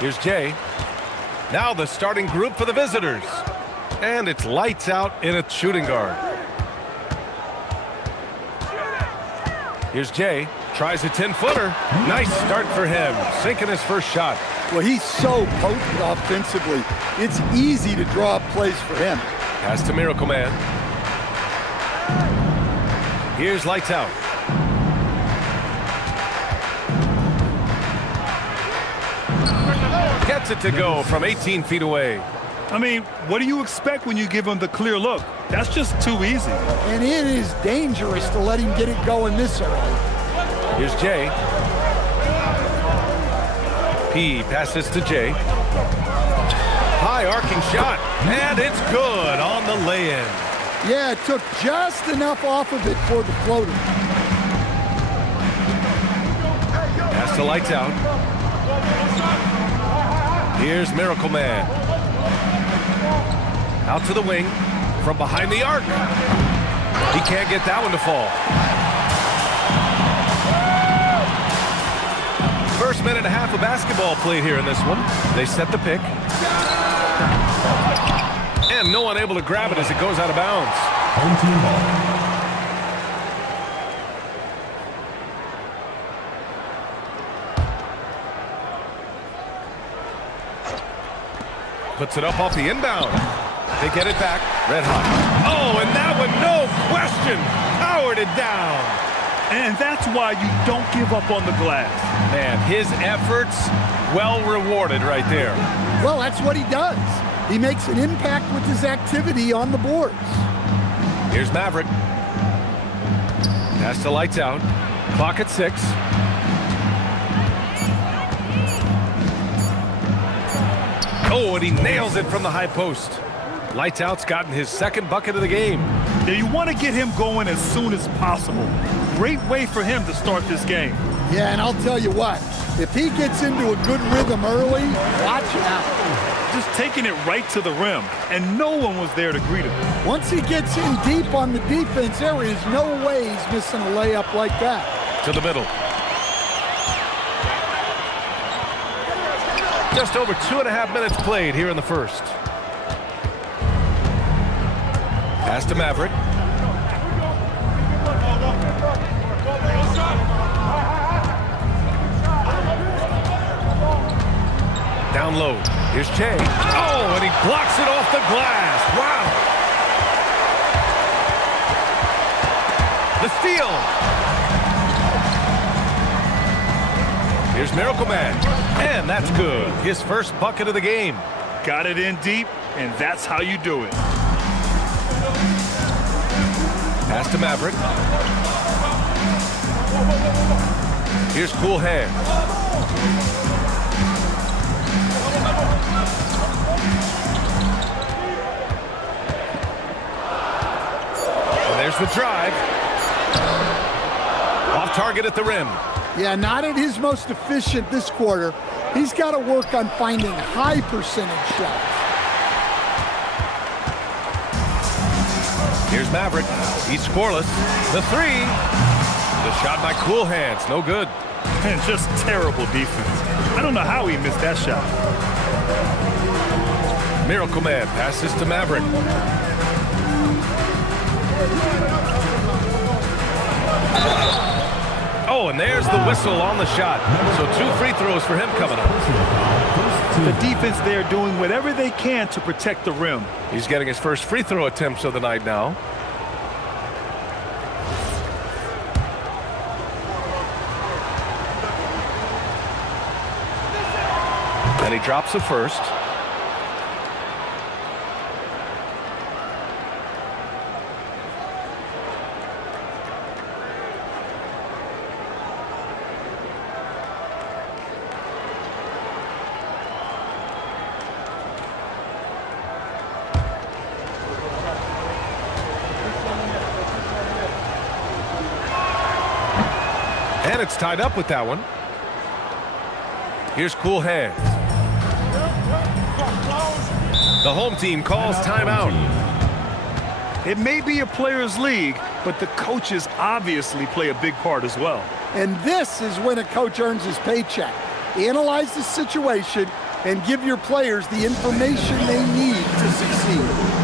Here's Jay. Now the starting group for the visitors. And it's lights out in a shooting guard. Here's Jay. Tries a 10-footer. Nice start for him. Sinking his first shot. Well, he's so potent offensively. It's easy to draw up plays for him. Pass to Miracle Man. Here's lights out. Gets it to go from 18 feet away. I mean, what do you expect when you give him the clear look? That's just too easy. And it is dangerous to let him get it going this early. Here's Jay. P passes to Jay. High arcing shot, and it's good on the lay-in. Yeah, it took just enough off of it for the floater. Pass to lights out. Here's Miracle Man. Out to the wing, from behind the arc. He can't get that one to fall. First minute and a half of basketball played here in this one. They set the pick. And no one able to grab it as it goes out of bounds. Home team ball. Puts it up off the inbound. They get it back. Red hot. Oh, and that one, no question, powered it down. And that's why you don't give up on the glass. Man, his efforts well rewarded right there. Well, that's what he does. He makes an impact with his activity on the boards. Here's Maverick. Pass to lights out. Clock at 6. Oh, and he nails it from the high post. Lights out's gotten his second bucket of the game. Now you want to get him going as soon as possible. Great way for him to start this game. Yeah, and I'll tell you what, if he gets into a good rhythm early, watch out. Just taking it right to the rim, and no one was there to greet him. Once he gets in deep on the defense, there is no way he's missing a layup like that. To the middle. Just over 2.5 minutes played here in the first. Pass to Maverick. Down low. Here's Jay. Oh, and he blocks it off the glass. Wow. The steal. Here's Miracle Man. And that's good. His first bucket of the game. Got it in deep, and that's how you do it. Pass to Maverick. Here's Cool Hand. And there's the drive. Off target at the rim. Yeah, not at his most efficient this quarter. He's got to work on finding high percentage shots. Here's Maverick. He's scoreless. The 3. The shot by Cool Hands. No good. And just terrible defense. I don't know how he missed that shot. Miracle Man passes to Maverick. Oh, and there's the whistle on the shot. So 2 free throws for him coming up. The defense there doing whatever they can to protect the rim. He's getting his first free throw attempts of the night now. And he drops the first. And it's tied up with that one. Here's Cool Hands. The home team calls timeout. It may be a players' league, but the coaches obviously play a big part as well. And this is when a coach earns his paycheck. Analyze the situation and give your players the information they need to succeed.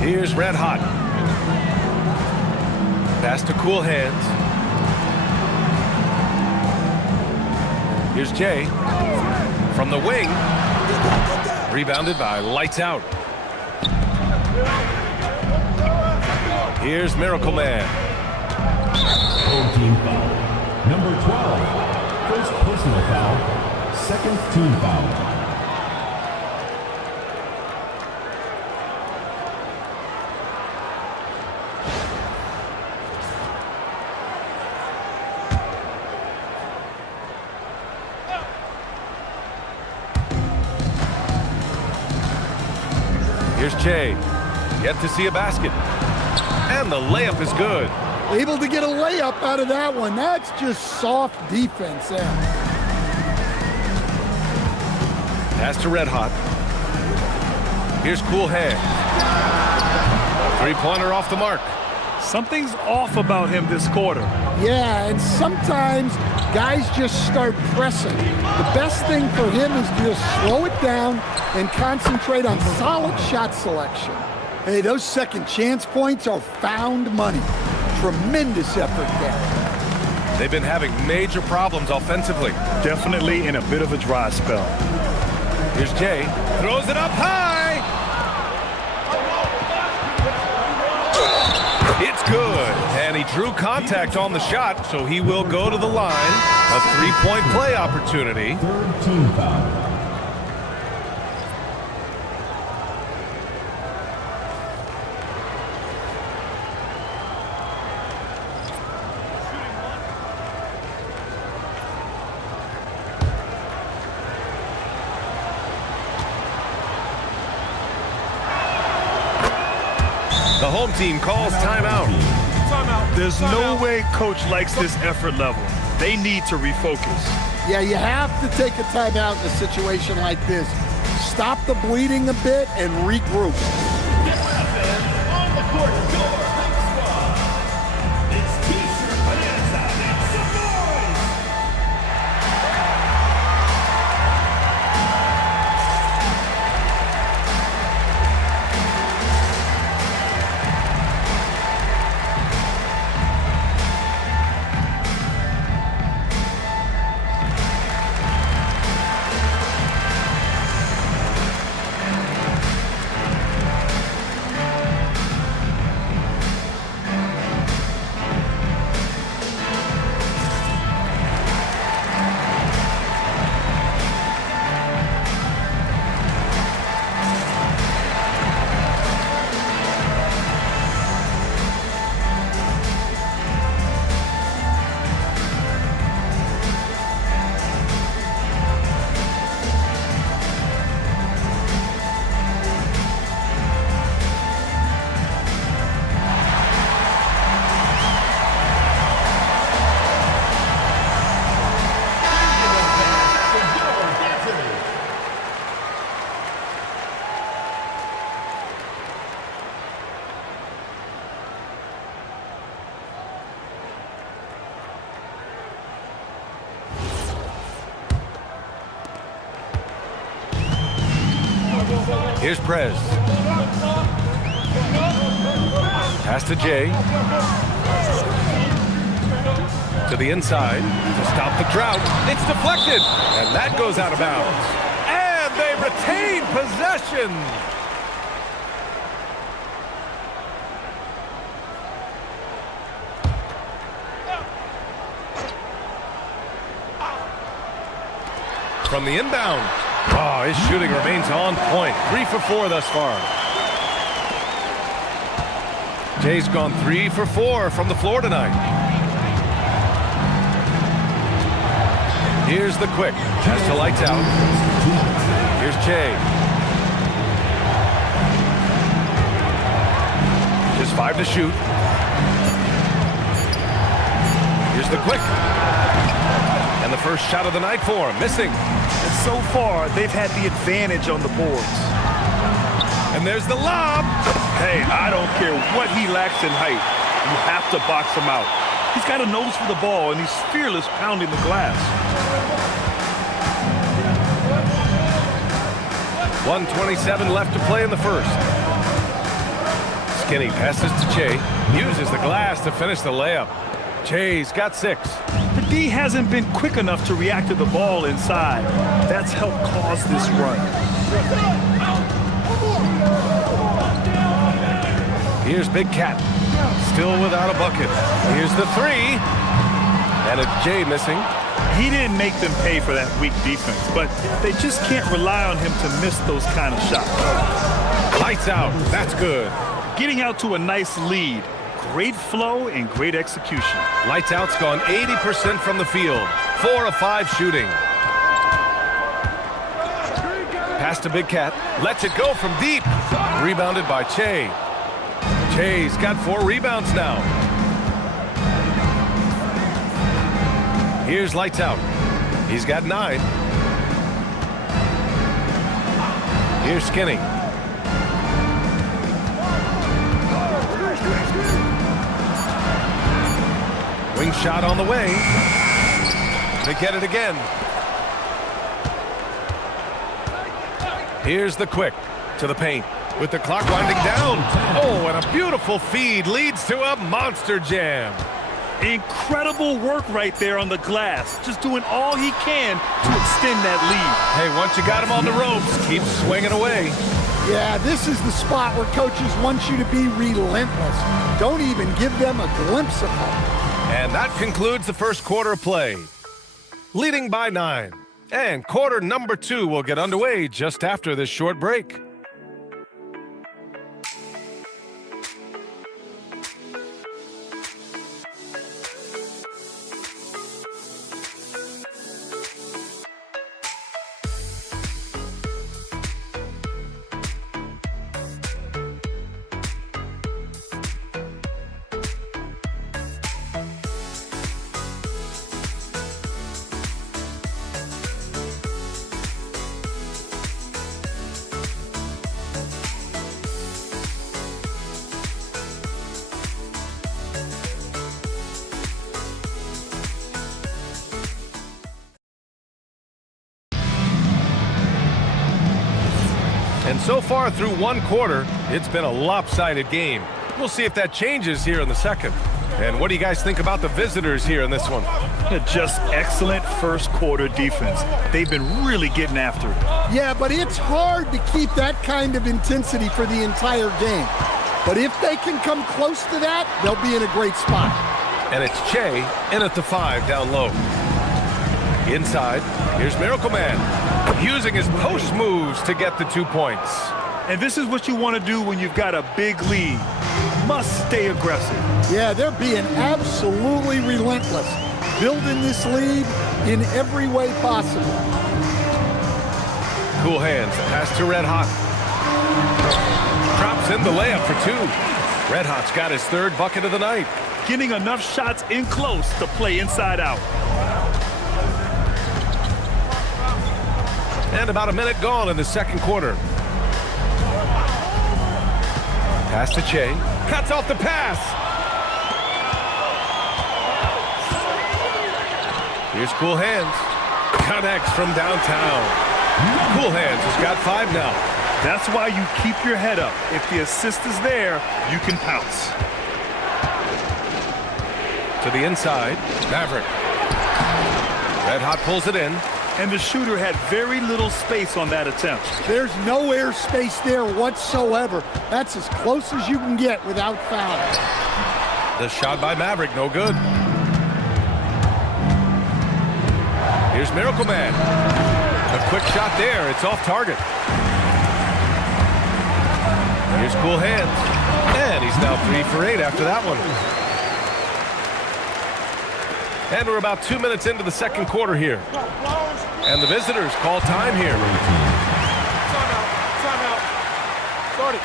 Here's Red Hot. Pass to Cool Hands. Here's Jay. From the wing. Rebounded by Lights Out. Here's Miracle Man. Home team foul. Number 12. First personal foul. Second team foul. Here's Jay. Yet to see a basket. And the layup is good. Able to get a layup out of that one. That's just soft defense there. Pass to Red Hot. Here's Cool Hands. Three-pointer off the mark. Something's off about him this quarter. Yeah, and sometimes guys just start pressing. The best thing for him is to just slow it down and concentrate on solid shot selection. Hey, those second chance points are found money. Tremendous effort there. They've been having major problems offensively. Definitely in a bit of a dry spell. Here's Jay. Throws it up high. It's good. And he drew contact on the shot, so he will go to the line. A three-point play opportunity. Third team foul. The home team calls timeout. There's no way coach likes this effort level. They need to refocus. Yeah, you have to take a timeout in a situation like this. Stop the bleeding a bit and regroup. On the court, your big squad. It's T-shirt Bonanza. Make some noise. Here's Prez. Pass to Jay. To the inside to stop the drought. It's deflected, and that goes out of bounds. And they retain possession. From the inbound. Oh, his shooting remains on point. 3 for 4 thus far. Jay's gone 3 for 4 from the floor tonight. Here's the quick. Pass to lights out. Here's Jay. Just 5 to shoot. Here's the quick. And the first shot of the night for him. Missing. And so far, they've had the advantage on the boards. And there's the lob. Hey, I don't care what he lacks in height. You have to box him out. He's got a nose for the ball, and he's fearless pounding the glass. 1:27 left to play in the first. Skinny passes to Che. Uses the glass to finish the layup. Che's got 6. The D hasn't been quick enough to react to the ball inside. That's helped cause this run. Here's Big Cat. Still without a bucket. Here's the 3. And it's Jay missing. He didn't make them pay for that weak defense, but they just can't rely on him to miss those kind of shots. Lights out. That's good. Getting out to a nice lead. Great flow and great execution. Lights out's gone 80% from the field. 4 of 5 shooting. Pass to Big Cat. Lets it go from deep. Rebounded by Che. Che's got 4 rebounds now. Here's lights out. He's got 9. Here's Skinny. Wing shot on the way. They get it again. Here's the quick to the paint with the clock winding down. Oh, and a beautiful feed leads to a monster jam. Incredible work right there on the glass. Just doing all he can to extend that lead. Hey, once you got him on the ropes, keep swinging away. Yeah, this is the spot where coaches want you to be relentless. Don't even give them a glimpse of hope. And that concludes the first quarter of play. Leading by 9. And quarter number 2 will get underway just after this short break. And so far through one quarter, it's been a lopsided game. We'll see if that changes here in the second. And what do you guys think about the visitors here in this one? Just excellent first quarter defense. They've been really getting after it. Yeah, but it's hard to keep that kind of intensity for the entire game. But if they can come close to that, they'll be in a great spot. And it's Che in at the 5 down low. Inside, here's Miracle Man, using his post moves to get the 2 points. And this is what you want to do when you've got a big lead. Must stay aggressive. Yeah, they're being absolutely relentless, building this lead in every way possible. Cool hands, pass to Red Hot. Drops in the layup for 2. Red Hot's got his 3rd bucket of the night. Getting enough shots in close to play inside out. And about a minute gone in the second quarter. Pass to Che. Cuts off the pass. Here's Cool Hands. Connects from downtown. Cool Hands has got 5 now. That's why you keep your head up. If the assist is there, you can pounce. To the inside, Maverick. Red Hot pulls it in. And the shooter had very little space on that attempt. There's no air space there whatsoever. That's as close as you can get without fouling. The shot by Maverick, no good. Here's Miracle Man. A quick shot there, it's off target. Here's Cool Hands. And he's now 3 for 8 after that one. And we're about 2 minutes into the second quarter here. And the visitors call time here. Timeout. Start it.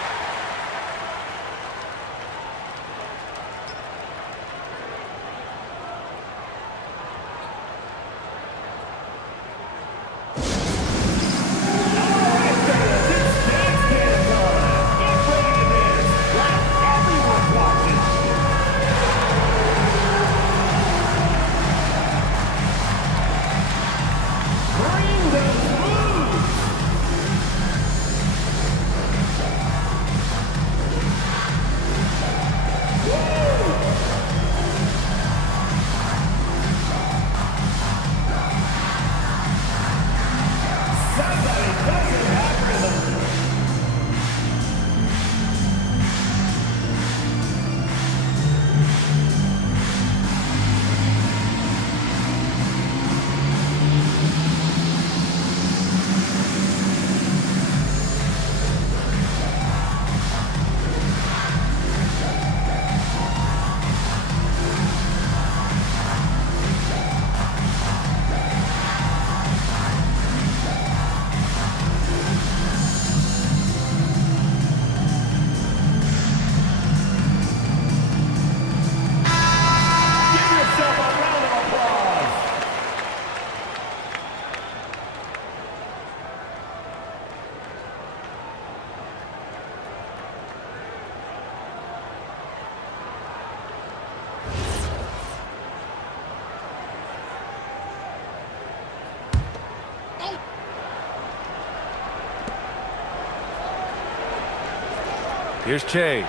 Here's Che.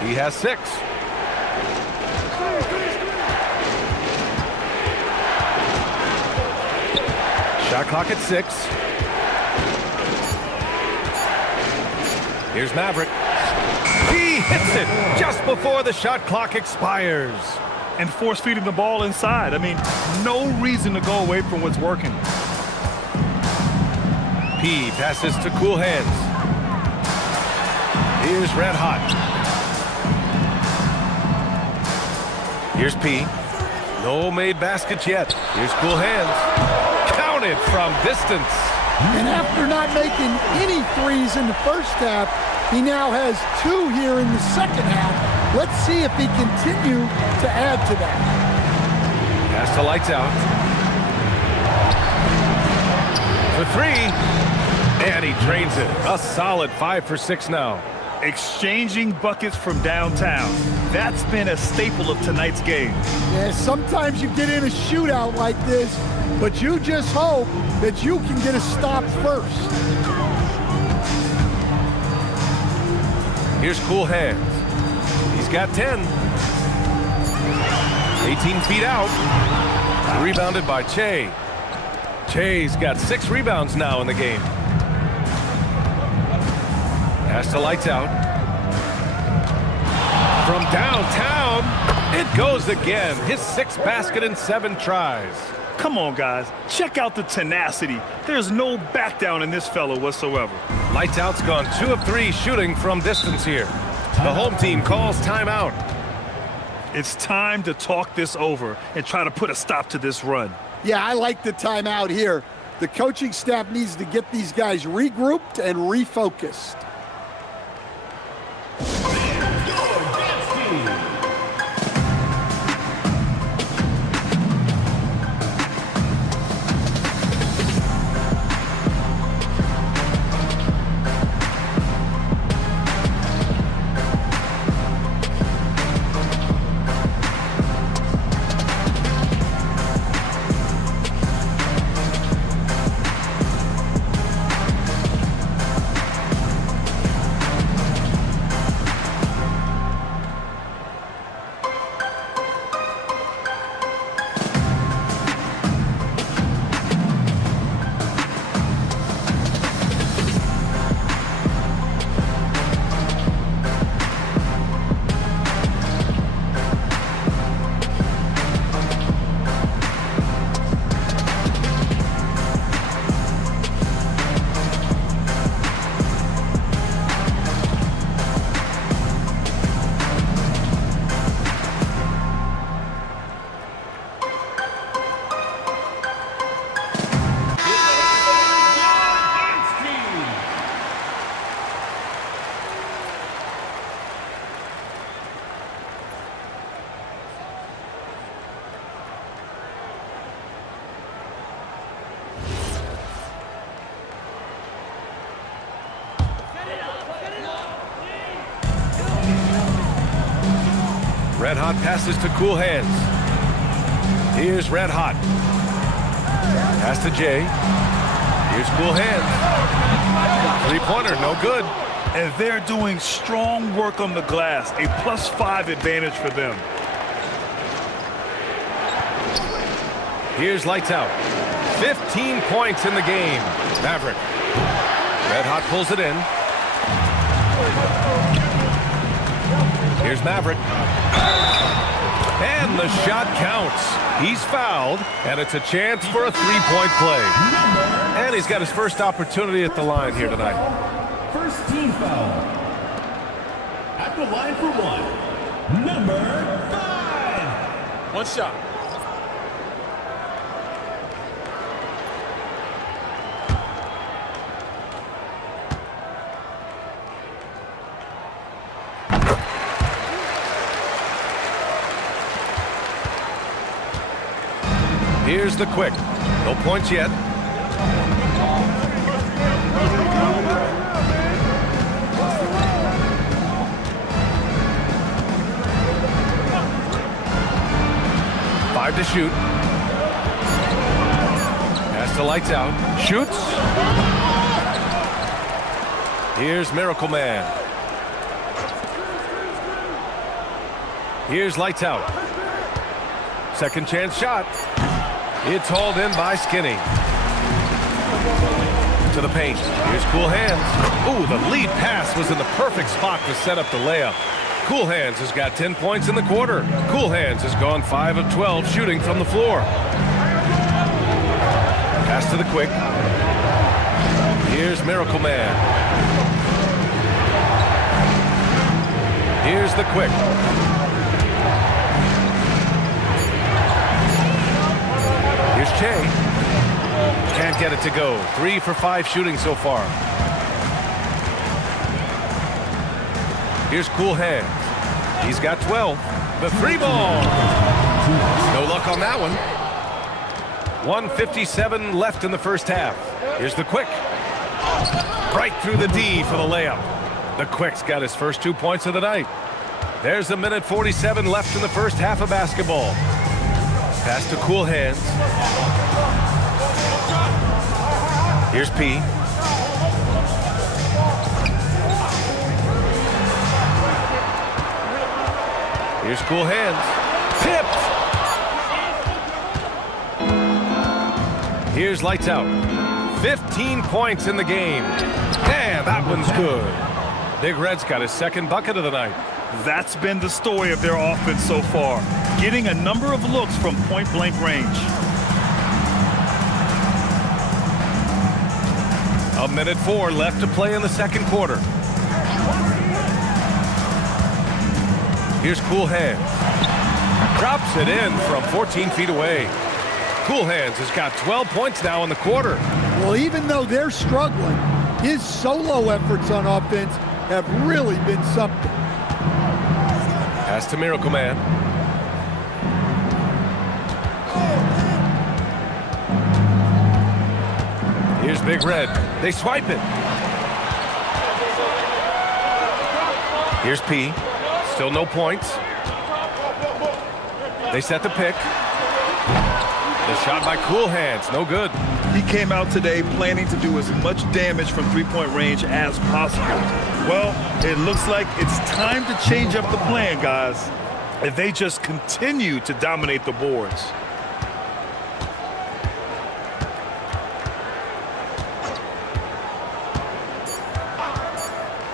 He has 6. Shot clock at 6. Here's Maverick. He hits it just before the shot clock expires. And force feeding the ball inside. I mean, no reason to go away from what's working. P passes to Cool Hands. Here's Red Hot. Here's P. No made baskets yet. Here's Cool Hands. Counted from distance. And after not making any threes in the first half, he now has 2 here in the second half. Let's see if he continue to add to that. Pass to Lights Out. For 3. And he drains it. A solid 5 for 6 now. Exchanging buckets from downtown. That's been a staple of tonight's game. Yeah, sometimes you get in a shootout like this, but you just hope that you can get a stop first. Here's Cool Hands. He's got 10. 18 feet out. Rebounded by Che. Che's got 6 rebounds now in the game. Pass to Lights Out. From downtown, it goes again. His 6th basket in 7 tries. Come on, guys. Check out the tenacity. There's no back down in this fellow whatsoever. Lights Out's gone 2 of 3 shooting from distance here. The home team calls timeout. It's time to talk this over and try to put a stop to this run. Yeah, I like the timeout here. The coaching staff needs to get these guys regrouped and refocused. Red Hot passes to Cool Hands. Here's Red Hot. Pass to Jay. Here's Cool Hands. Three-pointer, no good. And they're doing strong work on the glass, a +5 advantage for them. Here's Lights Out. 15 points in the game. Maverick. Red Hot pulls it in. Here's Maverick. And the shot counts. He's fouled, and it's a chance for a three-point play. And he's got his first opportunity at the line here tonight. First team foul. At the line for one, number 5. One shot. Here's the quick. No points yet. Five to shoot. Pass to Lights Out. Shoots. Here's Miracle Man. Here's Lights Out. Second chance shot. It's hauled in by Skinny. To the paint. Here's Cool Hands. Ooh, the lead pass was in the perfect spot to set up the layup. Cool Hands has got 10 points in the quarter. Cool Hands has gone 5 of 12 shooting from the floor. Pass to the quick. Here's Miracle Man. Here's the quick. Here's Che. Can't get it to go. 3 for 5 shooting so far. Here's Cool Hands. He's got 12. The three ball. No luck on that one. 1:57 left in the first half. Here's the quick. Right through the D for the layup. The quick's got his first 2 points of the night. There's a minute 47 left in the first half of basketball. Pass to Cool Hands. Here's P. Here's Cool Hands. Tipped! Here's Lights Out. 15 points in the game. And that one's good. Big Red's got his second bucket of the night. That's been the story of their offense so far, getting a number of looks from point-blank range. A minute 4 left to play in the second quarter. Here's Cool Hands. Drops it in from 14 feet away. Cool Hands has got 12 points now in the quarter. Well, even though they're struggling, his solo efforts on offense have really been something. Pass to Miracle Man. Here's Big Red. They swipe it. Here's P. Still no points. They set the pick. The shot by Cool Hands. No good. He came out today planning to do as much damage from three-point range as possible. Well, it looks like it's time to change up the plan, guys. If they just continue to dominate the boards.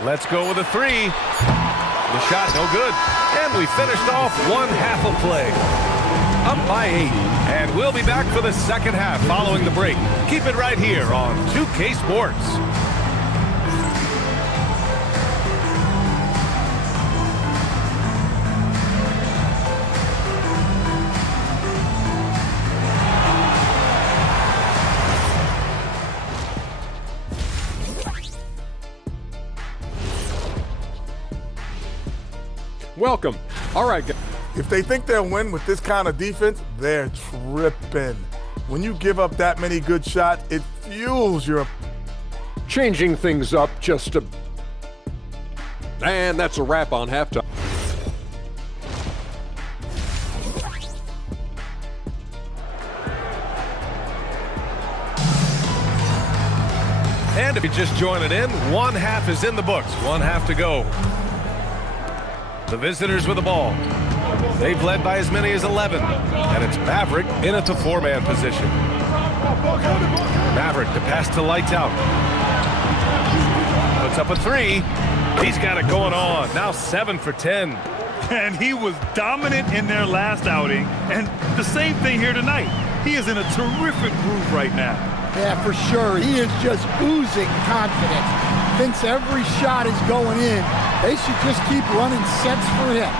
Let's go with a three. The shot no good. And we finished off one half of play. Up by 8. And we'll be back for the second half following the break. Keep it right here on 2K Sports. Welcome. All right, guys. If they think they'll win with this kind of defense, they're tripping. When you give up that many good shots, it fuels your... Changing things up just a... And that's a wrap on halftime. if you're just joining in, one half is in the books. One half to go. The visitors with the ball. They've led by as many as 11. And it's Maverick in at the four-man position. Maverick, the pass to Lights Out. Puts up a three. He's got it going on. Now 7 for 10. And he was dominant in their last outing. And the same thing here tonight. He is in a terrific groove right now. Yeah, for sure. He is just oozing confidence. Thinks every shot is going in. They should just keep running sets for him.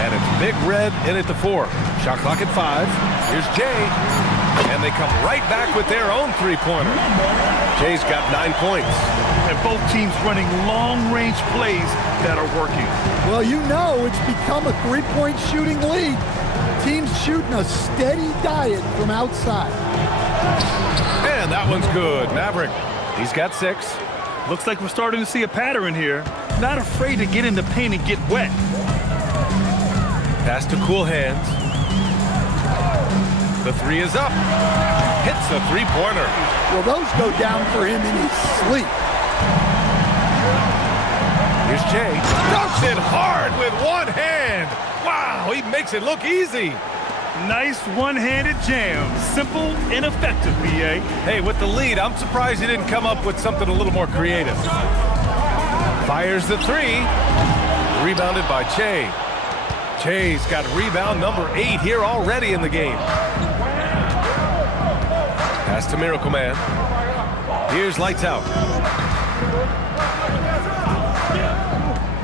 And it's Big Red in at the 4. Shot clock at 5. Here's Jay. And they come right back with their own three-pointer. Jay's got 9 points. And both teams running long-range plays that are working. Well, you know it's become a three-point shooting league. Teams shooting a steady diet from outside. And that one's good. Maverick, he's got 6. Looks like we're starting to see a pattern here. Not afraid to get in the paint and get wet. Pass to Cool Hands. The 3 is up. Hits the three-pointer. Well, those go down for him in his sleep. Here's Jay. Dunks it hard with one hand. Wow, he makes it look easy. Nice one-handed jam. Simple and effective, B.A. Hey, with the lead, I'm surprised he didn't come up with something a little more creative. Fires the 3. Rebounded by Che. Che's got rebound number 8 here already in the game. Pass to Miracle Man. Here's Lights Out.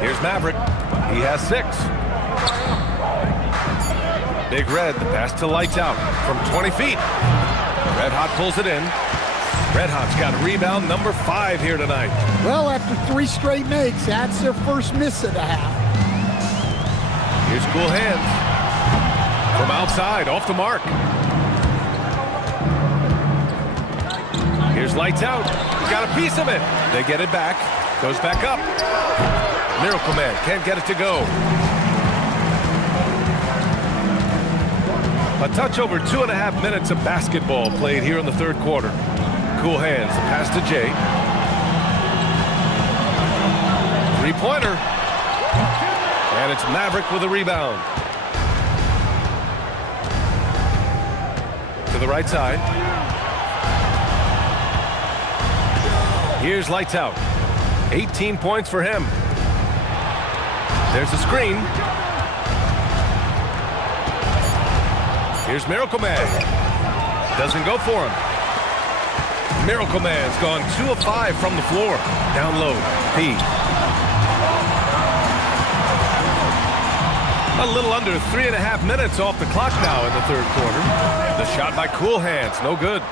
Here's Maverick. He has 6. Big Red, the pass to Lights Out from 20 feet. Red Hot pulls it in. Red Hot's got rebound number 5 here tonight. Well, after 3 straight makes, that's their first miss of the half. Here's Cool Hands. From outside, off the mark. Here's Lights Out. Got a piece of it. They get it back. Goes back up. Miracle Man can't get it to go. A touch over 2.5 minutes of basketball played here in the third quarter. Cool Hands, the pass to Jay. Three-pointer. And it's Maverick with a rebound. To the right side. Here's Lights Out. 18 points for him. There's a screen. Here's Miracle Man. Doesn't go for him. Miracle Man's gone 2 of 5 from the floor. Down low. P. A little under 3.5 minutes off the clock now in the third quarter. The shot by Cool Hands, no good.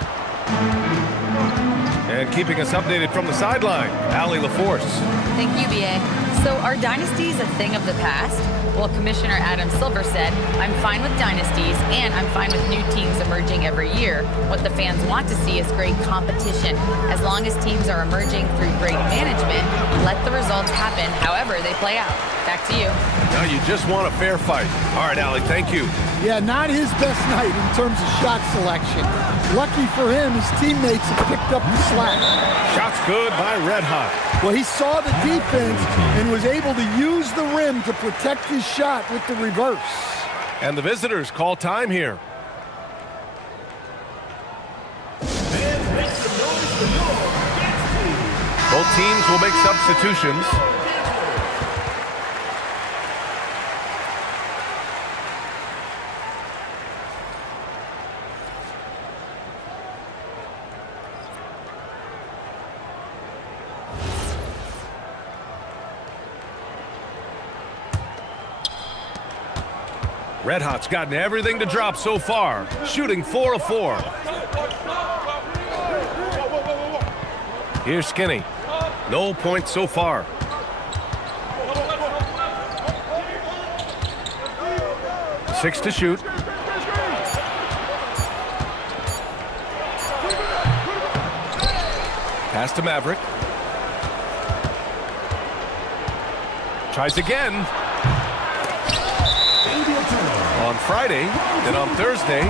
And keeping us updated from the sideline, Allie LaForce. Thank you, BA. So are dynasties a thing of the past? Well, Commissioner Adam Silver said, I'm fine with dynasties and I'm fine with new teams emerging every year. What the fans want to see is great competition. As long as teams are emerging through great management, let the results happen however they play out. Back to you. Now you just want a fair fight. All right, Allie, thank you. Yeah, not his best night in terms of shot selection. Lucky for him, his teammates have picked up the slack. Shots good by Red Hot. Well, he saw the defense and was able to use the rim to protect his shot with the reverse. And the visitors call time here. Both teams will make substitutions. Red Hot's gotten everything to drop so far, shooting 4 of 4. Here's Skinny. No points so far. Six to shoot. Pass to Maverick. Tries again. On Friday, then on Thursday.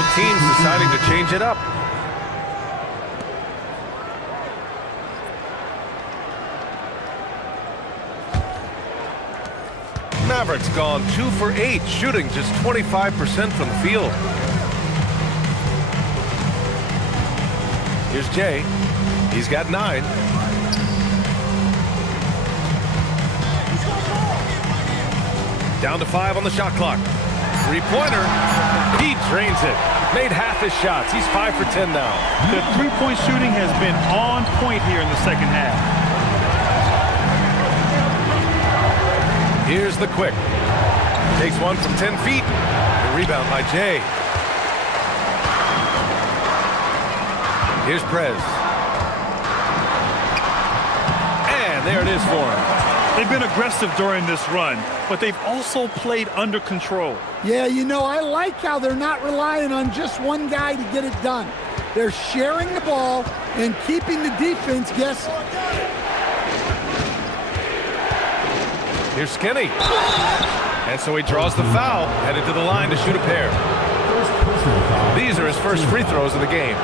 Both teams deciding to change it up. Mavericks gone 2 for 8, shooting just 25% from the field. Here's Jay. He's got 9. Down to 5 on the shot clock. Three-pointer. He drains it. Made half his shots. He's 5 for 10 now. The three-point shooting has been on point here in the second half. Here's the quick. Takes one from 10 feet. The rebound by Jay. Here's Prez. And there it is for him. They've been aggressive during this run, but they've also played under control. Yeah, you know, I like how they're not relying on just one guy to get it done. They're sharing the ball and keeping the defense guessing. Here's Skinny. And so he draws the foul, headed to the line to shoot a pair. These are his first free throws of the game.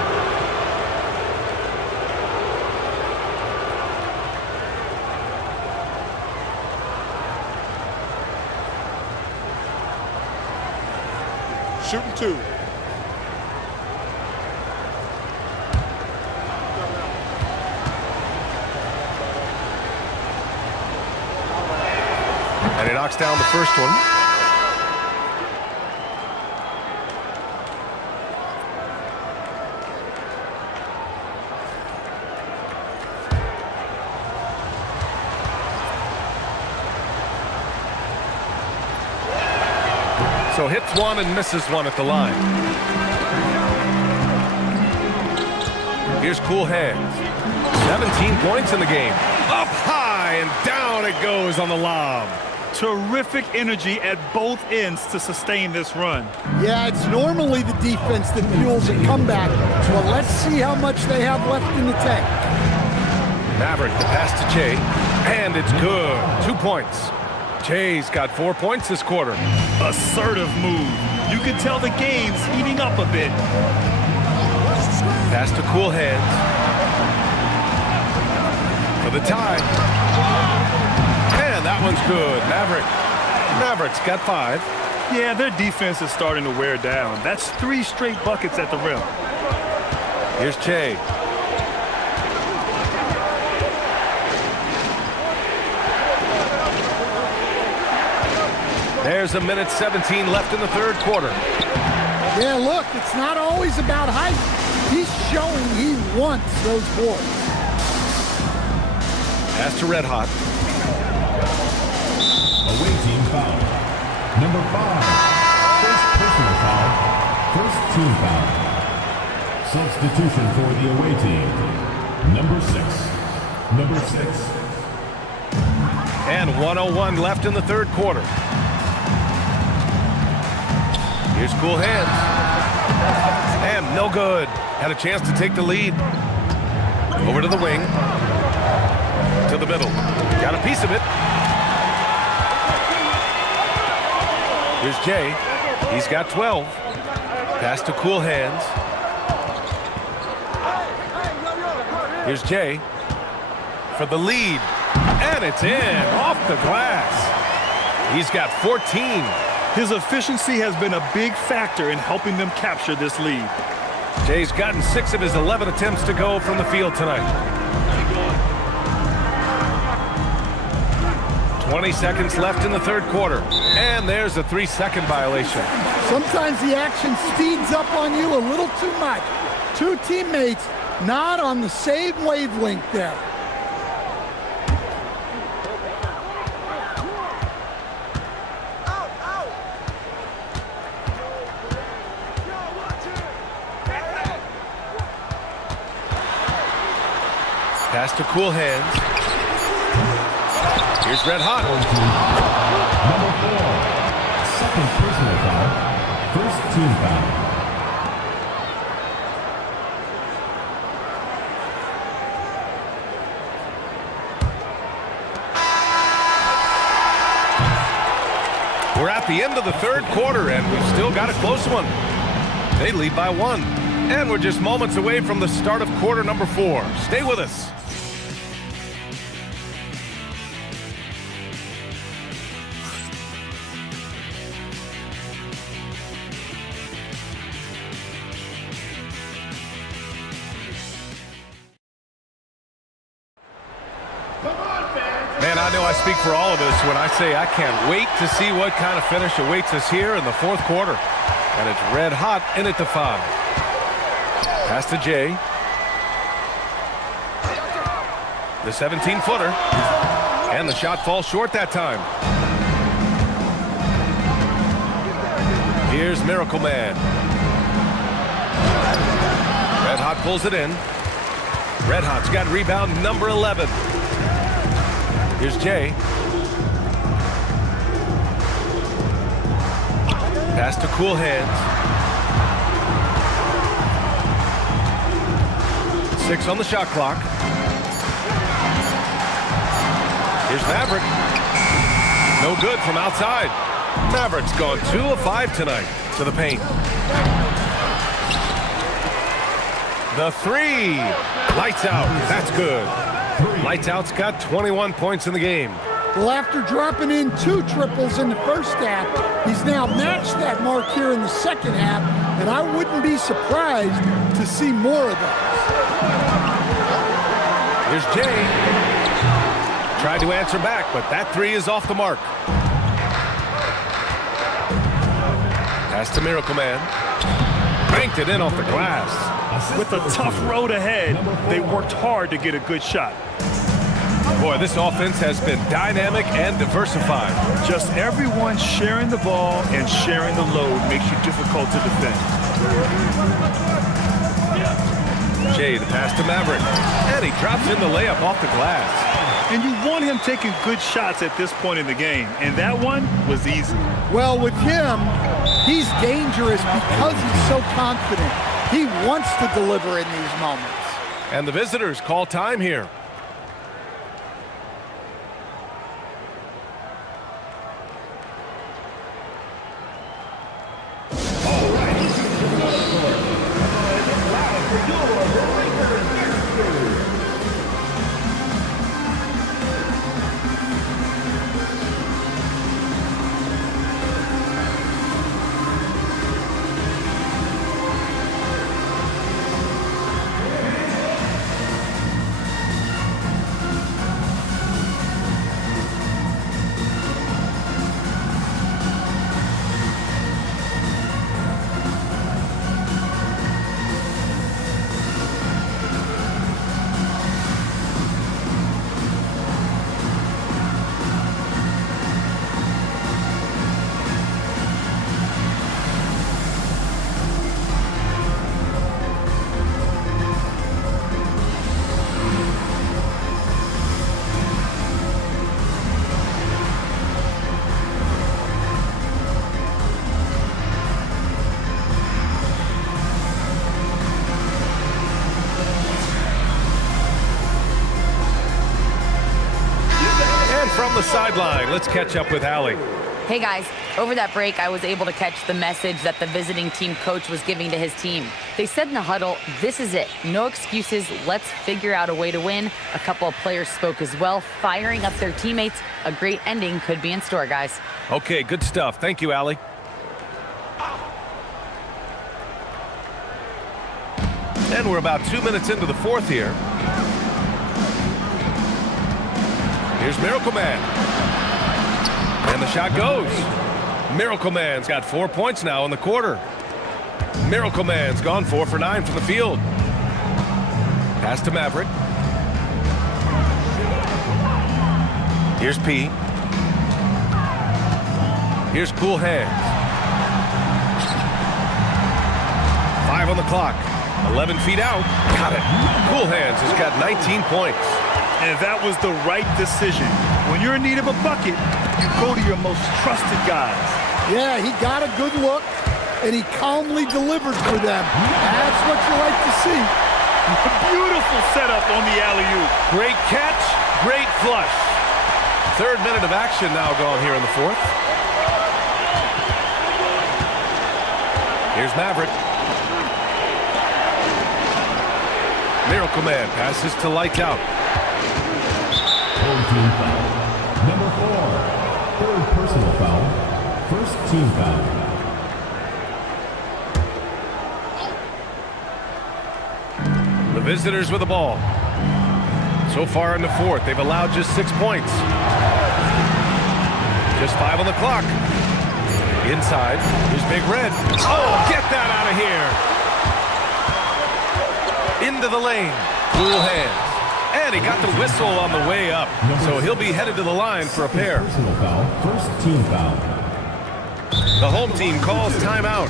Shooting 2. And he knocks down the first one. So hits one and misses one at the line. Here's Cool Hands. 17 points in the game. Up high and down it goes on the lob. Terrific energy at both ends to sustain this run. Yeah, it's normally the defense that fuels a comeback. Well, let's see how much they have left in the tank. Maverick, the pass to Jay, and it's good. 2 points. Jay's got 4 points this quarter. Assertive move. You can tell the game's heating up a bit. Pass to Cool Hands. For the tie. And that one's good. Mavericks got 5. Yeah, their defense is starting to wear down. That's 3 straight buckets at the rim. Here's Jay. There's a minute 17 left in the third quarter. Yeah, look, it's not always about height. He's showing he wants those boards. Pass to Red Hot. Away team foul. Number 5. First personal foul. First team foul. Substitution for the away team. Number 6. Number 6. And 1:01 left in the third quarter. Here's Cool Hands. And no good. Had a chance to take the lead. Over to the wing. To the middle. Got a piece of it. Here's Jay. He's got 12. Pass to Cool Hands. Here's Jay. For the lead. And it's in. Off the glass. He's got 14. His efficiency has been a big factor in helping them capture this lead. Jay's gotten 6 of his 11 attempts to go from the field tonight. 20 seconds left in the third quarter. And there's a 3-second violation. Sometimes the action speeds up on you a little too much. 2 teammates not on the same wavelength there. Pass to Cool Hands. Here's Red Hot. Number 4. Second personal foul. First team foul. We're at the end of the third quarter, and we've still got a close one. They lead by 1. And we're just moments away from the start of quarter number 4. Stay with us. Man, I know I speak for all of us when I say I can't wait to see what kind of finish awaits us here in the 4th quarter. And it's red hot in at the 5. Pass to Jay. The 17-footer. And the shot falls short that time. Here's Miracle Man. Red Hot pulls it in. Red Hot's got rebound number 11. Here's Jay. Pass to Cool Hands. 6 on the shot clock. Here's Maverick. No good from outside. Maverick's gone 2 of 5 tonight to the paint. The 3. Lights out. That's good. Lights out's got 21 points in the game. Well, after dropping in 2 triples in the first half, he's now matched that mark here in the second half, and I wouldn't be surprised to see more of those. Here's Jay. Tried to answer back, but that 3 is off the mark. Pass to Miracle Man. Banked it in off the glass. With a tough road ahead, they worked hard to get a good shot. Boy, this offense has been dynamic and diversified. Just everyone sharing the ball and sharing the load makes you difficult to defend. Jay, the pass to Maverick. And he drops in the layup off the glass. And you want him taking good shots at this point in the game, and that one was easy. Well, with him, he's dangerous because he's so confident. He wants to deliver in these moments. And the visitors call time here. From the sideline, let's catch up with Allie. Hey guys, over that break, I was able to catch the message that the visiting team coach was giving to his team. They said in the huddle, this is it. No excuses. Let's figure out a way to win. A couple of players spoke as well, firing up their teammates. A great ending could be in store, guys. Okay, good stuff. Thank you, Allie. And we're about 2 minutes into the 4th here. Here's Miracle Man. And the shot goes. Miracle Man's got 4 points now in the quarter. Miracle Man's gone 4 for 9 from the field. Pass to Maverick. Here's P. Here's Cool Hands. 5 on the clock. 11 feet out. Got it. Cool Hands has got 19 points. And that was the right decision. When you're in need of a bucket, you go to your most trusted guys. Yeah, he got a good look, and he calmly delivered for them. That's what you like to see. A beautiful setup on the alley-oop. Great catch, great flush. 3rd minute of action now gone here in the 4th. Here's Maverick. Miracle Man passes to Lights Out. Home team foul. Number 4. Third personal foul. First team foul. The visitors with the ball. So far in the fourth, they've allowed just 6 points. Just 5 on the clock. Inside, here's Big Red. Oh, get that out of here. Into the lane. Cool hands. And he got the whistle on the way up. So he'll be headed to the line for a pair. Personal foul. First team foul. The home team calls timeout.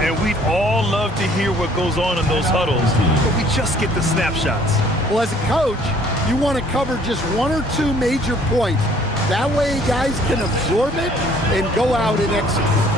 And we'd all love to hear what goes on in those huddles, but we just get the snapshots. Well, as a coach, you want to cover just 1 or 2 major points. That way guys can absorb it and go out and execute.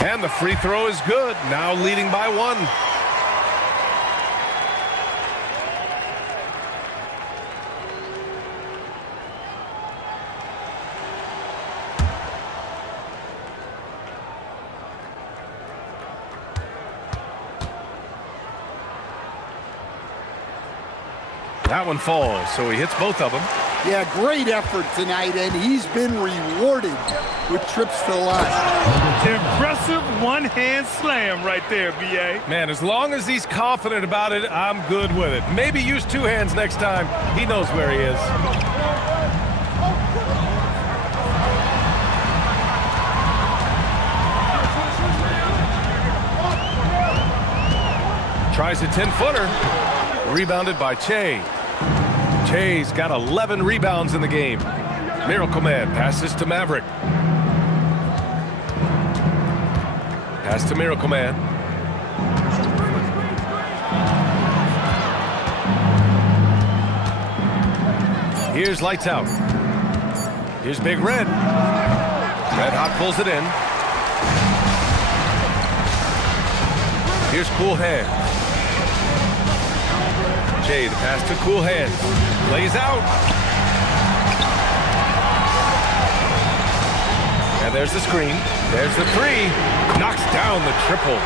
And the free throw is good. Now leading by 1. That one falls, so he hits both of them. Yeah, great effort tonight, and he's been rewarded with trips to the line. Impressive one-hand slam right there, B.A. Man, as long as he's confident about it, I'm good with it. Maybe use 2 hands next time. He knows where he is. Tries a 10-footer. Rebounded by Che. Che's got 11 rebounds in the game. Miracle Man passes to Maverick. Pass to Miracle Man. Here's Lights Out. Here's Big Red. Red Hot pulls it in. Here's Cool Hands. Jay, the pass to Cool Hands. Lays out. And there's the screen. There's the 3. Knocks down the triple.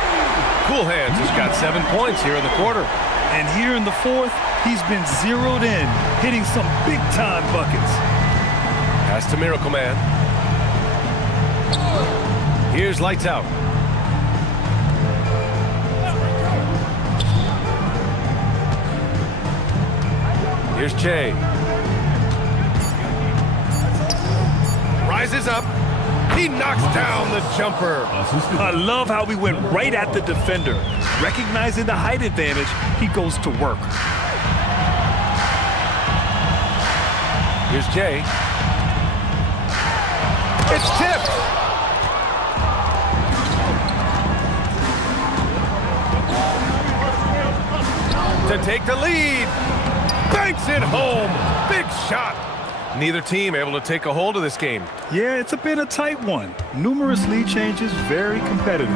Cool Hands has got 7 points here in the quarter. And here in the fourth, he's been zeroed in, hitting some big-time buckets. Pass to Miracle Man. Here's Lights Out. Here's Che. Rises up. He knocks down the jumper. I love how we went right at the defender. Recognizing the height advantage, he goes to work. Here's Jay. It's tipped. To take the lead. Banks it home. Big shot. Neither team able to take a hold of this game. Yeah, it's been a tight one. Numerous lead changes, very competitive.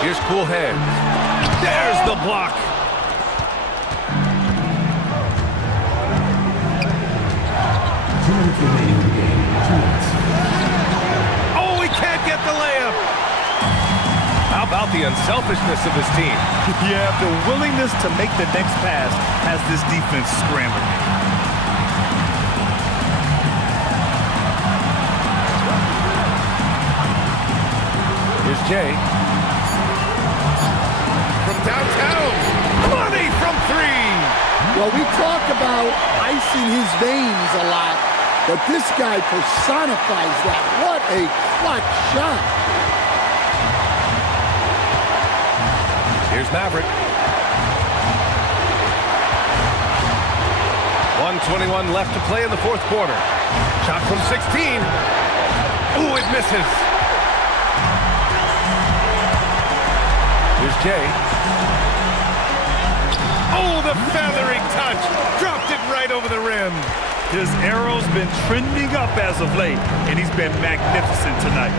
Here's cool hands. There's the block. Oh, he can't get the layup. How about the unselfishness of this team? Yeah, the willingness to make the next pass has this defense scrambling. Here's Jay. From downtown. Money from three. Well, we talk about icing his veins a lot, but this guy personifies that. What a clutch shot. Here's Maverick. 1:21 left to play in the fourth quarter. Shot from 16. Ooh, it misses. Here's Jay. Oh, the feathering touch. Dropped it right over the rim. His arrow's been trending up as of late, and he's been magnificent tonight.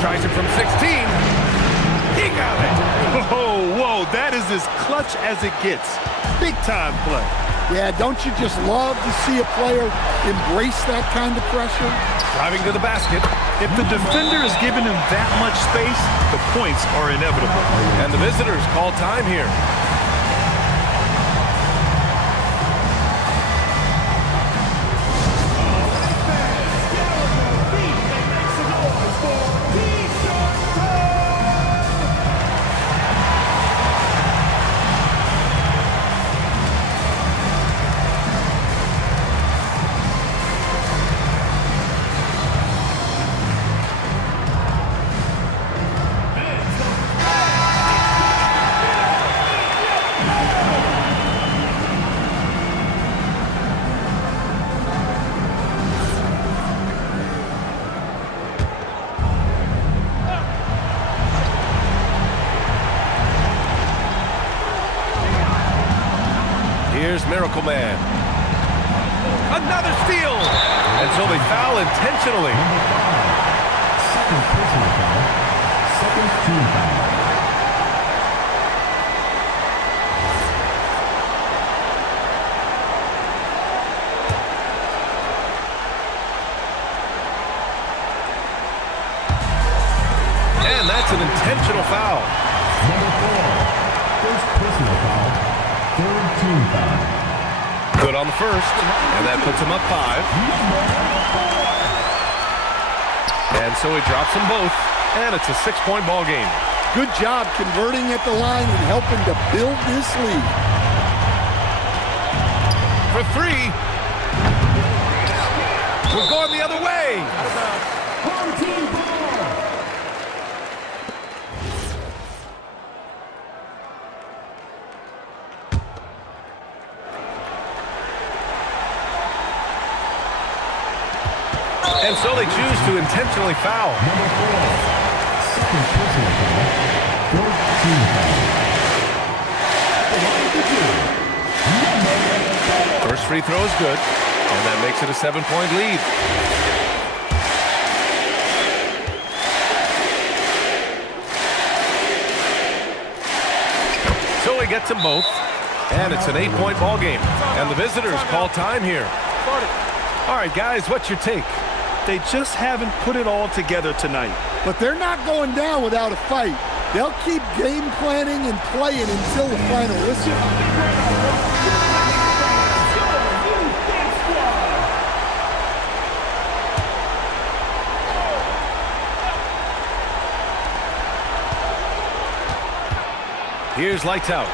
Tries it from 16. He got it. Whoa, that is as clutch as it gets. Big time play. Yeah, don't you just love to see a player embrace that kind of pressure? Driving to the basket. If the defender is giving him that much space, the points are inevitable. And the visitors call time here. Here's Miracle Man. Another steal! And so they foul intentionally. Second personal foul. Second team foul. And that's an intentional foul. Number 4. First personal foul. Third team foul. Good on the first, and that puts him up 5. And so he drops them both, and it's a 6-point ball game. Good job converting at the line and helping to build this lead. For 3. We're going the other way. Home team ball. And so they choose to intentionally foul. Number 4. Second personal foul. Fourth team foul. First free throw is good, and that makes it a 7-point lead. So he gets them both, and it's an 8-point ball game. And the visitors call time here. All right, guys, what's your take? They just haven't put it all together tonight. But they're not going down without a fight. They'll keep game planning and playing until the final whistle. Here's lights out.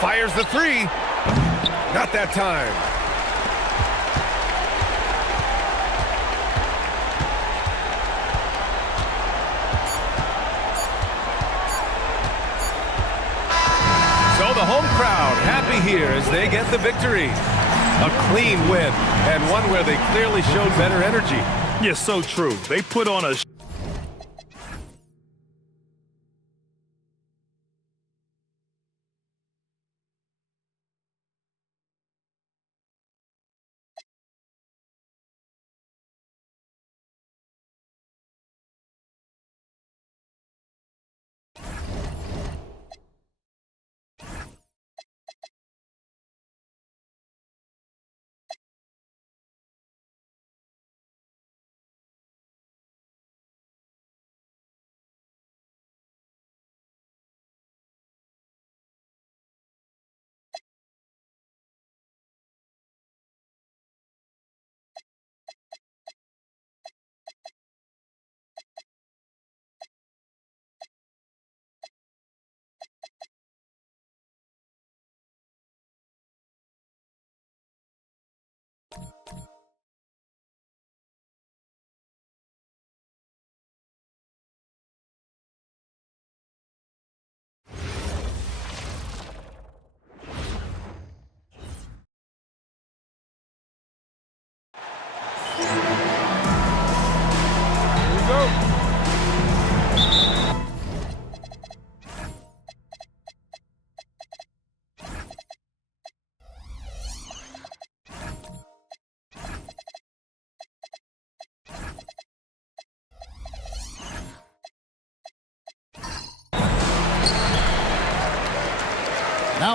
Fires the 3. Not that time. So the home crowd happy here as they get the victory. A clean win, and one where they clearly showed better energy. Yeah, so true. They put on a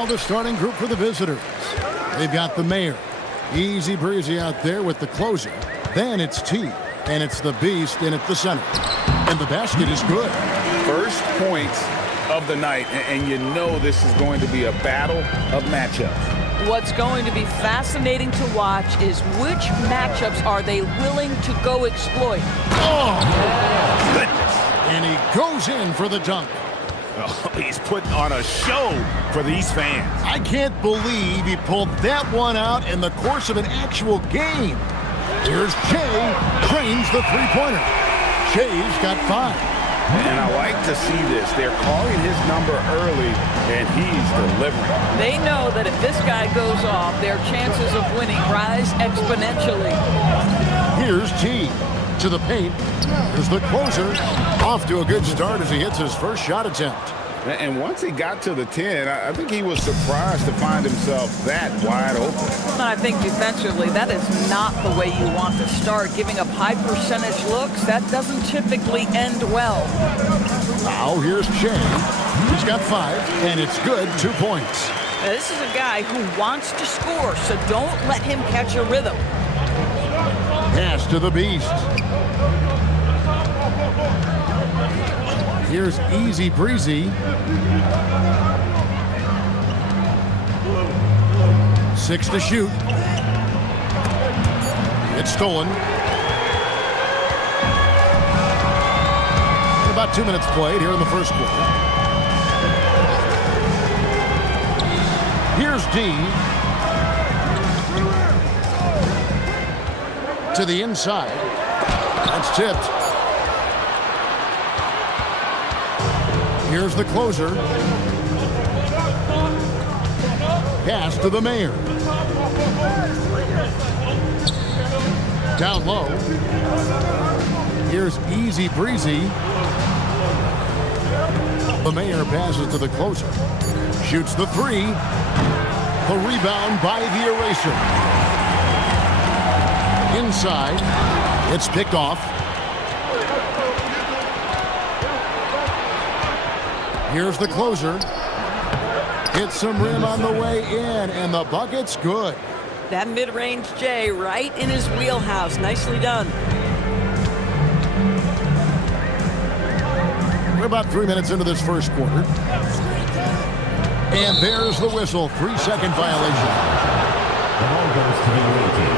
Now the starting group for the visitors. They've got the mayor. Easy breezy out there with the closer. Then it's T, and it's the beast in at the center. And the basket is good. First points of the night, and you know this is going to be a battle of matchups. What's going to be fascinating to watch is which matchups are they willing to go exploit. Oh, goodness. And he goes in for the dunk. Oh, he's putting on a show for these fans. I can't believe he pulled that one out in the course of an actual game. Here's Jay, trains the three-pointer. Jay's got 5. And I like to see this. They're calling his number early, and he's delivering. They know that if this guy goes off, their chances of winning rise exponentially. Here's T to the paint. Here's the closer. Off to a good start as he hits his first shot attempt. And once he got to the 10, I think he was surprised to find himself that wide open. And I think defensively, that is not the way you want to start. Giving up high percentage looks, that doesn't typically end well. Now here's Jay. He's got 5, and it's good. 2 points. Now, this is a guy who wants to score, so don't let him catch a rhythm. Pass to the beast. Here's easy breezy. 6 to shoot. It's stolen. About 2 minutes played here in the first quarter. Here's D. To the inside. That's tipped. Here's the closer. Pass to the mayor. Down low. Here's easy breezy. The mayor passes to the closer. Shoots the 3. The rebound by the eraser. Inside. It's picked off. Here's the closer. Hits some rim on the way in, and the bucket's good. That mid-range J right in his wheelhouse. Nicely done. We're about 3 minutes into this first quarter. And there's the whistle. 3-second violation. The ball goes to the away team.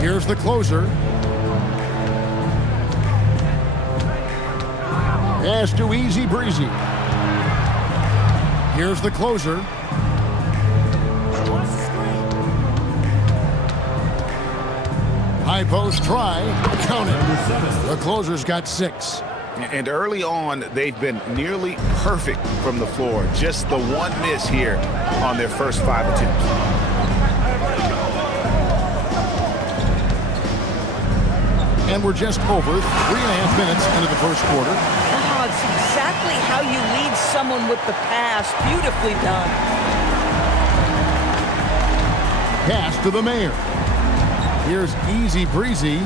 Here's the closer. Pass to easy breezy. Here's the closer. High post try. Count it. The closer's got 6. And early on, they've been nearly perfect from the floor. Just the one miss here on their first 5 attempts. And we're just over 3.5 minutes into the first quarter. Oh, it's exactly how you lead someone with the pass. Beautifully done. Pass to the mayor. Here's easy breezy.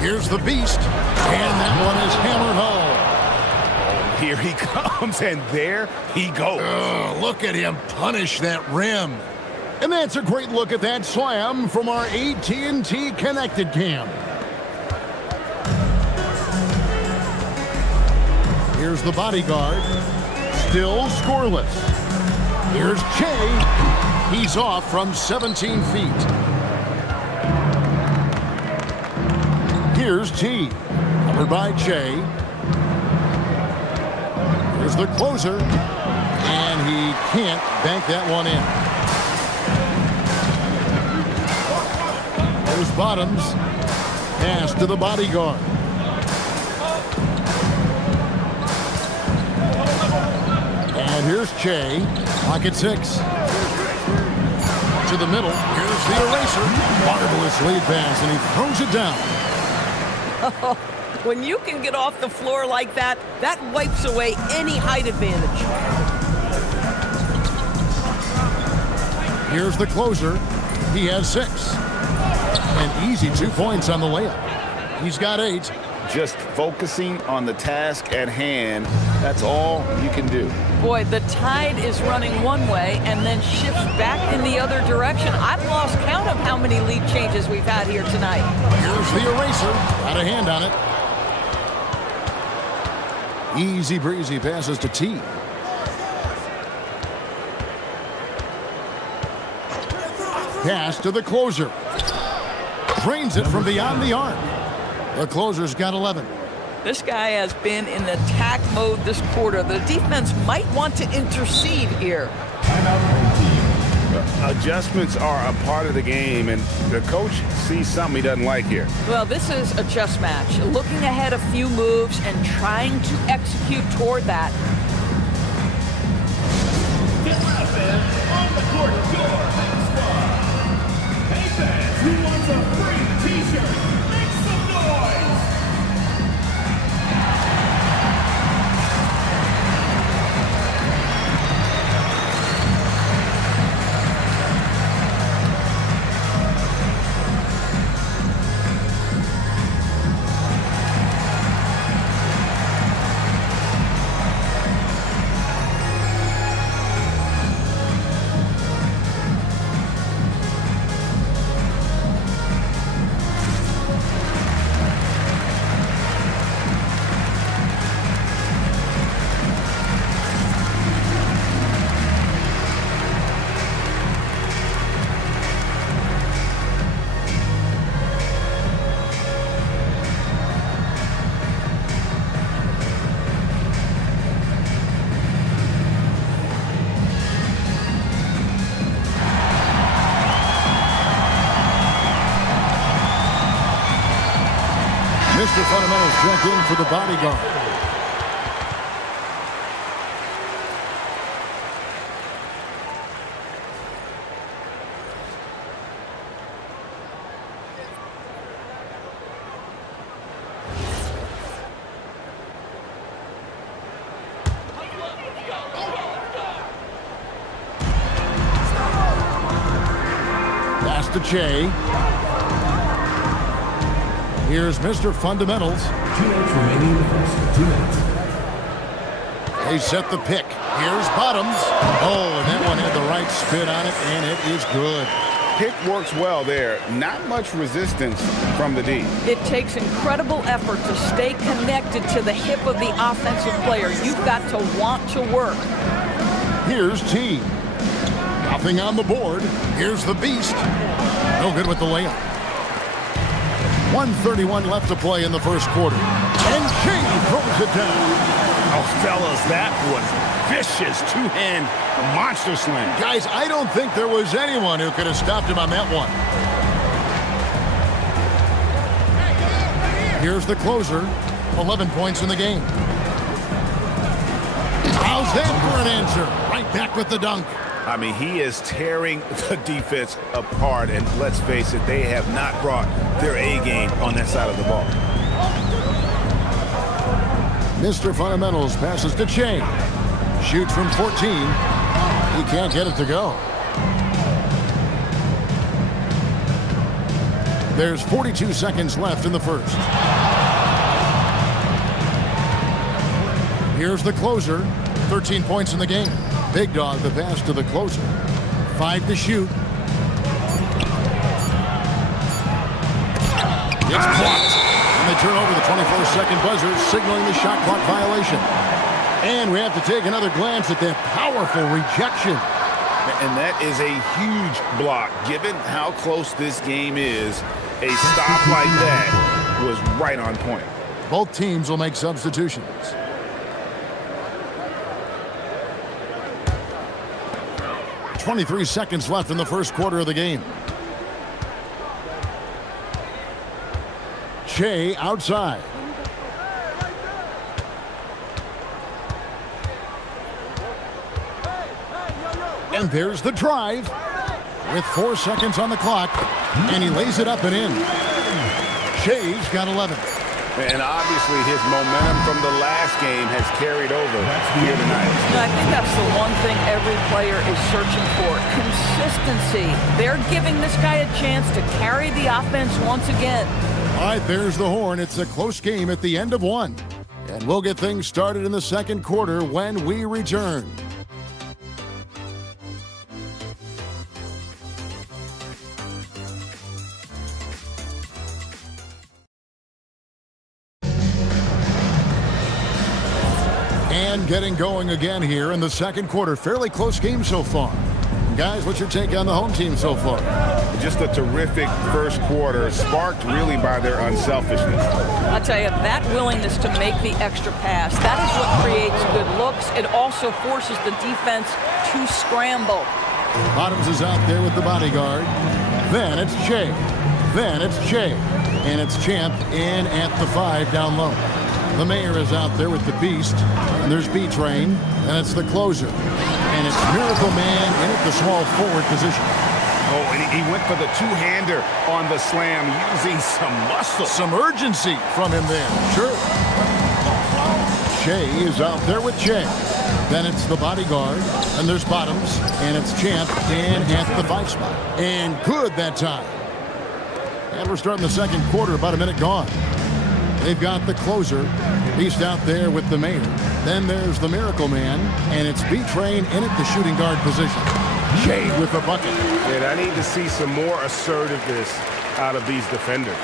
Here's the beast. And that one is hammered home. Here he comes, and there he goes. Look at him punish that rim. And that's a great look at that slam from our AT&T Connected Cam. Here's the bodyguard. Still scoreless. Here's Jay. He's off from 17 feet. Here's T. Covered by Jay. Here's the closer. And he can't bank that one in. There's Bottoms. Pass to the bodyguard. And here's Che. Pocket 6. To the middle. Here's the eraser. Marvelous lead pass, and he throws it down. When you can get off the floor like that, that wipes away any height advantage. Here's the closer. He has 6. An easy 2 points on the layup. He's got 8. Just focusing on the task at hand, that's all you can do. Boy, the tide is running one way and then shifts back in the other direction. I've lost count of how many lead changes we've had here tonight. Here's the eraser. Got a hand on it. Easy breezy passes to T. Pass to the closer. Drains it from beyond the arc. The closer's got 11. This guy has been in attack mode this quarter. The defense might want to intercede here. Adjustments are a part of the game, and the coach sees something he doesn't like here. Well, this is a chess match. Looking ahead a few moves and trying to execute toward that. Get loud, fans. On the court, your next squad. Hey, fans, who wants a free t-shirt? Make some noise. Mr. Fundamentals check in for the bodyguard. Pass to Che. Here's Mr. Fundamentals. 2 minutes remaining in the first. 2 minutes. They set the pick. Here's Bottoms. Oh, and that one had the right spin on it, and it is good. Pick works well there. Not much resistance from the D. It takes incredible effort to stay connected to the hip of the offensive player. You've got to want to work. Here's T. Nothing on the board. Here's the Beast. No good with the layup. 1:31 left to play in the first quarter. And Che throws it down. Oh, fellas, that was vicious two-hand monster slam. Guys, I don't think there was anyone who could have stopped him on that one. Here's the closer. 11 points in the game. How's that for an answer? Right back with the dunk. I mean, he is tearing the defense apart, and let's face it, they have not brought their A game on that side of the ball. Mr. Fundamentals passes to Che. Shoots from 14. He can't get it to go. There's 42 seconds left in the first. Here's the closer. 13 points in the game. Big Dog the pass to the closer. 5 to shoot. It's blocked. And they turn over the 24-second buzzer, signaling the shot clock violation. And we have to take another glance at that powerful rejection. And that is a huge block. Given how close this game is, a stop like that was right on point. Both teams will make substitutions. .23 seconds left in the first quarter of the game. Che outside. And there's the drive with 4 seconds on the clock, and he lays it up and in. Che's got 11. And obviously his momentum from the last game has carried over here tonight. I think that's the one thing every player is searching for, consistency. They're giving this guy a chance to carry the offense once again. All right, there's the horn. It's a close game at the end of one. And we'll get things started in the second quarter when we return. And getting going again here in the second quarter. Fairly close game so far. Guys, what's your take on the home team so far? Just a terrific first quarter, sparked really by their unselfishness. I'll tell you, that willingness to make the extra pass, that is what creates good looks. It also forces the defense to scramble. Bottoms is out there with the bodyguard. Then it's Che. Then it's Che. And it's Champ in at the 5 down low. The Mayor is out there with the Beast. And there's B-Train. And it's the closer. And it's Miracle Man in at the small forward position. Oh, and he went for the two-hander on the slam, using some muscle. Some urgency from him there. Sure. Che is out there with Che. Then it's the bodyguard. And there's Bottoms. And it's Champ in at the 5 spot. And good that time. And we're starting the second quarter, about a minute gone. They've got the closer. Beast out there with the Mayor. Then there's the Miracle Man. And it's B-Train in at the shooting guard position. Che with the bucket. And I need to see some more assertiveness out of these defenders.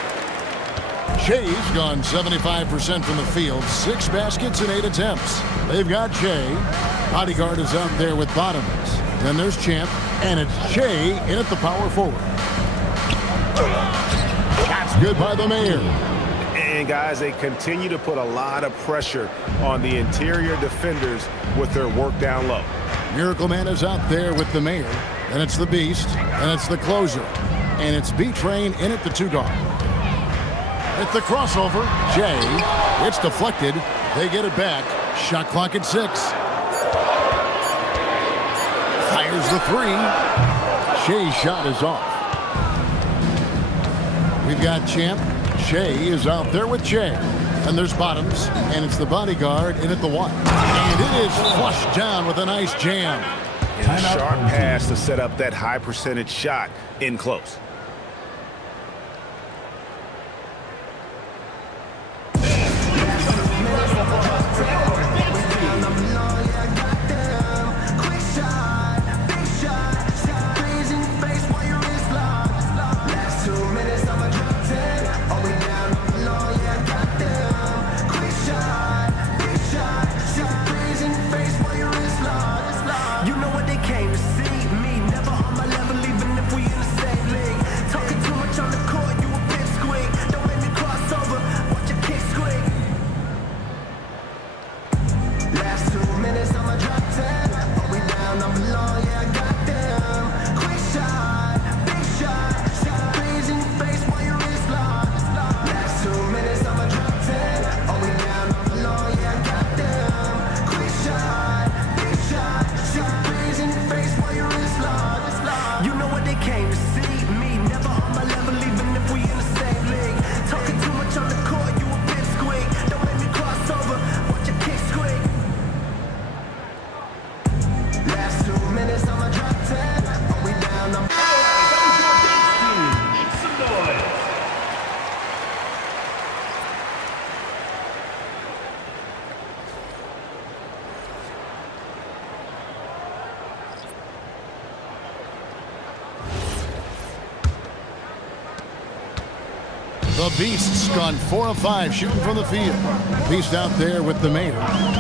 Che's gone 75% from the field. 6 baskets and 8 attempts. They've got Che. Bodyguard is out there with Bottoms. Then there's Champ. And it's Che in at the power forward. That's good by the Mayor. And guys, they continue to put a lot of pressure on the interior defenders with their work down low. Miracle Man is out there with the Mayor. And it's the Beast. And it's the closer. And it's B-Train in at the 2 guard. At the crossover, Che. It's deflected. They get it back. Shot clock at 6. Fires the 3. Che's shot is off. We've got Champ. Che is out there with Che. And there's Bottoms. And it's the bodyguard in at the 1. And it is flushed down with a nice jam. And a sharp pass to set up that high percentage shot in close. The Beast's gone 4 of 5 shooting from the field. Beast out there with the Mayor.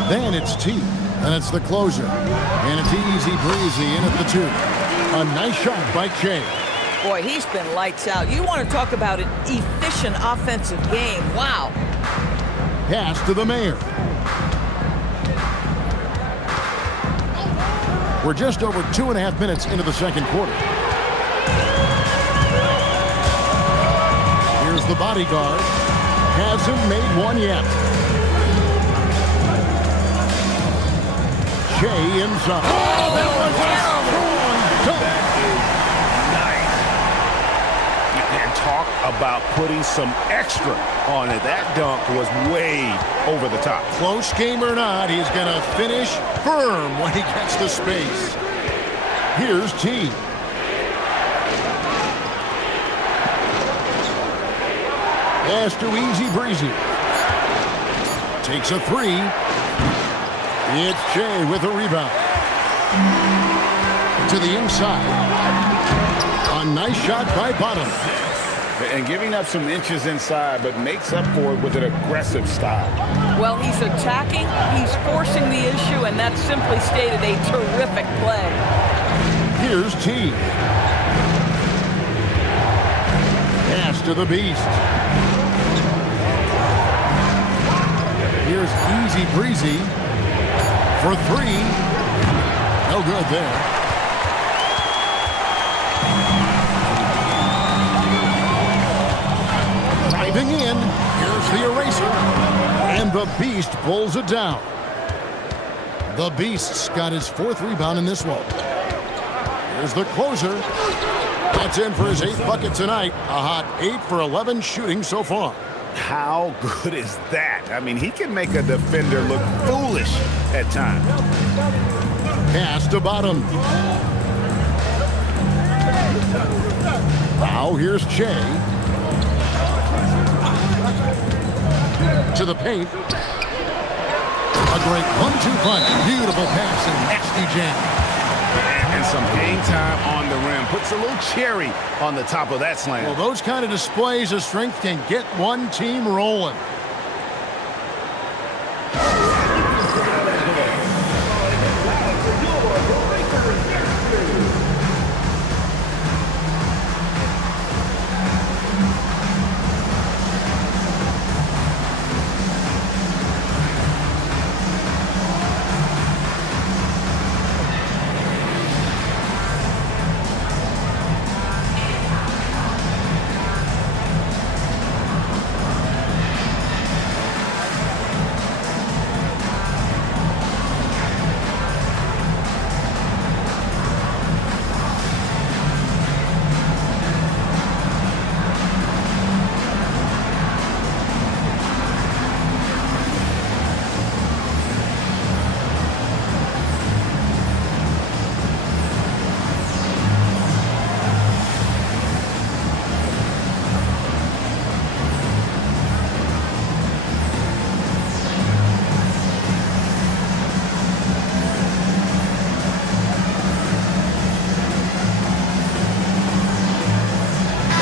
Then it's T. And it's the closer. And it's easy breezy in at the 2. A nice shot by Che. Boy, he's been lights out. You want to talk about an efficient offensive game. Wow. Pass to the Mayor. We're just over 2.5 minutes into the second quarter. Here's the bodyguard. Hasn't made one yet. Che inside. Oh, that was That is nice. You can talk about putting some extra on it. That dunk was way over the top. Close game or not, he's going to finish firm when he gets the space. Here's T. Pass to Easy Breezy. Takes a three. It's Jay with a rebound. To the inside. A nice shot by Bottom. And giving up some inches inside, but makes up for it with an aggressive style. Well, he's attacking, he's forcing the issue, and that's simply stated a terrific play. Here's T. Pass to the Beast. Here's Easy Breezy for three. No good there. Driving in. Here's the eraser. And the Beast pulls it down. The Beast's got his 4th rebound in this one. Here's the closer. That's in for his 8th bucket tonight. A hot 8 for 11 shooting so far. How good is that? I mean, he can make a defender look foolish at times. Pass to Bottom. Now here's Che. To the paint. A great 1-2 punch. Beautiful pass and nasty jam. And some hang time on the rim. Puts a little cherry on the top of that slam. Well, those kind of displays of strength can get one team rolling.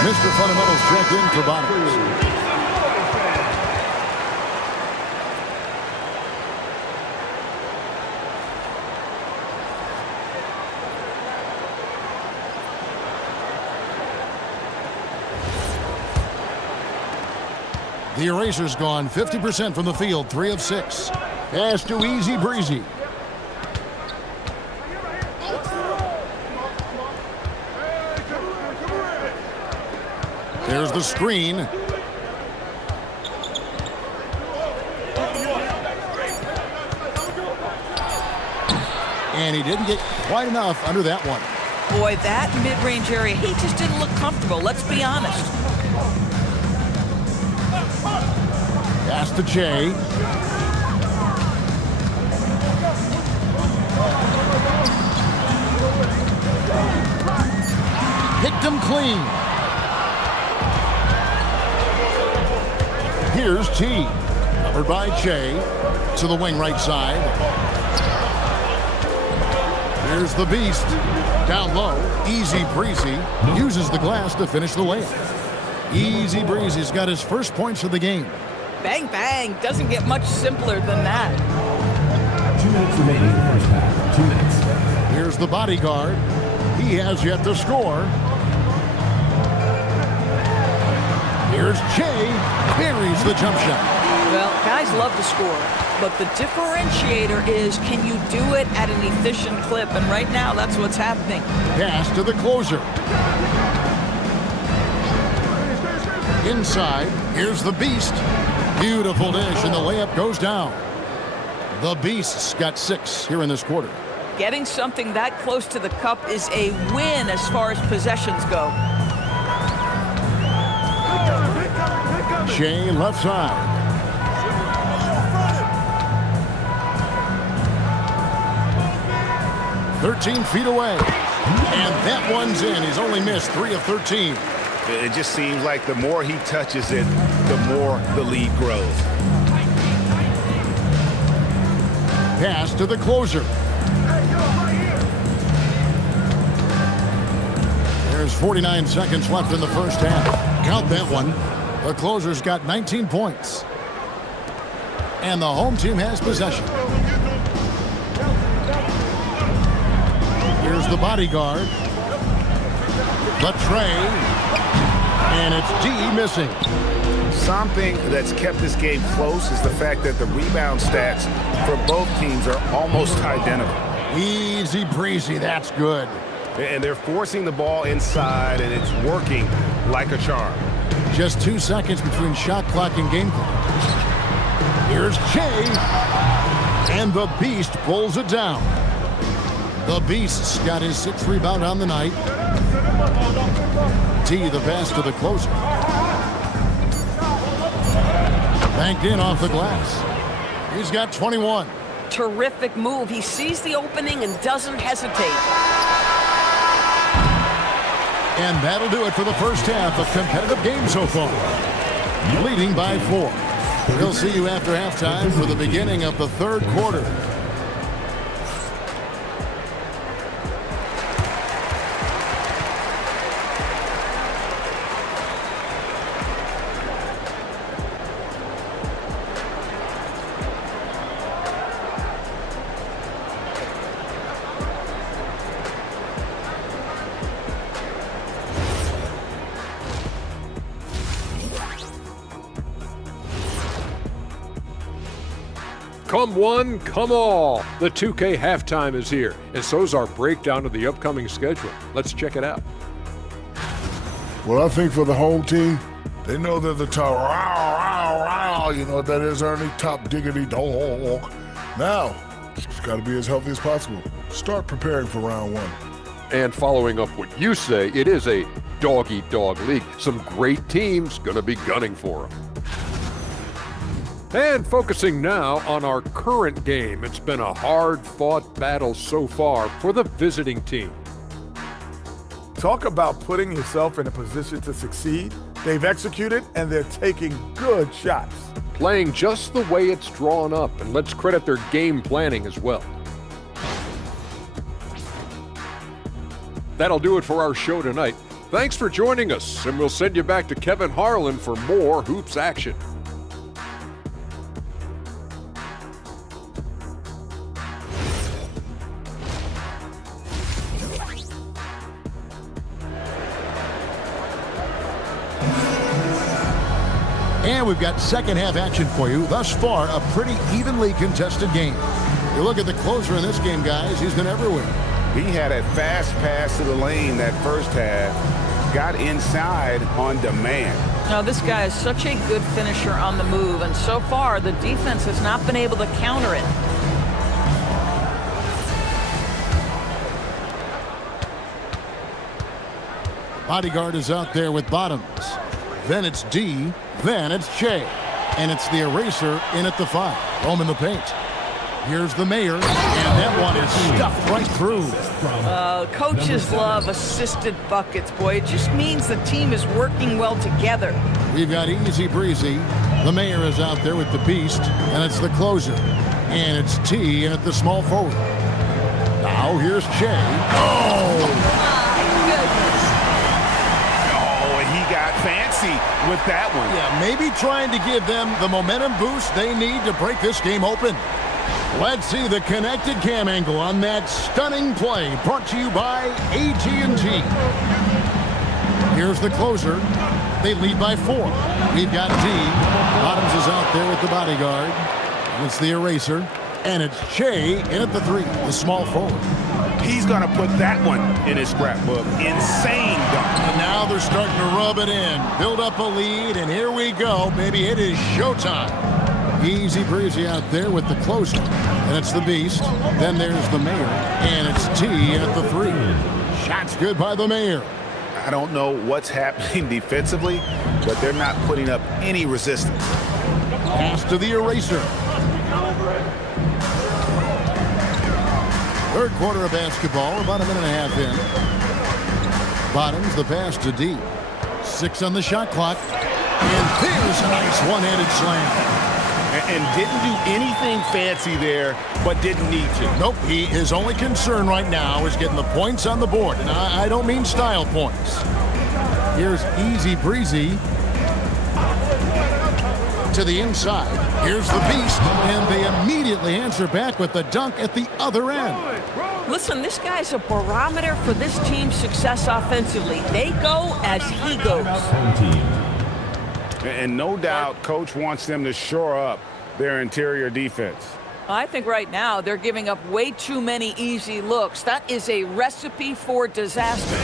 Mr. Fundamentals checked in for Bottoms. The eraser's gone 50% from the field, 3 of 6. Pass to Easy Breezy. There's the screen. And he didn't get quite enough under that one. Boy, that mid-range area, he just didn't look comfortable, let's be honest. Pass to Che. Picked him clean. Here's T. Covered by Che. To the wing right side. Here's the Beast. Down low. Easy Breezy uses the glass to finish the layup. Easy Breezy's got his first points of the game. Bang, bang. Doesn't get much simpler than that. 2 minutes remaining in the first half. 2 minutes. Here's the bodyguard. He has yet to score. Here's Che. Buries the jump shot. Well, guys love to score, but the differentiator is, can you do it at an efficient clip? And right now, that's what's happening. Pass to the closer. Inside, here's the Beast. Beautiful dish, and the layup goes down. The Beast's got 6 here in this quarter. Getting something that close to the cup is a win as far as possessions go. Shea left side. 13 feet away. And that one's in. He's only missed 3 of 13. It just seems like the more he touches it, the more the lead grows. Pass to the closer. There's 49 seconds left in the first half. Count that one. The closer's got 19 points. And the home team has possession. Here's the bodyguard. The tray. And it's D missing. Something that's kept this game close is the fact that the rebound stats for both teams are almost identical. Easy breezy, that's good. And they're forcing the ball inside, and it's working like a charm. Just 2 seconds between shot clock and game clock. Here's Shea. And the Beast pulls it down. The Beast's got his 6th rebound on the night. T, the pass to the closer. Banked in off the glass. He's got 21. Terrific move. He sees the opening and doesn't hesitate. And that'll do it for the first half. A competitive game so far. Leading by 4. We'll see you after halftime for the beginning of the third quarter. Come one, come all. The 2K halftime is here, and so's our breakdown of the upcoming schedule. Let's check it out. Well, I think for the home team, they know they're the top. You know what that is, Ernie? Top diggity dog. Now, it's got to be as healthy as possible. Start preparing for round 1. And following up what you say, it is a dog-eat-dog league. Some great teams going to be gunning for them. And focusing now on our current game, it's been a hard-fought battle so far for the visiting team. Talk about putting yourself in a position to succeed. They've executed, and they're taking good shots. Playing just the way it's drawn up, and let's credit their game planning as well. That'll do it for our show tonight. Thanks for joining us, and we'll send you back to Kevin Harlan for more hoops action. And we've got second half action for you. Thus far, a pretty evenly contested game. You look at the closer in this game, guys, he's been everywhere. He had a fast pass to the lane that first half, got inside on demand. Now, this guy is such a good finisher on the move, and so far, the defense has not been able to counter it. Bodyguard is out there with Bottoms. Then it's D. Then it's Shea. And it's the eraser in at the 5. Roam in the paint. Here's the mayor. And that one is stuffed right through. Coaches love assisted buckets, boy. It just means the team is working well together. We've got easy breezy. The mayor is out there with the Beast. And it's the closer. And it's T in at the small forward. Now here's Shea. Oh! Fancy with that one. Yeah, maybe trying to give them the momentum boost they need to break this game open. Let's see the connected cam angle on that stunning play brought to you by AT&T. Here's the closer. They lead by 4. We've got D. Bottoms is out there with the bodyguard. It's the eraser. And it's Shea in at the 3, the small forward. He's going to put that one in his scrapbook. Insane dunk. And now they're starting to rub it in. Build up a lead, and here we go, baby. It is showtime. Easy breezy out there with the closer. And it's the Beast. Then there's the mayor. And it's T in at the 3. Shots good by the mayor. I don't know what's happening defensively, but they're not putting up any resistance. Pass to the eraser. Third quarter of basketball, about a minute and a half in. Bottoms, the pass to D. 6 on the shot clock. And there's a nice one-handed slam. And didn't do anything fancy there, but didn't need to. Nope, his only concern right now is getting the points on the board. And I don't mean style points. Here's easy breezy to the inside. Here's the beast, and they immediately answer back with the dunk at the other end. Listen, this guy's a barometer for this team's success offensively. They go as he goes. And no doubt, Coach wants them to shore up their interior defense. I think right now they're giving up way too many easy looks. That is a recipe for disaster.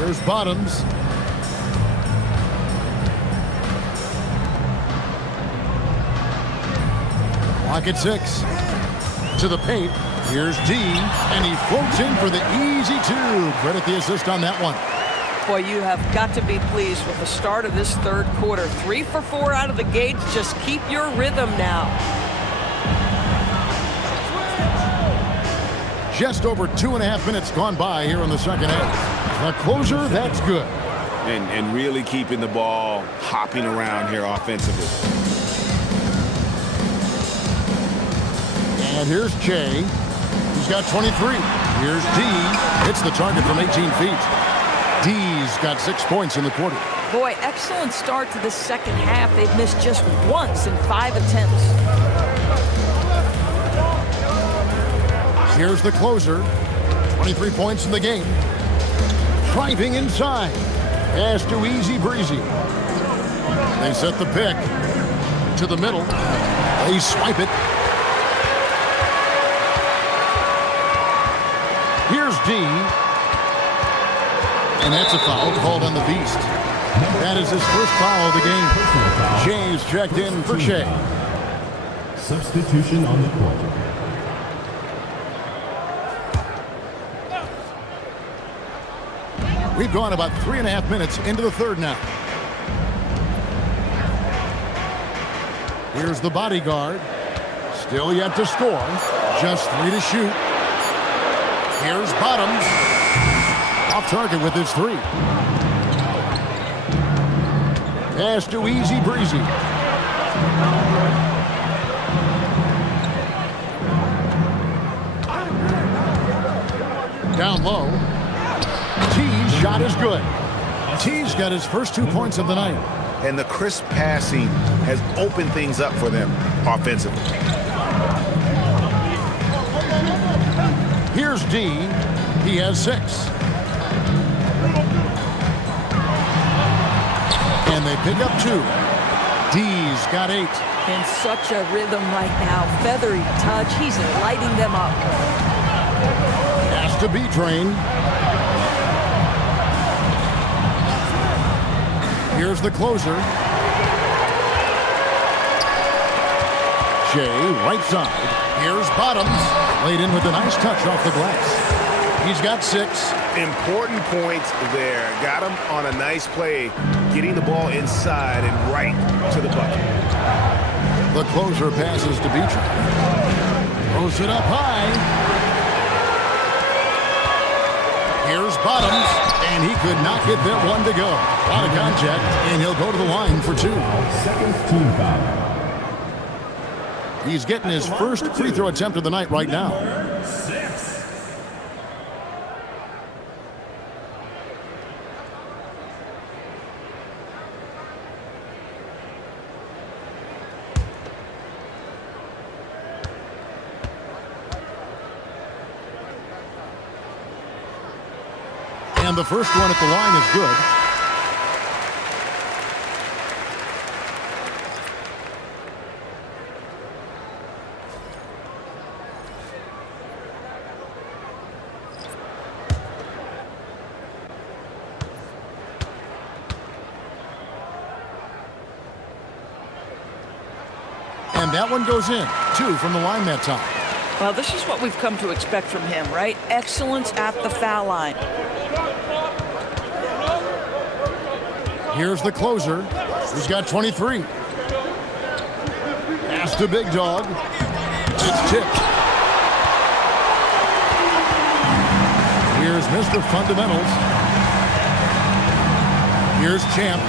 There's Bottoms. Clock at 6. To the paint. Here's D, and he floats in for the easy 2. Credit the assist on that one. Boy, you have got to be pleased with the start of this third quarter. 3 for 4 out of the gate. Just keep your rhythm now. Just over 2.5 minutes gone by here in the second half. The closer, that's good. And really keeping the ball hopping around here offensively. And here's Che. He's got 23. Here's D. Hits the target from 18 feet. D's got 6 points in the quarter. Boy, excellent start to the second half. They've missed just once in 5 attempts. Here's the closer. 23 points in the game. Driving inside. Pass to Easy Breezy. They set the pick to the middle. They swipe it. Here's D. And that's a foul called on the Beast. That is his first foul of the game. James checked in for Shea. Substitution on the court. We've gone about 3.5 minutes into the third now. Here's the bodyguard. Still yet to score. Just 3 to shoot. Here's Bottoms. Off target with his 3. Pass to Easy Breezy. Down low. T's shot is good. T's got his first 2 points of the night. And the crisp passing has opened things up for them offensively. Here's D. He has 6. And they pick up 2. D's got 8. In such a rhythm right now. Feathery touch. He's lighting them up. Pass Has to be trained. Here's the closer. Shea, right side. Here's Bottoms. Laid in with a nice touch off the glass. He's got 6. Important points there. Got him on a nice play, getting the ball inside and right to the bucket. The closer passes to Beecher. Throws it up high. Here's Bottoms, and he could not get that one to go. Out of contact, and he'll go to the line for 2. Second team foul. He's getting his first free throw attempt of the night right now. And the first one at the line is good. And that one goes in. 2 from the line that time. Well, this is what we've come to expect from him, right? Excellence at the foul line. Here's the closer. He's got 23. Pass to Big Dog. It's tipped. Here's Mr. Fundamentals. Here's Champ.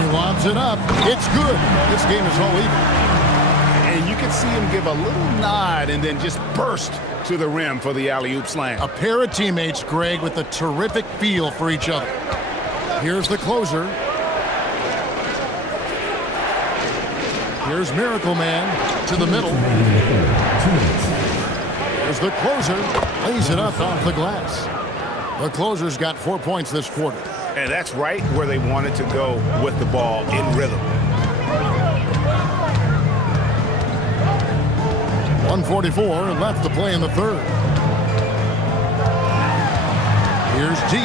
He lobs it up. It's good. This game is all even. And you can see him give a little nod and then just burst to the rim for the alley-oop slam. A pair of teammates, Greg, with a terrific feel for each other. Here's the closer. Here's Miracle Man to the middle. Here's the closer. Lays it up off the glass. The closer's got 4 points this quarter. And that's right where they wanted to go with the ball in rhythm. 1:44 left to play in the third. Here's D.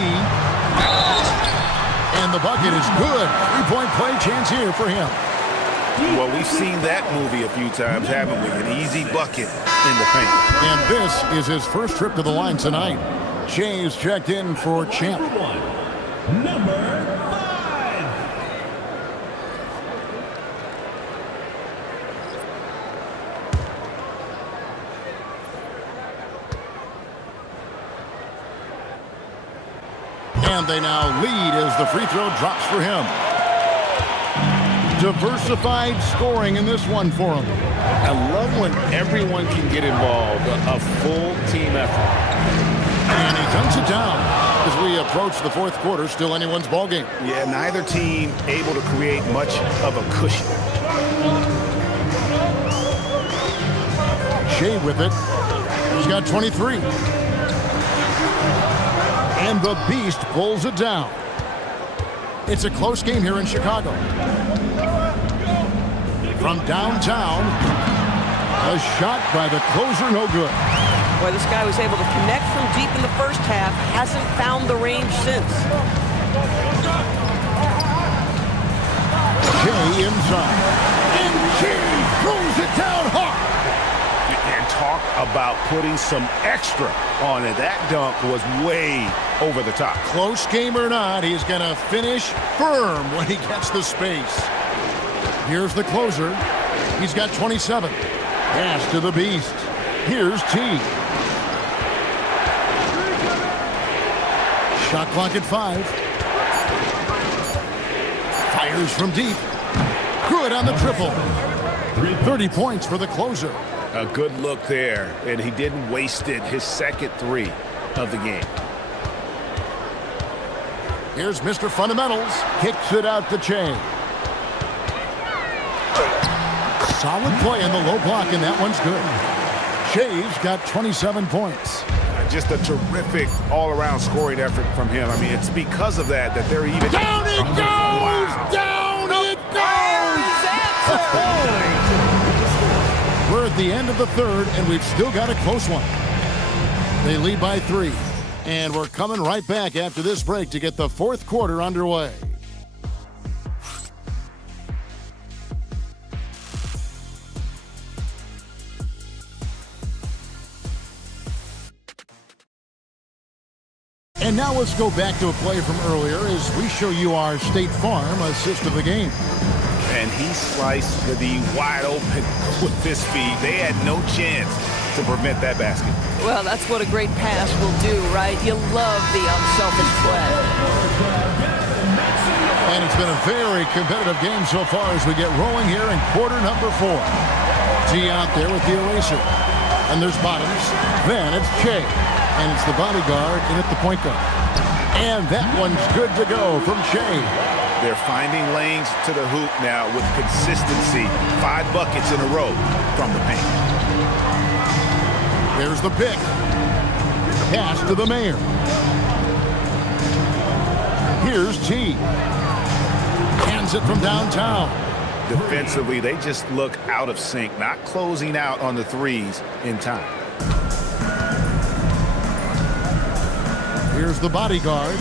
And the bucket is good. 3-point play chance here for him. Well, we've seen that movie a few times, haven't we? An easy bucket in the paint. And this is his first trip to the line tonight. Shay's checked in for Champ. Number 5. And they now lead as the free throw drops for him. Diversified scoring in this one for him. I love when everyone can get involved, a full team effort. And he dunks it down as we approach the fourth quarter, still anyone's ball game. Yeah, neither team able to create much of a cushion. Shea with it. He's got 23. And the Beast pulls it down. It's a close game here in Chicago. From downtown, a shot by the closer, no good. Boy, this guy was able to connect from deep in the first half, hasn't found the range since. Shea inside. And Shea throws it down hard. And talk about putting some extra on it. That dunk was way over the top. Close game or not, he's going to finish firm when he gets the space. Here's the closer. He's got 27. Pass to the Beast. Here's T. Shot clock at 5. Fires from deep. Good on the triple. 30 points for the closer. A good look there, and he didn't waste it. His second 3 of the game. Here's Mr. Fundamentals. Kicks it out the chain. Solid play in the low block, and that one's good. Shea's got 27 points. Just a terrific all-around scoring effort from him. I mean, it's because of that they're even... Down it goes! Wow. Down it goes! We're at the end of of the third, and we've still got a close one. They lead by 3. And we're coming right back after this break to get the fourth quarter underway. And now let's go back to a play from earlier as we show you our State Farm assist of the game. And he sliced the D wide open with his feet. They had no chance to prevent that basket. Well, that's what a great pass will do, right? You love the unselfish play. And it's been a very competitive game so far as we get rolling here in quarter number 4. G out there with the eraser. And there's Bottoms. Then it's Che. And it's the bodyguard in at the point guard. And that one's good to go from Che. They're finding lanes to the hoop now with consistency. 5 buckets in a row from the paint. There's the pick. Pass to the Mayor. Here's T. Hands it from downtown. Defensively, they just look out of sync, not closing out on the threes in time. Here's the bodyguard.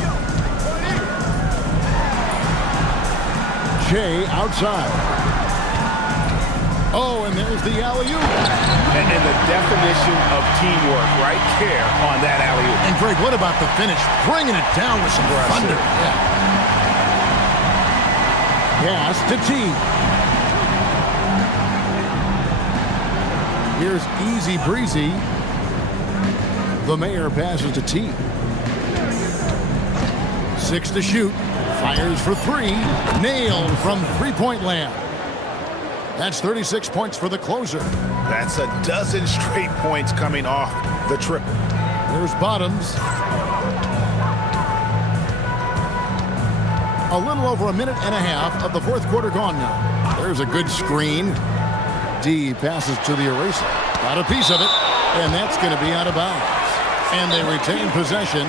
Che outside. Oh, and there's the alley-oop. And the definition of teamwork right there on that alley-oop. And Greg, what about the finish? Bringing it down with some thunder. Yeah. Pass to T. Here's Easy Breezy. The Mayor passes to T. 6 to shoot. Fires for 3. Nailed from three-point land. That's 36 points for the closer. That's a dozen straight points coming off the triple. There's Bottoms. A little over a minute and a half of the fourth quarter gone now. There's a good screen. D passes to the eraser. Got a piece of it, and that's going to be out of bounds. And they retain possession.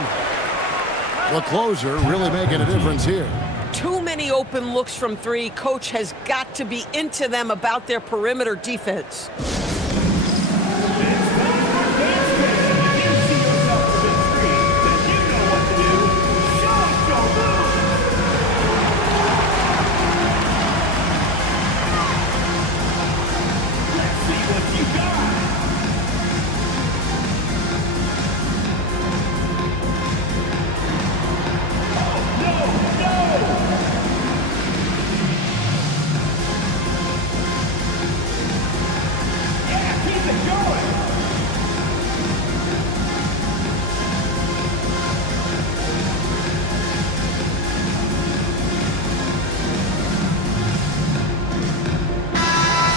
The closer really making a difference here. Too many open looks from 3. Coach has got to be into them about their perimeter defense.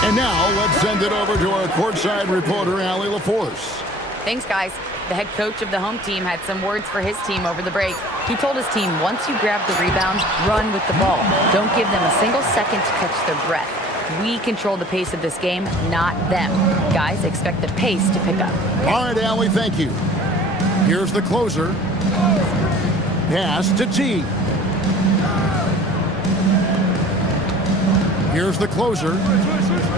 And now let's send it over to our courtside reporter, Allie LaForce. Thanks, guys. The head coach of the home team had some words for his team over the break. He told his team, once you grab the rebound, run with the ball. Don't give them a single second to catch their breath. We control the pace of this game, not them. Guys, expect the pace to pick up. All right, Allie, thank you. Here's the closer. Pass to T. Here's the closer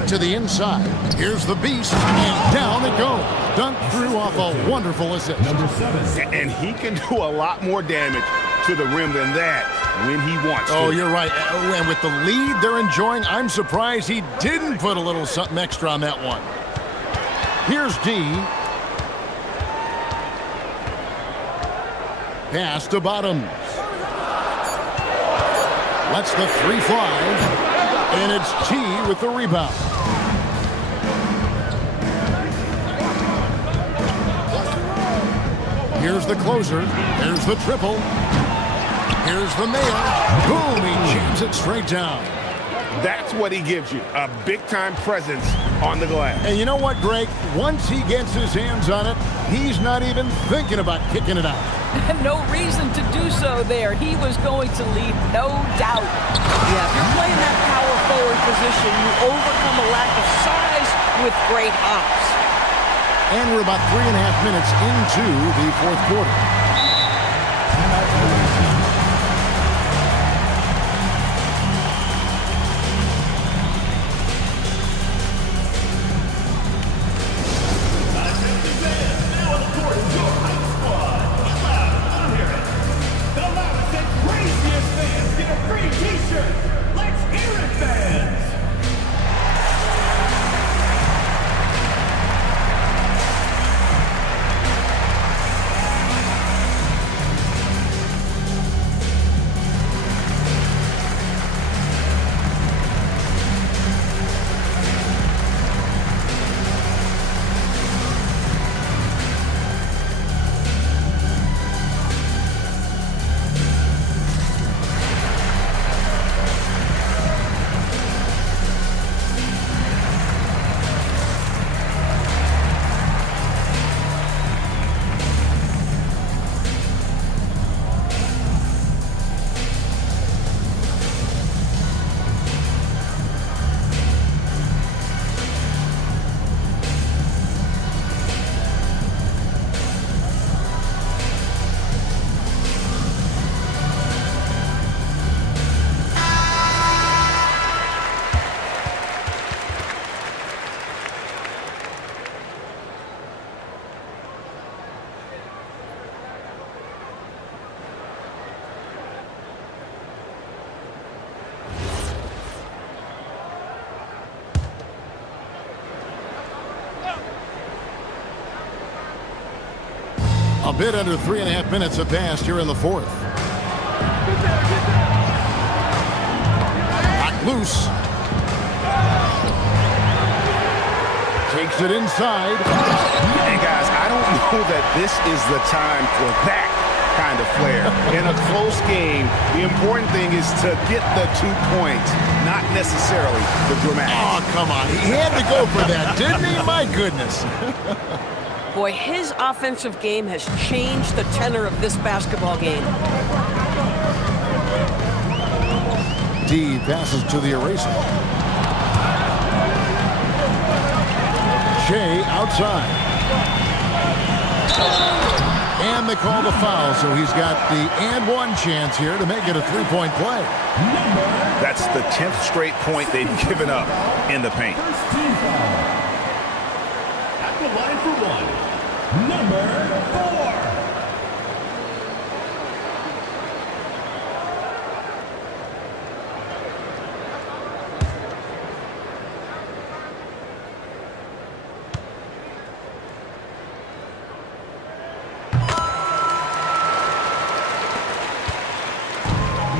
to the inside. Here's the beast, and down it goes. Dunk threw off a wonderful assist. And he can do a lot more damage to the rim than that when he wants to. Oh, you're right. And with the lead they're enjoying, I'm surprised he didn't put a little something extra on that one. Here's D. Pass to Bottoms. Lets the 3 fly. And it's T with the rebound. Here's the closer. Here's the triple. Here's the Mayor. Boom, he jams it straight down. That's what he gives you, a big-time presence on the glass. And you know what, Greg? Once he gets his hands on it, he's not even thinking about kicking it out. No reason to do so there. He was going to lead, no doubt. Yeah, if you're playing that power forward position, you overcome a lack of size with great hops. And we're about 3.5 minutes into the fourth quarter. T-shirt. Let's hear it, fans. A bit under 3.5 minutes have passed here in the fourth. Back loose. Takes it inside. And guys, I don't know that this is the time for that kind of flair. In a close game, the important thing is to get the 2 points, not necessarily the dramatics. Oh, come on. He had to go for that, didn't he? My goodness. Boy, his offensive game has changed the tenor of this basketball game. D passes to the eraser. Shea outside. And they call the foul, so he's got the and one chance here to make it a three-point play. That's the 10th straight point they've given up in the paint. First team foul. At the line for one, number 4.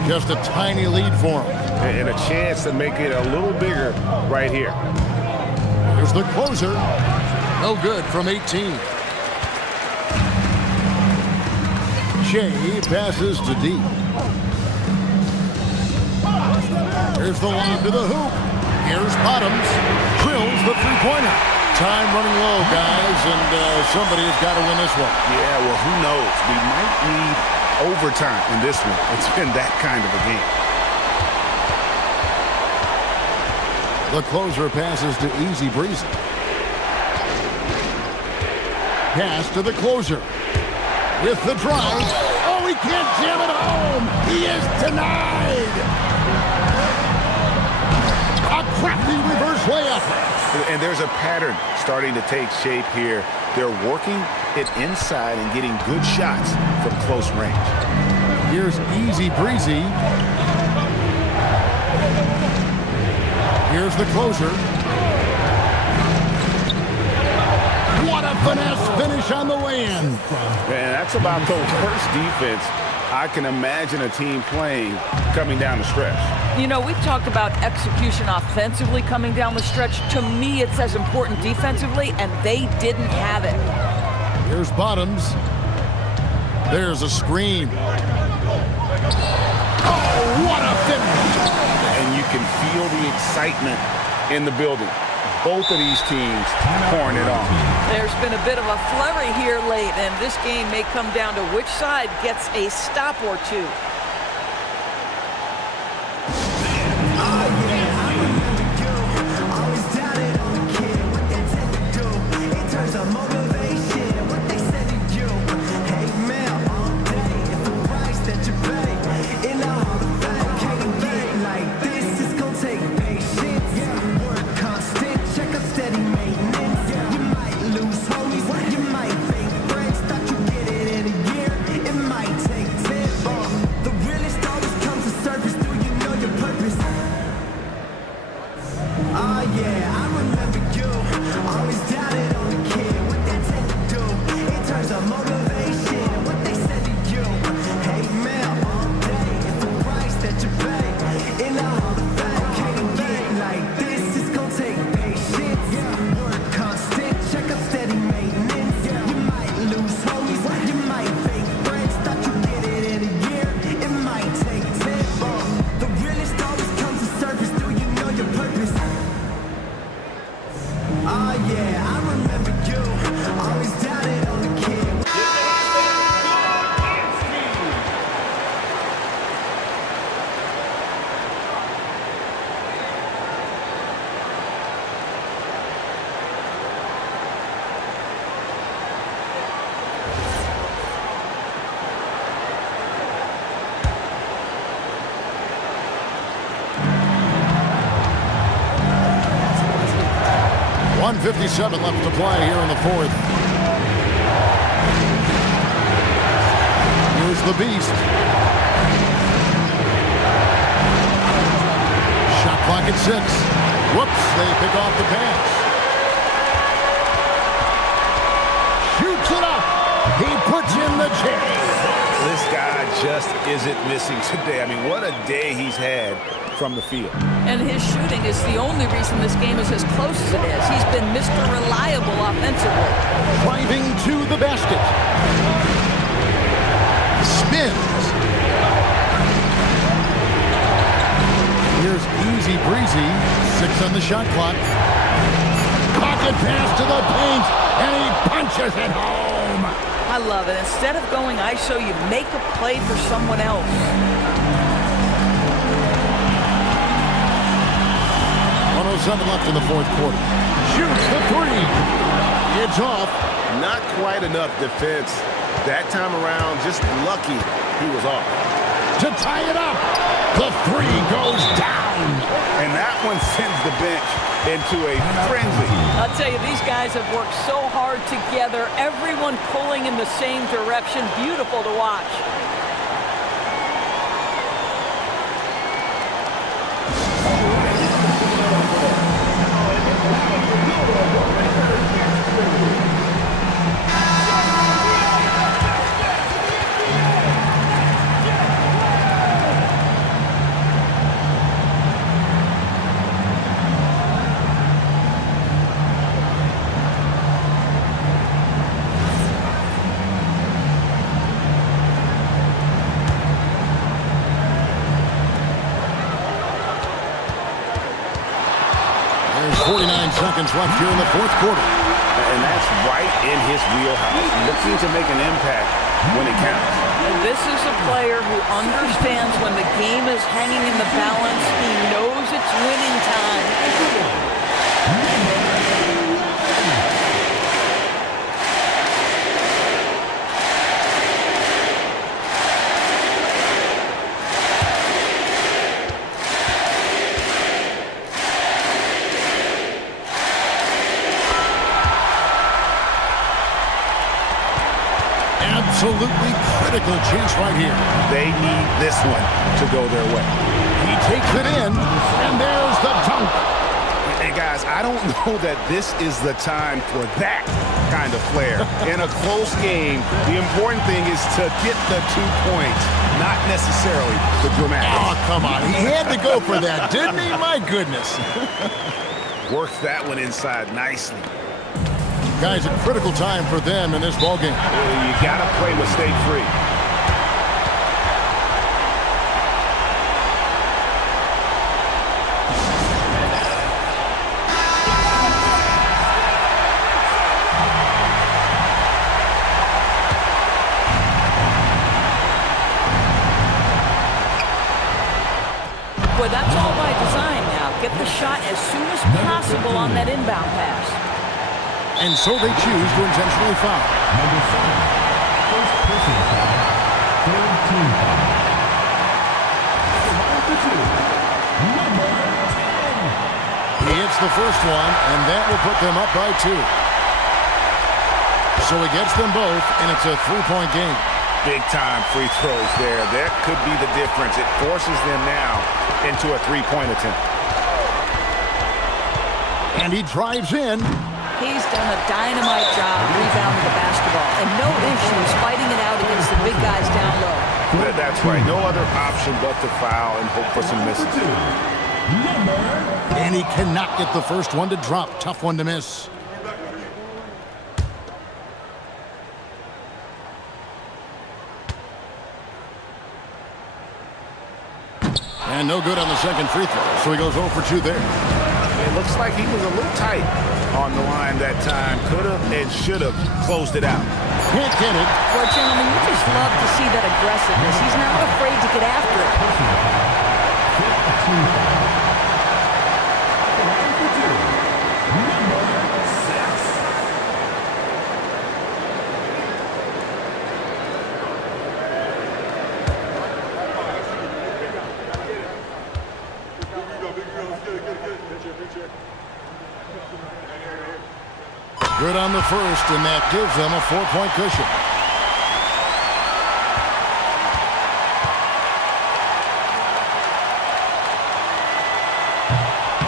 Just a tiny lead for him. And a chance to make it a little bigger right here. Here's the closer. No good from 18. Shea passes to D. Here's the lob to the hoop. Here's Bottoms. Drills the three-pointer. Time running low, guys, and somebody has got to win this one. Yeah, well, who knows? We might need overtime in this one. It's been that kind of a game. The closer passes to Easy Breezy. Pass to the closer. With the drive. Oh, he can't jam it home. He is denied. A crafty reverse layup. And there's a pattern starting to take shape here. They're working it inside and getting good shots from close range. Here's Easy Breezy. Here's the closer. What a finesse finish on the lay-in. And that's about the worst defense I can imagine a team playing coming down the stretch. You know, we talked about execution offensively coming down the stretch. To me, it's as important defensively, and they didn't have it. Here's Bottoms. There's a screen. Oh, what a finish! And you can feel the excitement in the building. Both of these teams pouring it on. There's been a bit of a flurry here late, and this game may come down to which side gets a stop or two. 1:57 left to play here in the fourth. Here's the Beast. Shot clock at 6. Whoops, they pick off the pass. Shoots it up. He puts in the J. This guy just isn't missing today. I mean, what a day he's had from the field. And his shooting is the only reason this game is as close as it is. He's been Mr. Reliable offensively. Driving to the basket. Spins. Here's Easy Breezy. 6 on the shot clock. Pocket pass to the paint, and he punches it home. I love it. Instead of going ISO, you make a play for someone else. 1:07 left in the fourth quarter. Shoots the 3. It's off. Not quite enough defense that time around. Just lucky he was off. To tie it up. The 3 goes down. And that one sends the bench into a frenzy. I'll tell you, these guys have worked so hard together. Everyone pulling in the same direction. Beautiful to watch. There's 49 seconds left here in the fourth quarter. And that's right in his wheelhouse. Looking to make an impact when it counts. And this is a player who understands when the game is hanging in the balance. He knows it's winning time. Absolutely critical chase right here. They need this one to go their way. He takes it in, and there's the dunk. And guys, I don't know that this is the time for that kind of flair. In a close game, the important thing is to get the 2 points, not necessarily the dramatics. Oh, come on. He had to go for that, didn't he? My goodness. Works that one inside nicely. Guys, a critical time for them in this ballgame. You got to play mistake-free. Boy, that's all by design now. Get the shot as soon as possible on that inbound pass. And so they choose to intentionally foul. Number 7. First personal foul. Third team foul. Number 2. Number 10. He hits the first one, and that will put them up by 2. So he gets them both, and it's a 3-point game. Big-time free throws there. That could be the difference. It forces them now into a 3-point attempt. And he drives in. He's done a dynamite job rebounding the basketball, and no issues fighting it out against the big guys down low. That's right. No other option but to foul and hope for some misses. And he cannot get the first one to drop. Tough one to miss. And no good on the second free throw, so he goes 0 for 2 there. It looks like he was a little tight on the line that time. Could have and should have closed it out. Can't get it. Well, gentlemen, you just love to see that aggressiveness. He's not afraid to get after it. Good on the first, and that gives them a 4-point cushion.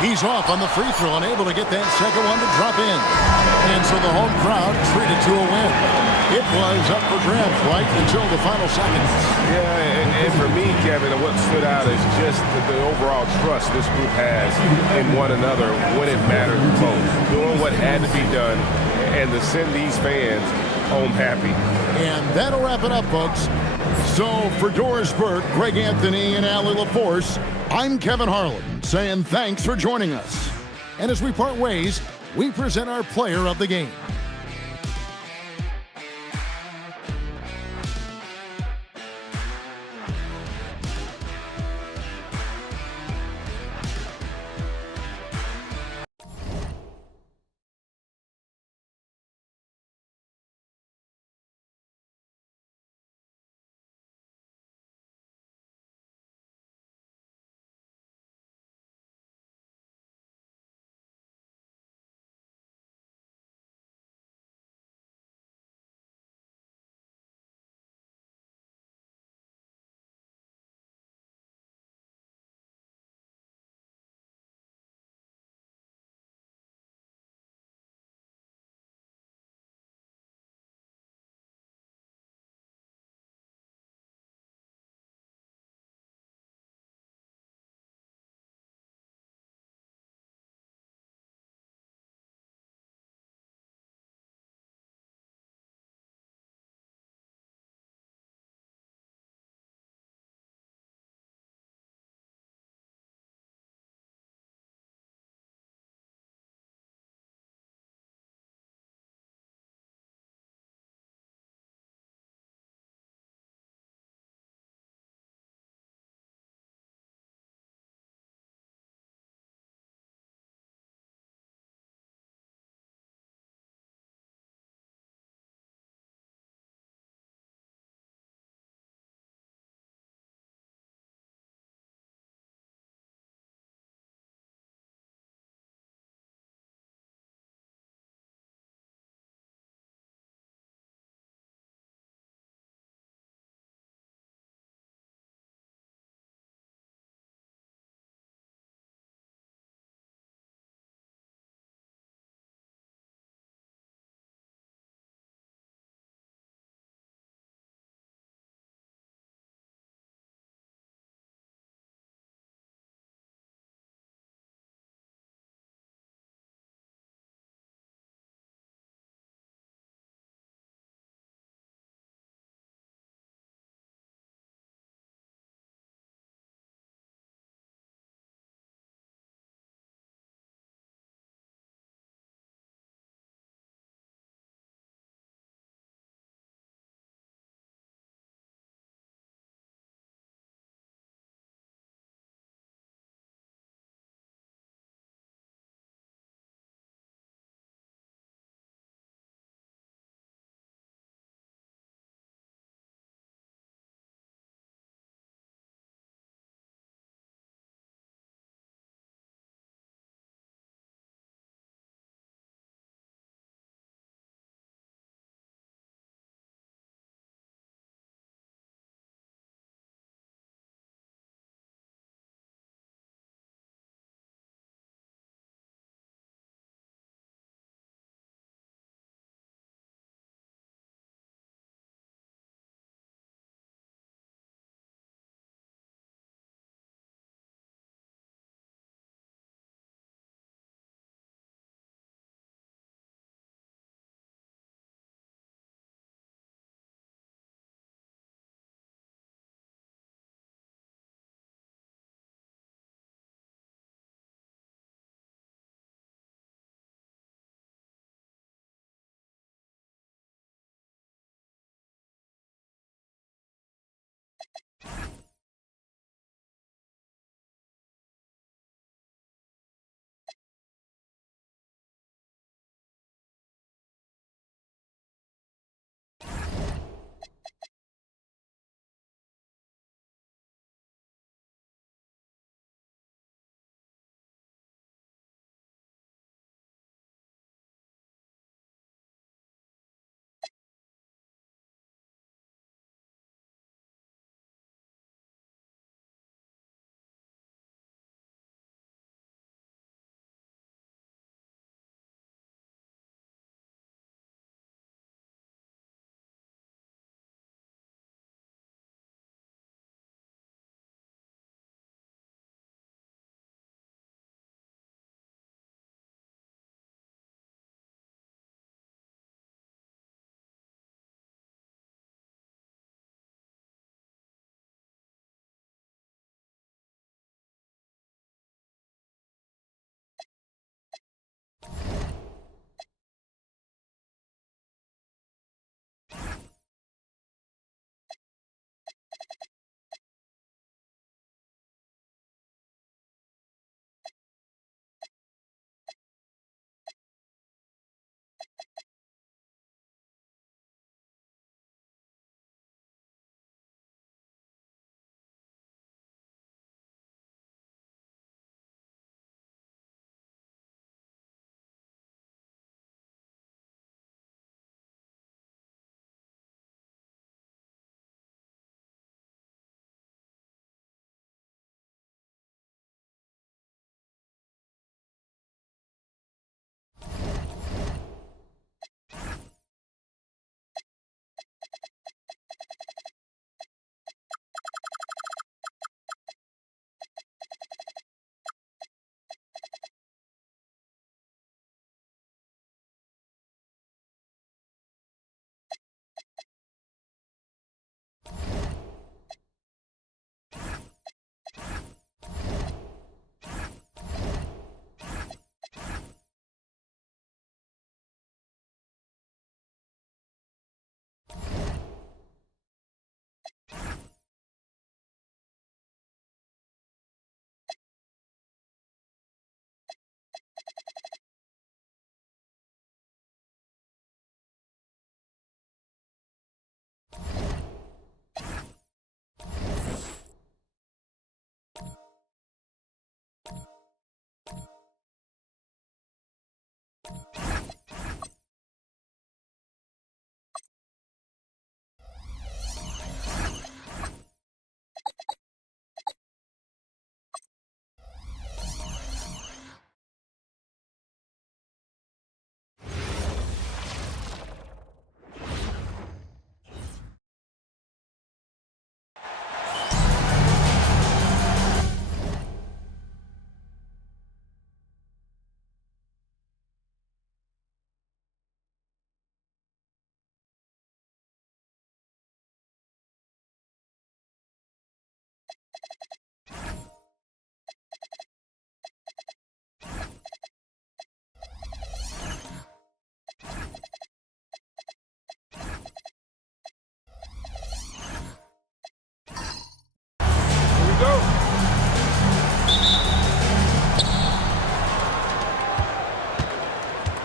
He's off on the free throw, unable to get that second one to drop in. And so the home crowd treated to a win. It was up for grabs right until the final seconds. Yeah, and for me, Kevin, what stood out is just the overall trust this group has in one another when it mattered most. Doing what had to be done and to send these fans home happy. And that'll wrap it up, folks. So for Doris Burke, Greg Anthony, and Allie LaForce, I'm Kevin Harlan saying thanks for joining us. And as we part ways, we present our player of the game.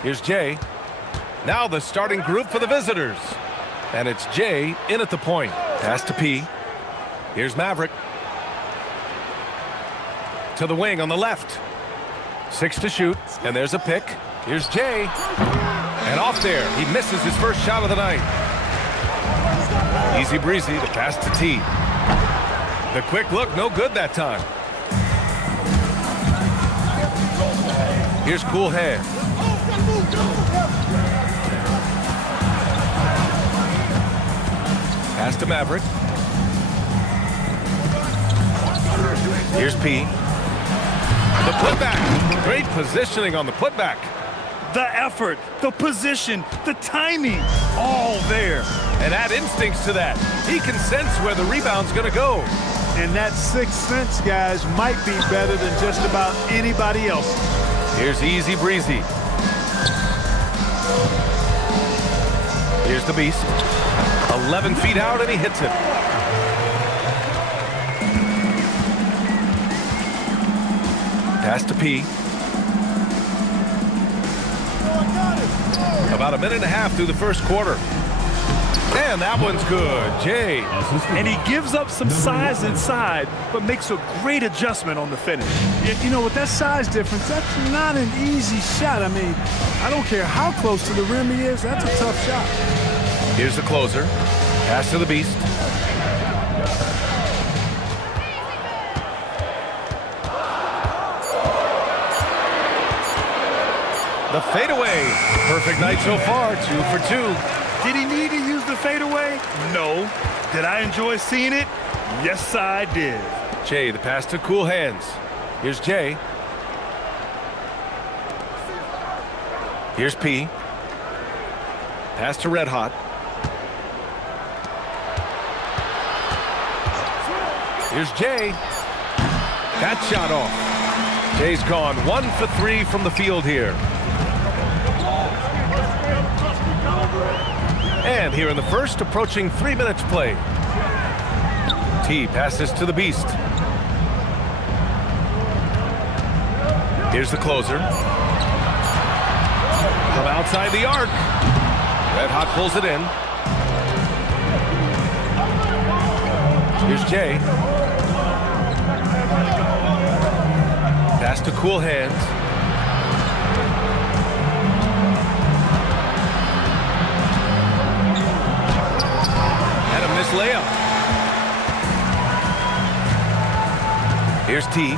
Here's Jay. Now the starting group for the visitors. And it's Jay in at the point. Pass to P. Here's Maverick. To the wing on the left. 6 to shoot. And there's a pick. Here's Jay. And off there. He misses his first shot of the night. Easy breezy. The pass to T. The quick look. No good that time. Here's Cool Hand. Pass to Maverick. Here's P. The putback. Great positioning on the putback. The effort, the position, the timing, all there. And add instincts to that. He can sense where the rebound's going to go. And that sixth sense, guys, might be better than just about anybody else. Here's Easy Breezy. Here's the Beast. 11 feet out, and he hits it. Pass to P. About a minute and a half through the first quarter. And that one's good. Jay. And he gives up some size inside, but makes a great adjustment on the finish. You know, with that size difference, that's not an easy shot. I mean, I don't care how close to the rim he is, that's a tough shot. Here's the closer. Pass to the Beast. The fadeaway. Perfect night so far. 2 for 2. Did he need to use the fadeaway? No. Did I enjoy seeing it? Yes, I did. Jay, the pass to Cool Hands. Here's Jay. Here's P. Pass to Red Hot. Here's Jay. That shot off. Jay's gone 1 for 3 from the field here. And here in the first, approaching 3 minutes played. T passes to the Beast. Here's the closer. From outside the arc. Red Hot pulls it in. Here's Jay. Pass to Cool Hands. And a missed layup. Here's T.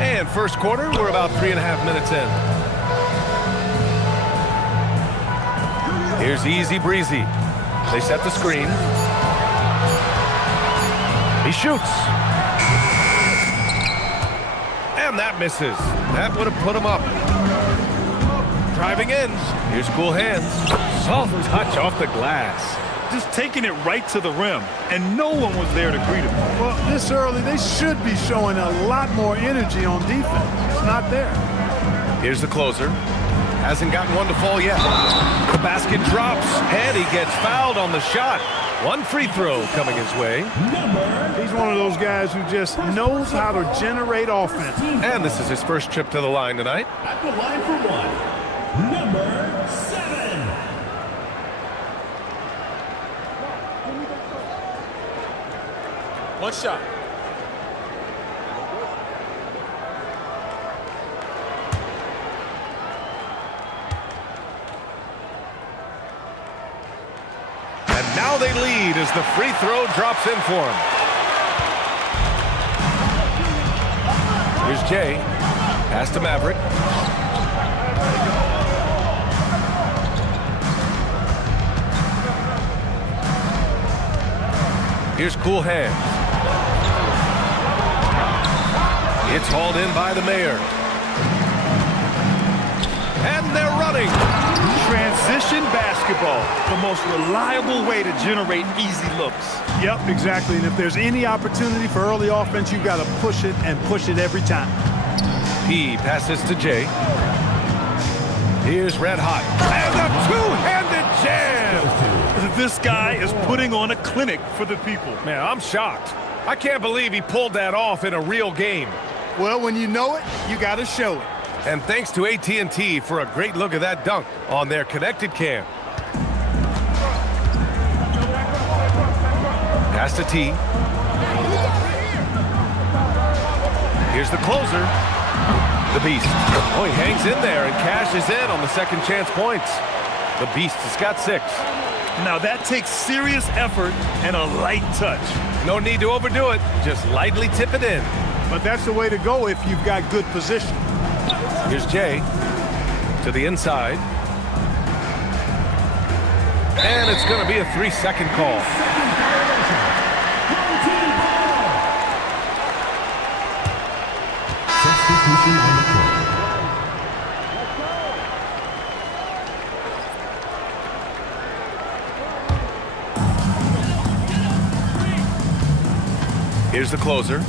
And first quarter, we're about 3.5 minutes in. Here's Easy Breezy. They set the screen. He shoots. And that misses. That would have put him up. Driving in. Here's Cool Hands. Soft touch off the glass. Just taking it right to the rim, and no one was there to greet him. Well, this early, they should be showing a lot more energy on defense. It's not there. Here's the closer. Hasn't gotten one to fall yet. The basket drops, and he gets fouled on the shot. One free throw coming his way. He's one of those guys who just knows how to generate offense. And this is his first trip to the line tonight. At the line for one, number 7. One shot. And now they lead as the free throw drops in for him. Here's Jay. Pass to Maverick. Here's Cool Hands. It's hauled in by the Mayor. And they're running. Transition basketball, the most reliable way to generate easy looks. Yep, exactly. And if there's any opportunity for early offense, you've got to push it and push it every time. P passes to Jay. Here's Red Hot. And a two-handed jam. This guy is putting on a clinic for the people. Man, I'm shocked. I can't believe he pulled that off in a real game. Well, when you know it, you got to show it. And thanks to AT&T for a great look at that dunk on their connected cam. Pass to T. Here's the closer. The Beast. Oh, he hangs in there and cashes in on the second chance points. The Beast has got 6. Now that takes serious effort and a light touch. No need to overdo it. Just lightly tip it in. But that's the way to go if you've got good position. Here's Jay to the inside. And it's going to be a 3-second call. Substitution on the court. Here's the closer.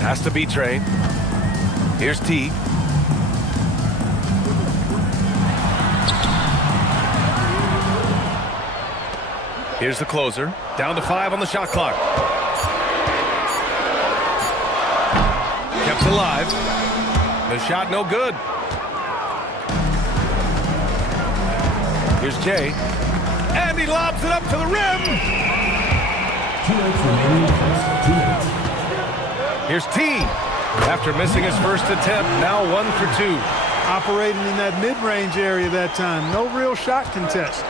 Has to be Trey. Here's T. Here's the closer. Down to 5 on the shot clock. Kept alive. The shot no good. Here's Jay. And he lobs it up to the rim. 2 minutes remaining in the first. 2 minutes. Here's T. After missing his first attempt, now 1 for 2. Operating in that mid-range area that time. No real shot contest.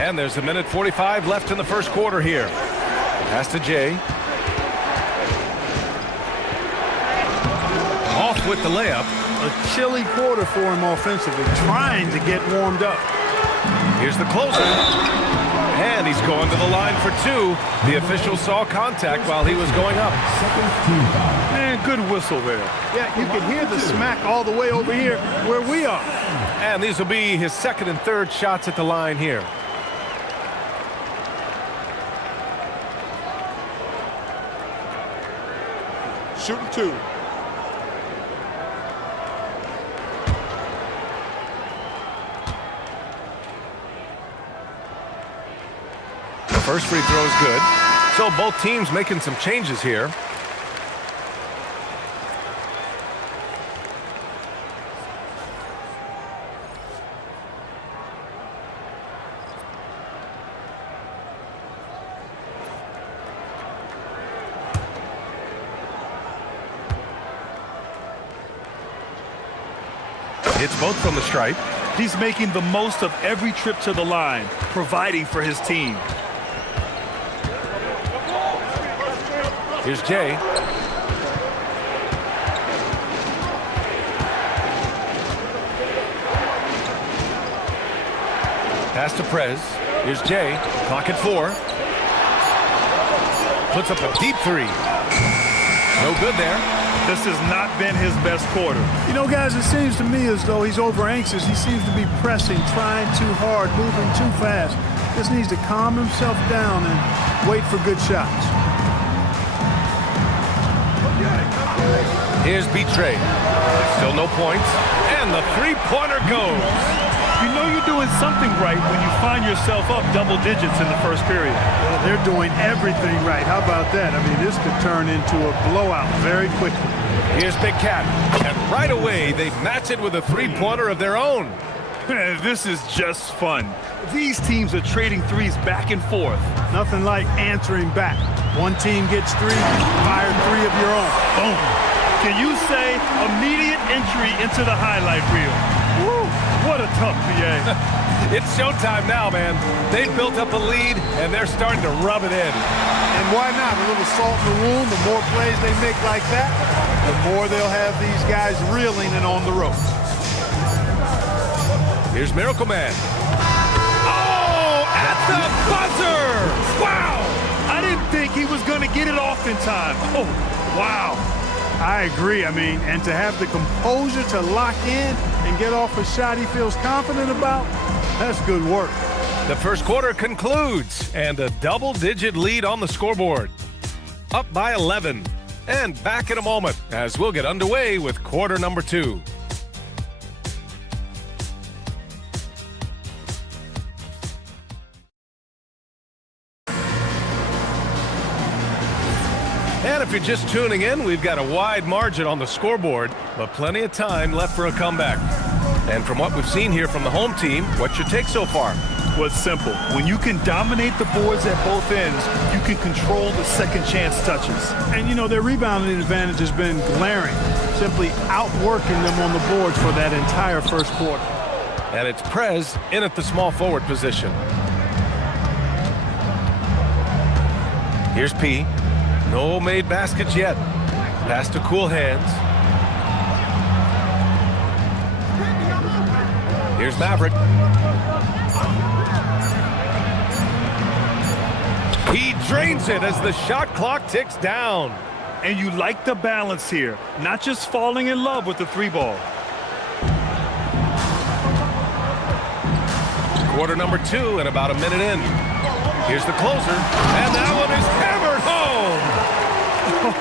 And there's a minute 45 left in the first quarter here. Pass to Jay. Off with the layup. A chilly quarter for him offensively, trying to get warmed up. Here's the closer. And he's going to the line for 2. The official saw contact while he was going up. Man, good whistle there. Yeah, you can hear the smack all the way over here where we are. And these will be his second and third shots at the line here. Shooting 2. The first free throw is good. So both teams making some changes here. It's both from the stripe. He's making the most of every trip to the line, providing for his team. Here's Jay. Pass to Prez. Here's Jay. Clock at 4. Puts up a deep 3. No good there. This has not been his best quarter. You know, guys, it seems to me as though he's over anxious. He seems to be pressing, trying too hard, moving too fast. Just needs to calm himself down and wait for good shots. Here's Betray. Still no points. And the three-pointer goes. You know you're doing something right when you find yourself up double digits in the first period. Well, they're doing everything right. How about that? I mean, this could turn into a blowout very quickly. Here's Big Cat. And right away, they match it with a three-pointer of their own. This is just fun. These teams are trading threes back and forth. Nothing like answering back. One team gets 3, fire 3 of your own. Boom. Can you say immediate entry into the highlight reel? Woo, what a tough PA. It's showtime now, man. They've built up a lead, and they're starting to rub it in. And why not? A little salt in the wound. The more plays they make like that, the more they'll have these guys reeling and on the ropes. Here's Miracle Man. Oh, at the buzzer! Wow! I didn't think he was going to get it off in time. Oh, wow. I agree. I mean, and to have the composure to lock in and get off a shot he feels confident about, that's good work. The first quarter concludes, and a double-digit lead on the scoreboard. Up by 11. And back in a moment as we'll get underway with quarter number 2. And if you're just tuning in, we've got a wide margin on the scoreboard, but plenty of time left for a comeback. And from what we've seen here from the home team, what's your take so far? Well, it's simple. When you can dominate the boards at both ends, you can control the second chance touches. And, you know, their rebounding advantage has been glaring, simply outworking them on the boards for that entire first quarter. And it's Prez in at the small forward position. Here's P. No made baskets yet. Pass to Cool Hands. Here's Maverick. He drains it as the shot clock ticks down. And you like the balance here, not just falling in love with the three ball. Quarter number 2 and about a minute in. Here's the closer, and that one is hammered home.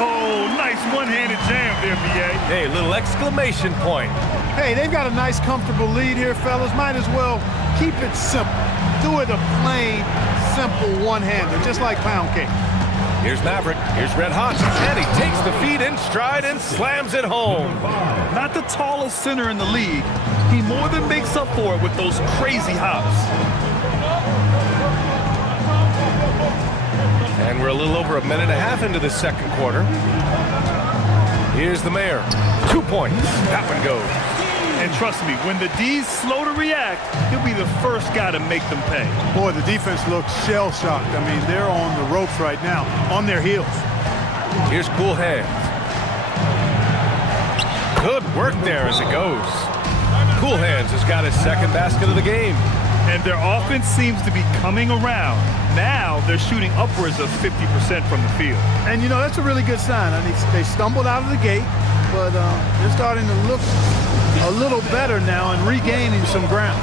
Oh, nice one-handed jam there, B.A. Hey, little exclamation point. Hey, they've got a nice, comfortable lead here, fellas. Might as well keep it simple. Do it a plain, simple one-hander, just like pound cake. Here's Maverick. Here's Red Hot. And he takes the feed in stride and slams it home. Not the tallest center in the league. He more than makes up for it with those crazy hops. And we're a little over a minute and a half into the second quarter. Here's the mayor. 2 points. That one goes. And trust me, when the D's slow to react, he'll be the first guy to make them pay. Boy, the defense looks shell-shocked. I mean, they're on the ropes right now, on their heels. Here's Cool Hands. Good work there as it goes. Cool Hands has got his second basket of the game. And their offense seems to be coming around. Now they're shooting upwards of 50% from the field. And, you know, that's a really good sign. I mean, they stumbled out of the gate, but they're starting to look a little better now and regaining some ground.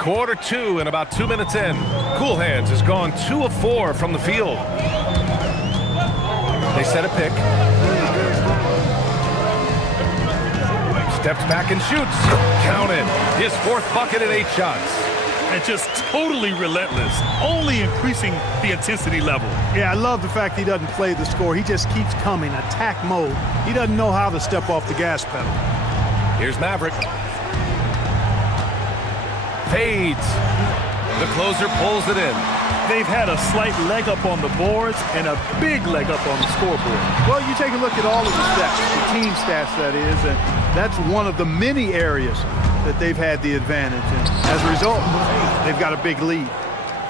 Quarter 2 and about 2 minutes in. Cool Hands has gone 2 of 4 from the field. They set a pick. Steps back and shoots. Counted. His 4th bucket in 8 shots. And just totally relentless, only increasing the intensity level. Yeah, I love the fact he doesn't play the score. He just keeps coming, attack mode. He doesn't know how to step off the gas pedal. Here's Maverick. Fades. The closer pulls it in. They've had a slight leg up on the boards and a big leg up on the scoreboard. Well, you take a look at all of the stats, the team stats that is, and that's one of the many areas that they've had the advantage. And as a result, they've got a big lead.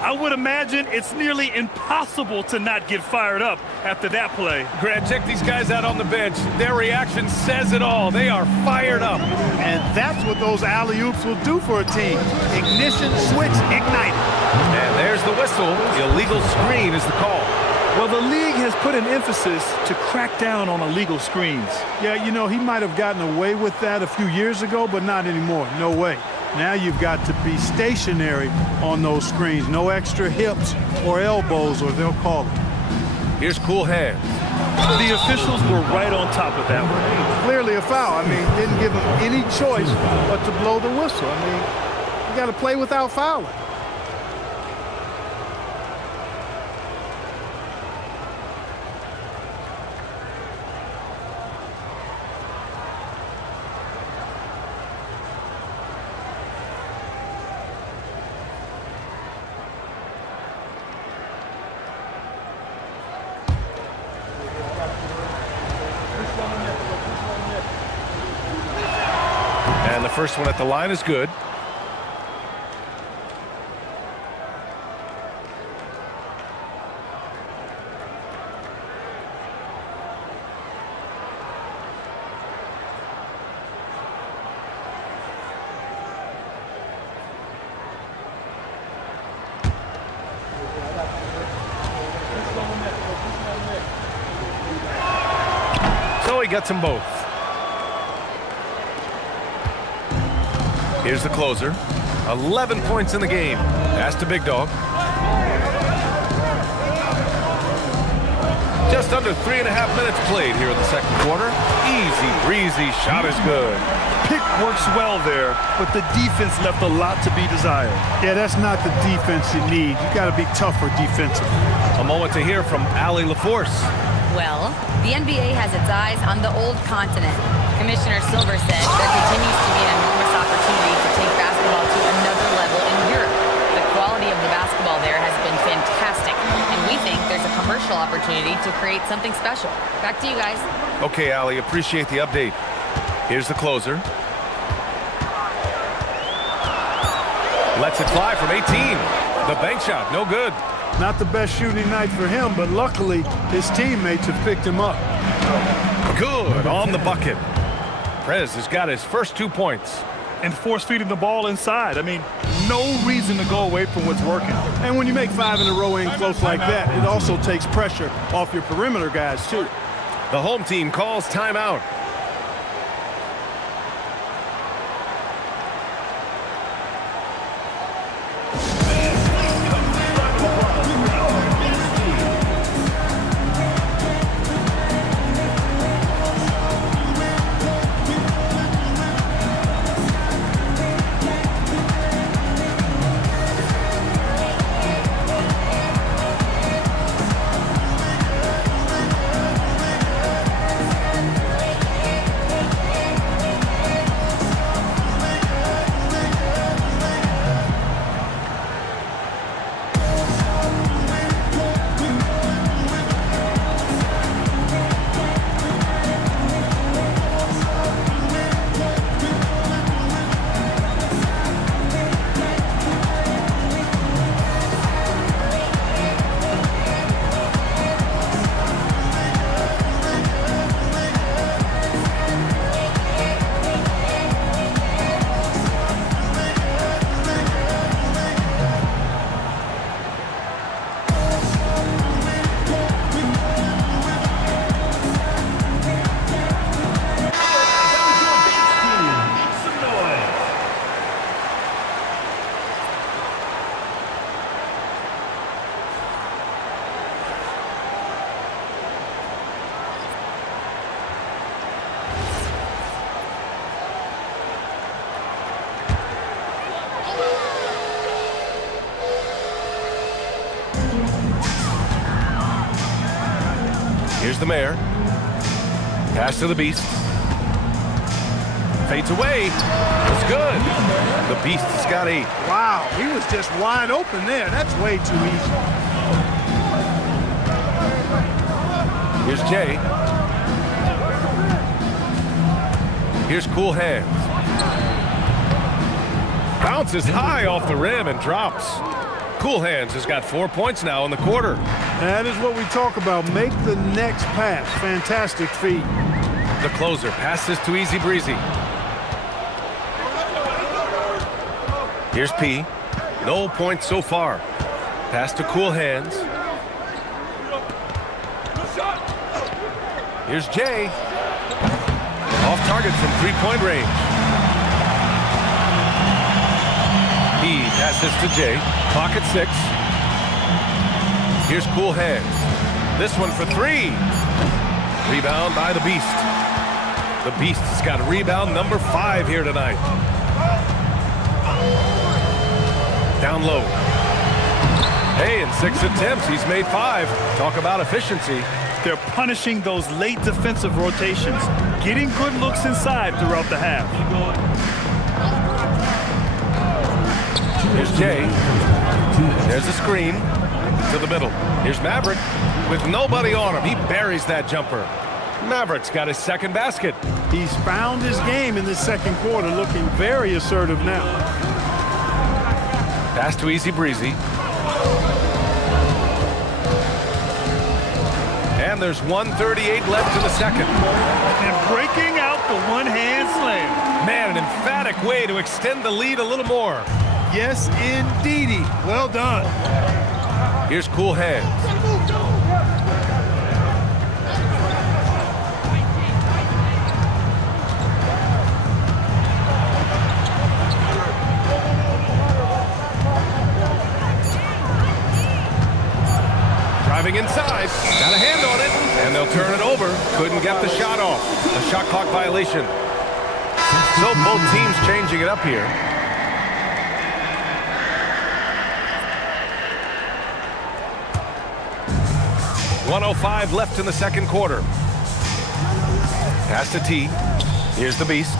I would imagine it's nearly impossible to not get fired up after that play. Grant, check these guys out on the bench. Their reaction says it all. They are fired up. And that's what those alley-oops will do for a team. Ignition, switch, ignite. And there's the whistle. Illegal screen is the call. Well, the league has put an emphasis to crack down on illegal screens. Yeah, you know, he might have gotten away with that a few years ago, but not anymore. No way. Now you've got to be stationary on those screens. No extra hips or elbows, or they'll call it. Here's Cool Hands. The officials were right on top of that one. Clearly a foul. I mean, didn't give him any choice but to blow the whistle. I mean, You got to play without fouling. And the first one at the line is good. So he gets them both. Here's the closer. 11 points in the game. Pass to Big Dog. Just under 3.5 minutes played here in the second quarter. Easy breezy shot is good. Pick works well there, but the defense left a lot to be desired. Yeah, that's not the defense you need. You got to be tougher defensively. A moment to hear from Allie LaForce. Well, the NBA has its eyes on the old continent. Commissioner Silver said there continues to be an enormous opportunity to take basketball to another level in Europe. The quality of the basketball there has been fantastic, and we think there's a commercial opportunity to create something special. Back to you guys. Okay, Allie, appreciate the update. Here's the closer. Lets it fly from 18. The bank shot, no good. Not the best shooting night for him, but luckily his teammates have picked him up. Good on the bucket. Prez has got his first 2 points. And force feeding the ball inside. I mean, no reason to go away from what's working. And when you make 5 in a row in close like that, it also takes pressure off your perimeter guys, too. The home team calls timeout. Here's the mayor. Pass to the Beast. Fades away. It's good. The Beast has got 8. Wow, he was just wide open there. That's way too easy. Here's Jay. Here's Cool Hands. Bounces high off the rim and drops. Cool Hands has got 4 points now in the quarter. That is what we talk about. Make the next pass. Fantastic feed. The closer passes to Easy Breezy. Here's P. No points so far. Pass to Cool Hands. Here's Jay. Off target from 3-point range. He passes to Jay. Clock at 6. Here's Cool Hands. This one for 3. Rebound by the Beast. The Beast has got rebound number 5 here tonight. Down low. Hey, in 6 attempts, he's made 5. Talk about efficiency. They're punishing those late defensive rotations, getting good looks inside throughout the half. Here's Jay. There's a screen to the middle. Here's Maverick with nobody on him. He buries that jumper. Maverick's got his second basket. He's found his game in this second quarter, looking very assertive now. Pass to Easy Breezy. And there's 1:38 left in the second. And breaking out the one-hand slam. Man, an emphatic way to extend the lead a little more. Yes, indeedy. Well done. Here's Cool Hands. Driving inside, got a hand on it, and they'll turn it over. Couldn't get the shot off. A shot clock violation. So both teams changing it up here. .105 left in the second quarter. Pass to T. Here's the Beast.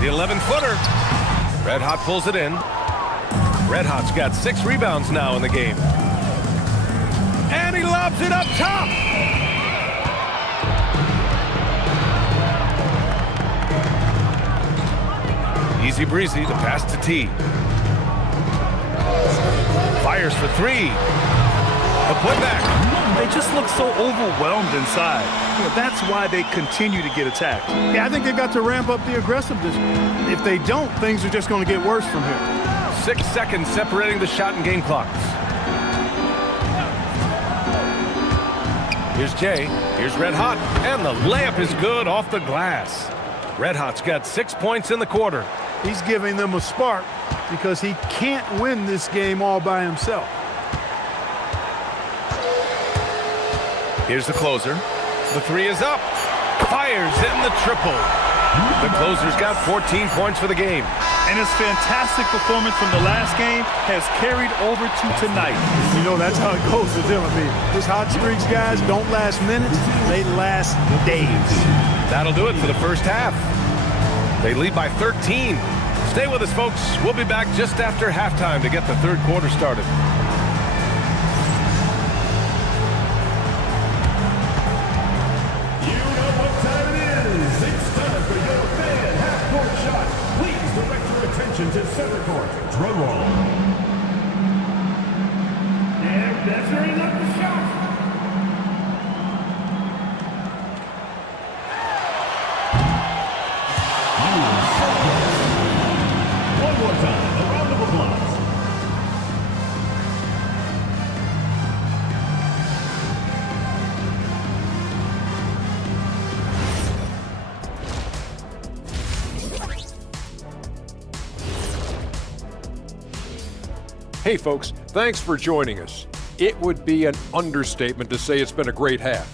The 11-footer. Red Hot pulls it in. Red Hot's got 6 rebounds now in the game. And he lobs it up top. Easy Breezy, the pass to T. Fires for 3. The putback. They just look so overwhelmed inside. That's why they continue to get attacked. Yeah, I think they've got to ramp up the aggressiveness. If they don't, things are just going to get worse from here. 6 seconds separating the shot and game clocks. Here's Jay. Here's Red Hot. And the layup is good off the glass. Red Hot's got 6 points in the quarter. He's giving them a spark because he can't win this game all by himself. Here's the closer. The 3 is up. Fires in the triple. The closer's got 14 points for the game. And his fantastic performance from the last game has carried over to tonight. You know, that's how it goes with them. I mean, these hot streaks, guys, don't last minutes. They last days. That'll do it for the first half. They lead by 13. Stay with us, folks. We'll be back just after halftime to get the third quarter started. You know what time it is. It's time for your fan half-court shot. Please direct your attention to center court. Drum roll. And measuring up the shot. One more time, a round of applause. Hey folks, thanks for joining us. It would be an understatement to say it's been a great half.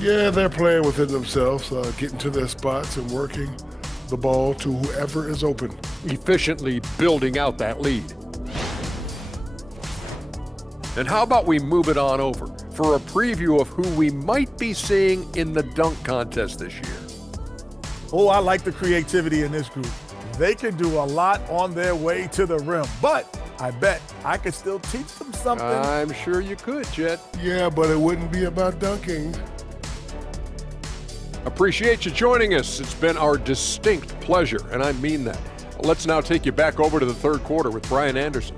Yeah, they're playing within themselves, getting to their spots and working the ball to whoever is open. Efficiently building out that lead. And how about we move it on over for a preview of who we might be seeing in the dunk contest this year. Oh, I like the creativity in this group. They can do a lot on their way to the rim, but I bet I could still teach them something. I'm sure you could, Chet. Yeah, but it wouldn't be about dunking. Appreciate you joining us. It's been our distinct pleasure, and I mean that. Let's now take you back over to the third quarter with Brian Anderson.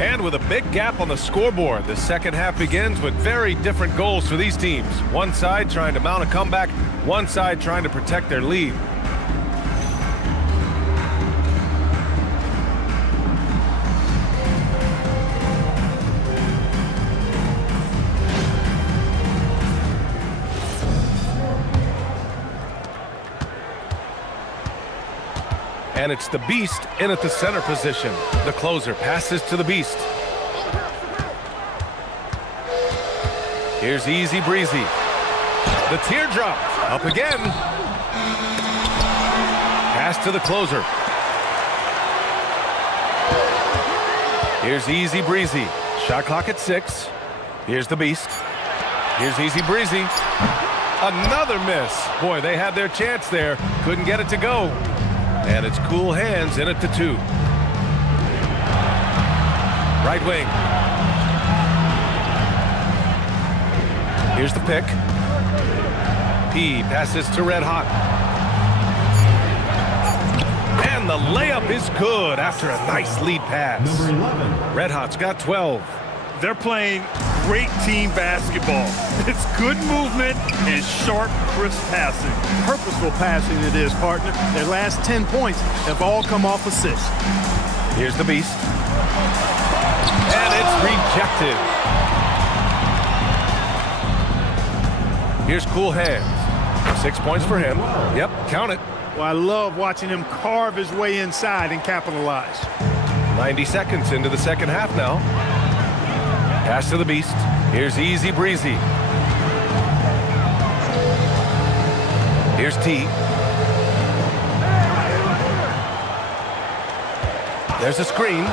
And with a big gap on the scoreboard, the second half begins with very different goals for these teams. One side trying to mount a comeback, one side trying to protect their lead. And it's the Beast in at the center position. The closer passes to the Beast. Here's Easy Breezy. The teardrop. Up again. Pass to the closer. Here's Easy Breezy. Shot clock at 6. Here's the Beast. Here's Easy Breezy. Another miss. Boy, they had their chance there. Couldn't get it to go. And it's Cool Hands in at the 2. Right wing. Here's the pick. P passes to Red Hot. And the layup is good after a nice lead pass. Number 11. Red Hot's got 12. They're playing great team basketball. It's good movement and sharp, crisp passing. Purposeful passing it is, partner. Their last 10 points have all come off assists. Here's the Beast. And it's rejected. Here's Cool Hands. 6 points for him. Yep, count it. Well, I love watching him carve his way inside and capitalize. 90 seconds into the second half now. Pass to the Beast. Here's Easy Breezy. Here's T. There's a screen.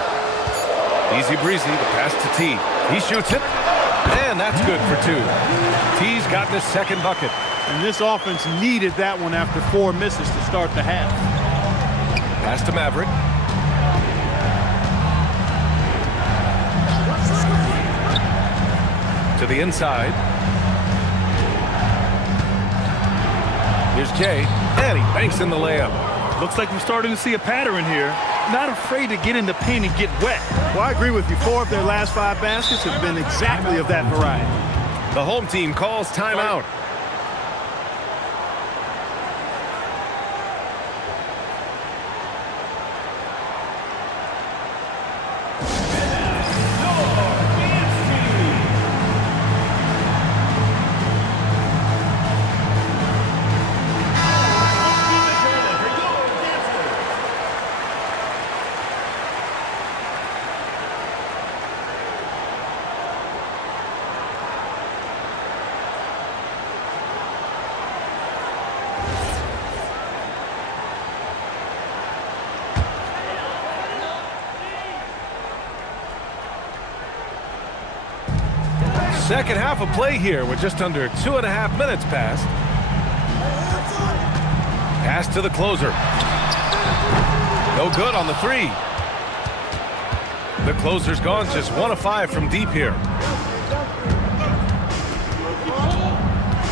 Easy Breezy, the pass to T. He shoots it, and that's good for 2. T's gotten his second bucket. And this offense needed that one after 4 misses to start the half. Pass to Maverick. To the inside. Here's Jay, and he banks in the layup. Looks like we're starting to see a pattern here. Not afraid to get in the paint and get wet. Well, I agree with you. 4 of their last 5 baskets have been exactly of that variety. The home team calls timeout. Second half of play here with just under 2.5 minutes passed. Pass to the closer. No good on the 3. The closer's gone just 1 of 5 from deep here.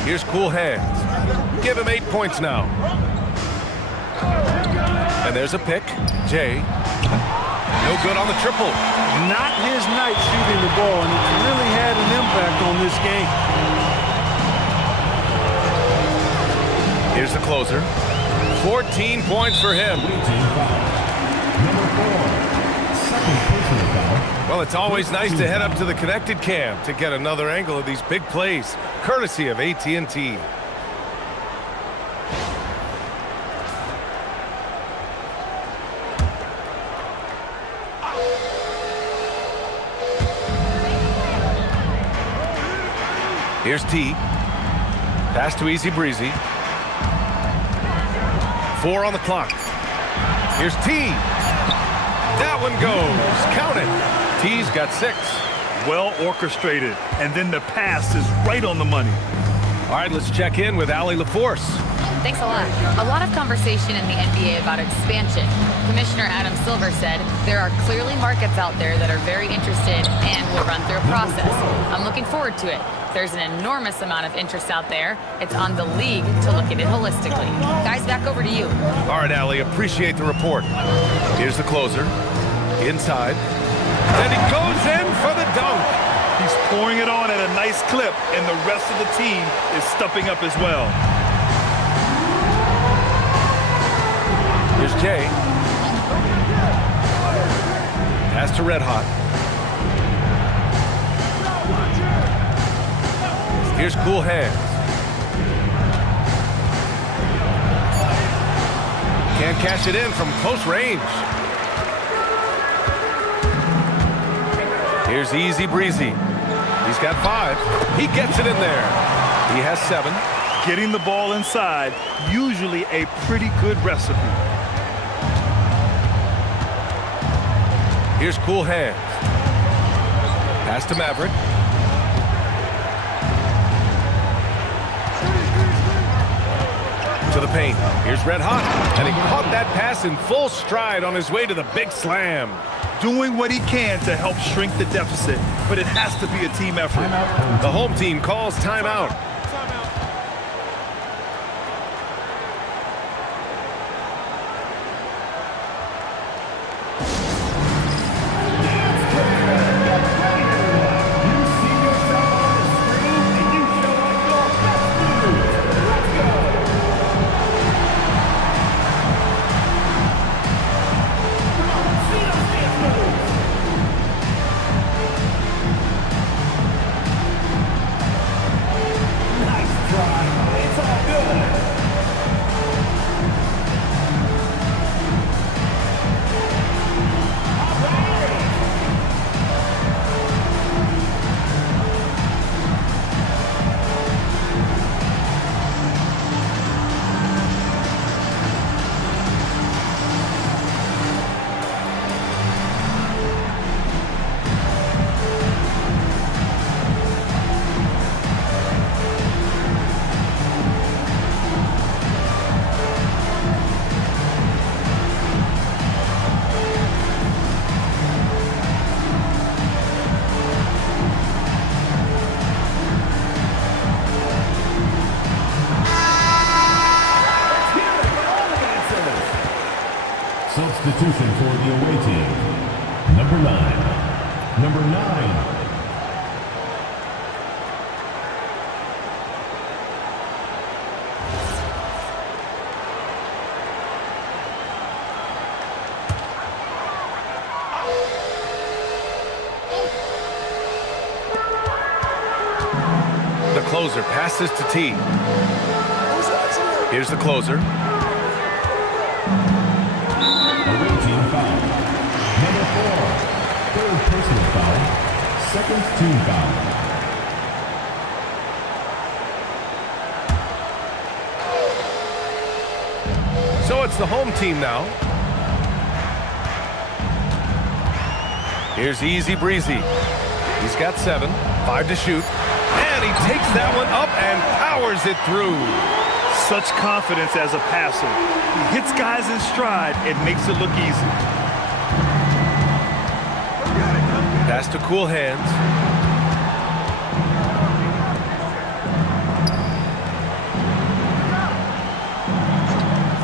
Here's Cool Hands. Give him 8 points now. And there's a pick. Jay. No good on the triple. Not his night shooting the ball, and it's really had an impact on this game. Here's the closer. 14 points for him. Number 4. Second personal foul. Well, it's always nice to head up to the connected cam to get another angle of these big plays, courtesy of AT&T. Here's T. Pass to Easy Breezy. 4 on the clock. Here's T. That one goes. Count it. T's got 6. Well orchestrated. And then the pass is right on the money. All right, let's check in with Allie LaForce. Thanks a lot. A lot of conversation in the NBA about expansion. Commissioner Adam Silver said there are clearly markets out there that are very interested and will run through a process. I'm looking forward to it. There's an enormous amount of interest out there. It's on the league to look at it holistically. Guys, back over to you. All right, Allie, appreciate the report. Here's the closer. Inside. And he goes in for the dunk. He's pouring it on at a nice clip, and the rest of the team is stepping up as well. Here's Jay. Pass to Red Hot. Here's Cool Hands. Can't cash it in from close range. Here's Easy Breezy. He's got 5. He gets it in there. He has 7. Getting the ball inside, usually a pretty good recipe. Here's Cool Hands. Pass to Maverick. To the paint. Here's Red Hot. And he caught that pass in full stride on his way to the big slam. Doing what he can to help shrink the deficit, but it has to be a team effort. The home team calls timeout. Substitution for the away team. Number 9. Number 9. The closer passes to T. Here's the closer. Away team foul. Number 4. Third personal foul. Second team foul. So it's the home team now. Here's Easy Breezy. He's got 7, 5 to shoot. And he takes that one up and powers it through. Such confidence as a passer. He hits guys in stride and makes it look easy. Pass to Cool Hands.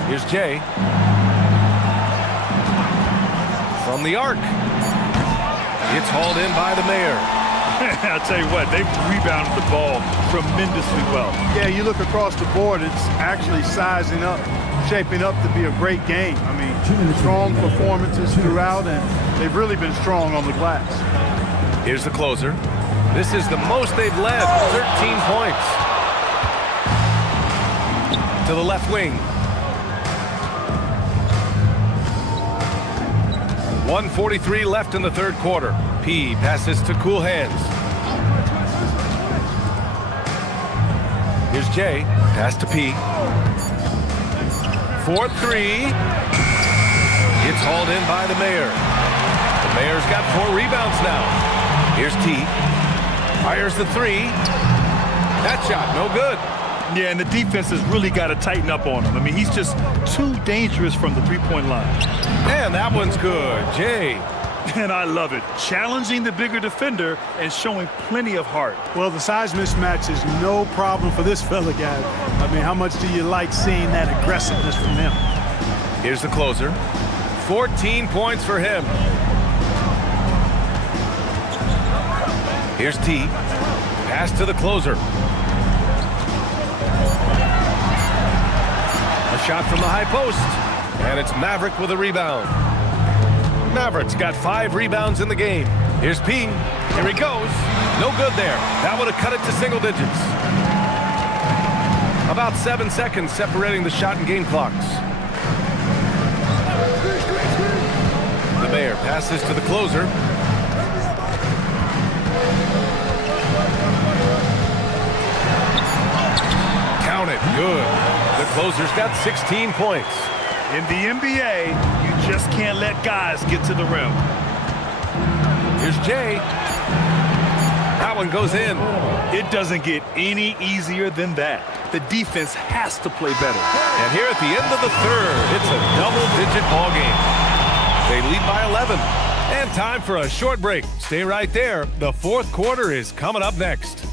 Here's Jay. From the arc. It's hauled in by the mayor. I'll tell you what, they've rebounded the ball tremendously well. Yeah, you look across the board, it's actually sizing up, shaping up to be a great game. I mean, strong performances throughout, and they've really been strong on the glass. Here's the closer. This is the most they've led, 13 points. To the left wing. 1:43 left in the third quarter. P passes to Cool Hands. Here's Jay. Pass to P. 4-3. It's hauled in by the mayor. The mayor's got 4 rebounds now. Here's T. Fires the 3. That shot, no good. Yeah, and the defense has really got to tighten up on him. I mean, he's just too dangerous from the three-point line. And that one's good. Jay. And I love it. Challenging the bigger defender and showing plenty of heart. Well, the size mismatch is no problem for this fella, guys. I mean, how much do you like seeing that aggressiveness from him? Here's the closer. 14 points for him. Here's T. Pass to the closer. A shot from the high post. And it's Maverick with a rebound. Maverick's got 5 rebounds in the game. Here's P. Here he goes. No good there. That would have cut it to single digits. About 7 seconds separating the shot and game clocks. the Mayor passes to the closer. Count it. Good. The closer's got 16 points. In the NBA, you just can't let guys get to the rim. Here's Jay. That one goes in. It doesn't get any easier than that. The defense has to play better. And here at the end of the third, it's a double-digit ball game. They lead by 11. And time for a short break. Stay right there. The fourth quarter is coming up next.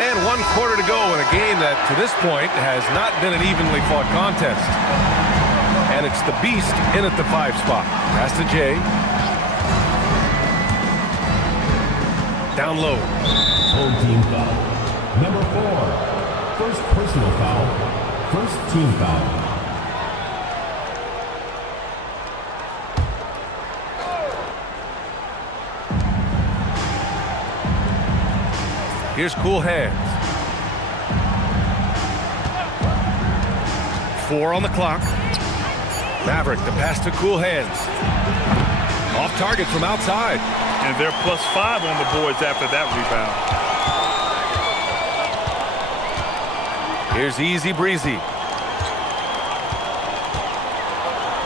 And 1 quarter to go in a game that, to this point, has not been an evenly fought contest. And it's the Beast in at the 5 spot. Pass to Jay. Down low. Home team foul. Number 4. First personal foul. First team foul. Here's Cool Hands. 4 on the clock. Maverick, the pass to Cool Hands. Off target from outside. And they're +5 on the boards after that rebound. Here's Easy Breezy.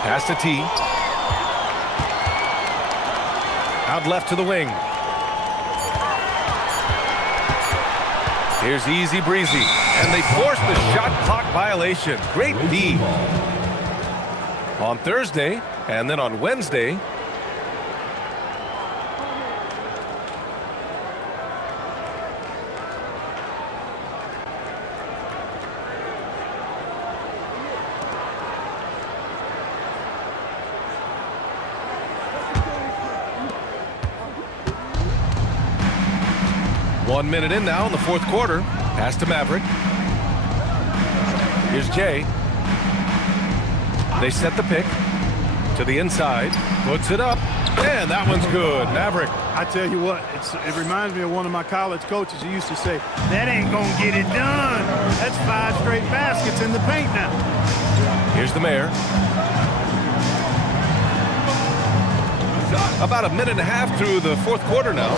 Pass to T. Out left to the wing. Here's Easy Breezy. And they force the shot clock violation. Great D. On Thursday, and then on Wednesday, .1 minute in now in the fourth quarter. Pass to Maverick. Here's Jay. They set the pick to the inside. Puts it up. And that one's good. Maverick. I tell you what, it reminds me of one of my college coaches who used to say, that ain't going to get it done. That's 5 straight baskets in the paint now. Here's the Mayor. About a minute and a half through the fourth quarter now.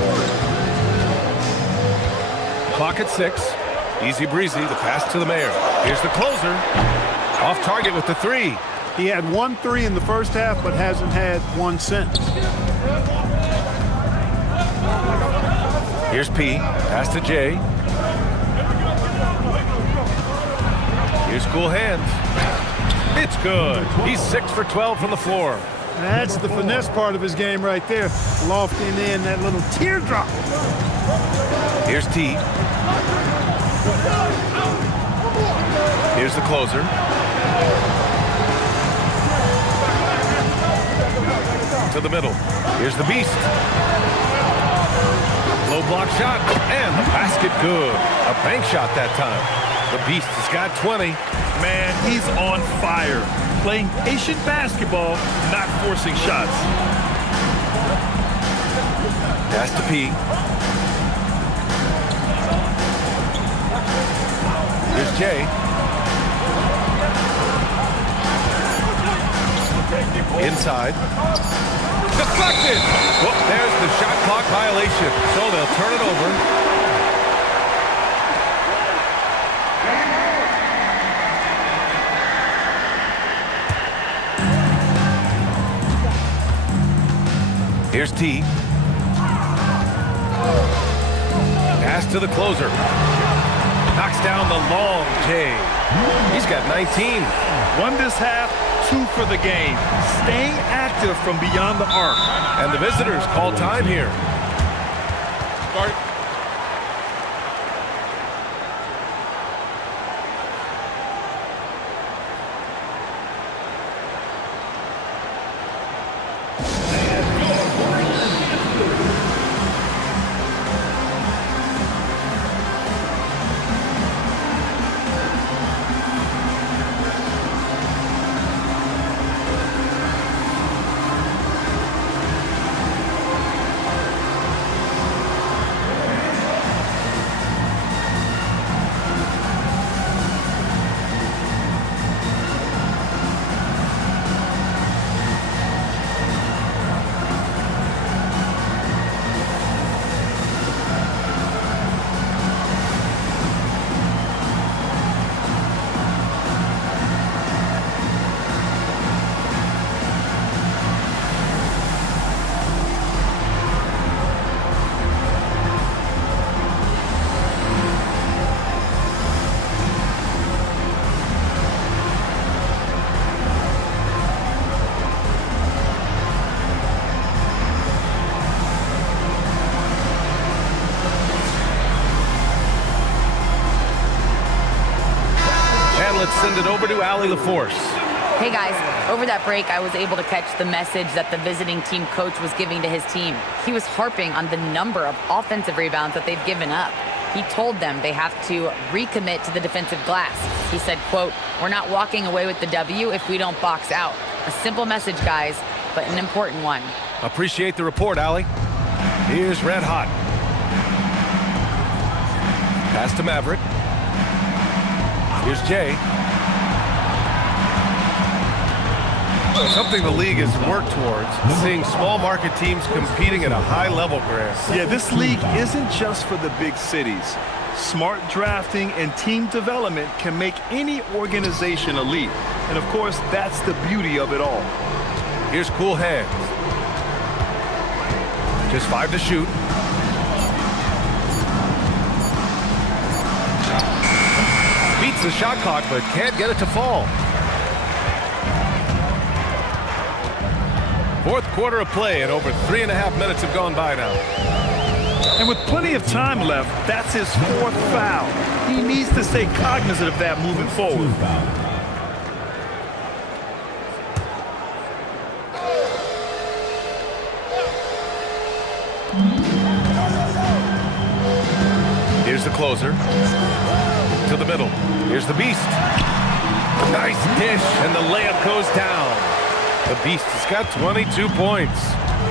Clock at 6. Easy Breezy, the pass to the Mayor. Here's the closer. Off target with the 3. He had 1 3 in the first half, but hasn't had 1 since. Here's P. Pass to J. Here's Cool Hands. It's good. He's 6 for 12 from the floor. That's the finesse part of his game right there. Lofting in that little teardrop. Here's T. Here's the closer. To the middle. Here's the Beast. Low block shot, and the basket good. A bank shot that time. The Beast has got 20. Man, he's on fire. Playing patient basketball, not forcing shots. Pass to P. Here's Jay. Inside. Deflected! Well, there's the shot clock violation, so they'll turn it over. Here's T. Pass to the closer. Knocks down the long J. He's got 19. Won this half, 2 for the game. Staying active from beyond the arc. And the visitors call time here. Start. send it over to Allie LaForce. Hey guys, over that break, I was able to catch the message that the visiting team coach was giving to his team. He was harping on the number of offensive rebounds that they've given up. He told them they have to recommit to the defensive glass. He said, quote, "We're not walking away with the W if we don't box out." A simple message, guys, but an important one. Appreciate the report, Allie. Here's Red Hot. Pass to Maverick. Here's Jay. Something the league has worked towards, seeing small market teams competing at a high level, Grant. Yeah, this league isn't just for the big cities. Smart drafting and team development can make any organization elite. And of course, that's the beauty of it all. Here's Cool Hands. Just 5 to shoot. Beats the shot clock, but can't get it to fall. Fourth quarter of play, and over 3.5 minutes have gone by now. And with plenty of time left, that's his 4th foul. He needs to stay cognizant of that moving forward. Here's the closer. To the middle. Here's the Beast. Nice dish, and the layup goes down. The Beast has got 22 points.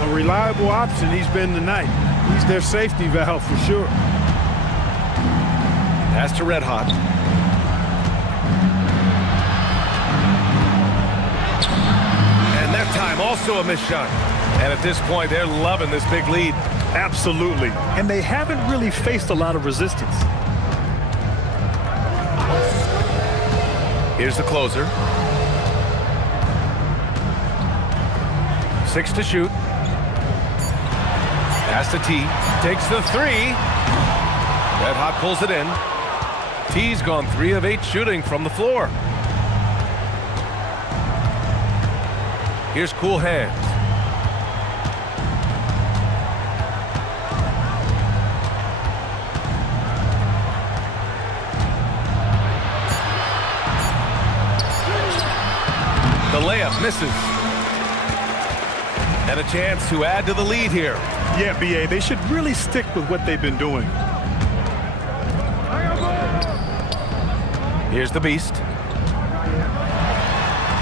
A reliable option he's been tonight. He's their safety valve for sure. Pass to Red Hot. And that time also a missed shot. And at this point, they're loving this big lead. Absolutely. And they haven't really faced a lot of resistance. Here's the closer. 6 to shoot. Pass to T. Takes the 3. Red Hot pulls it in. T's gone 3 of 8 shooting from the floor. Here's Cool Hands. The layup misses. And a chance to add to the lead here. Yeah, BA, they should really stick with what they've been doing. Here's the Beast.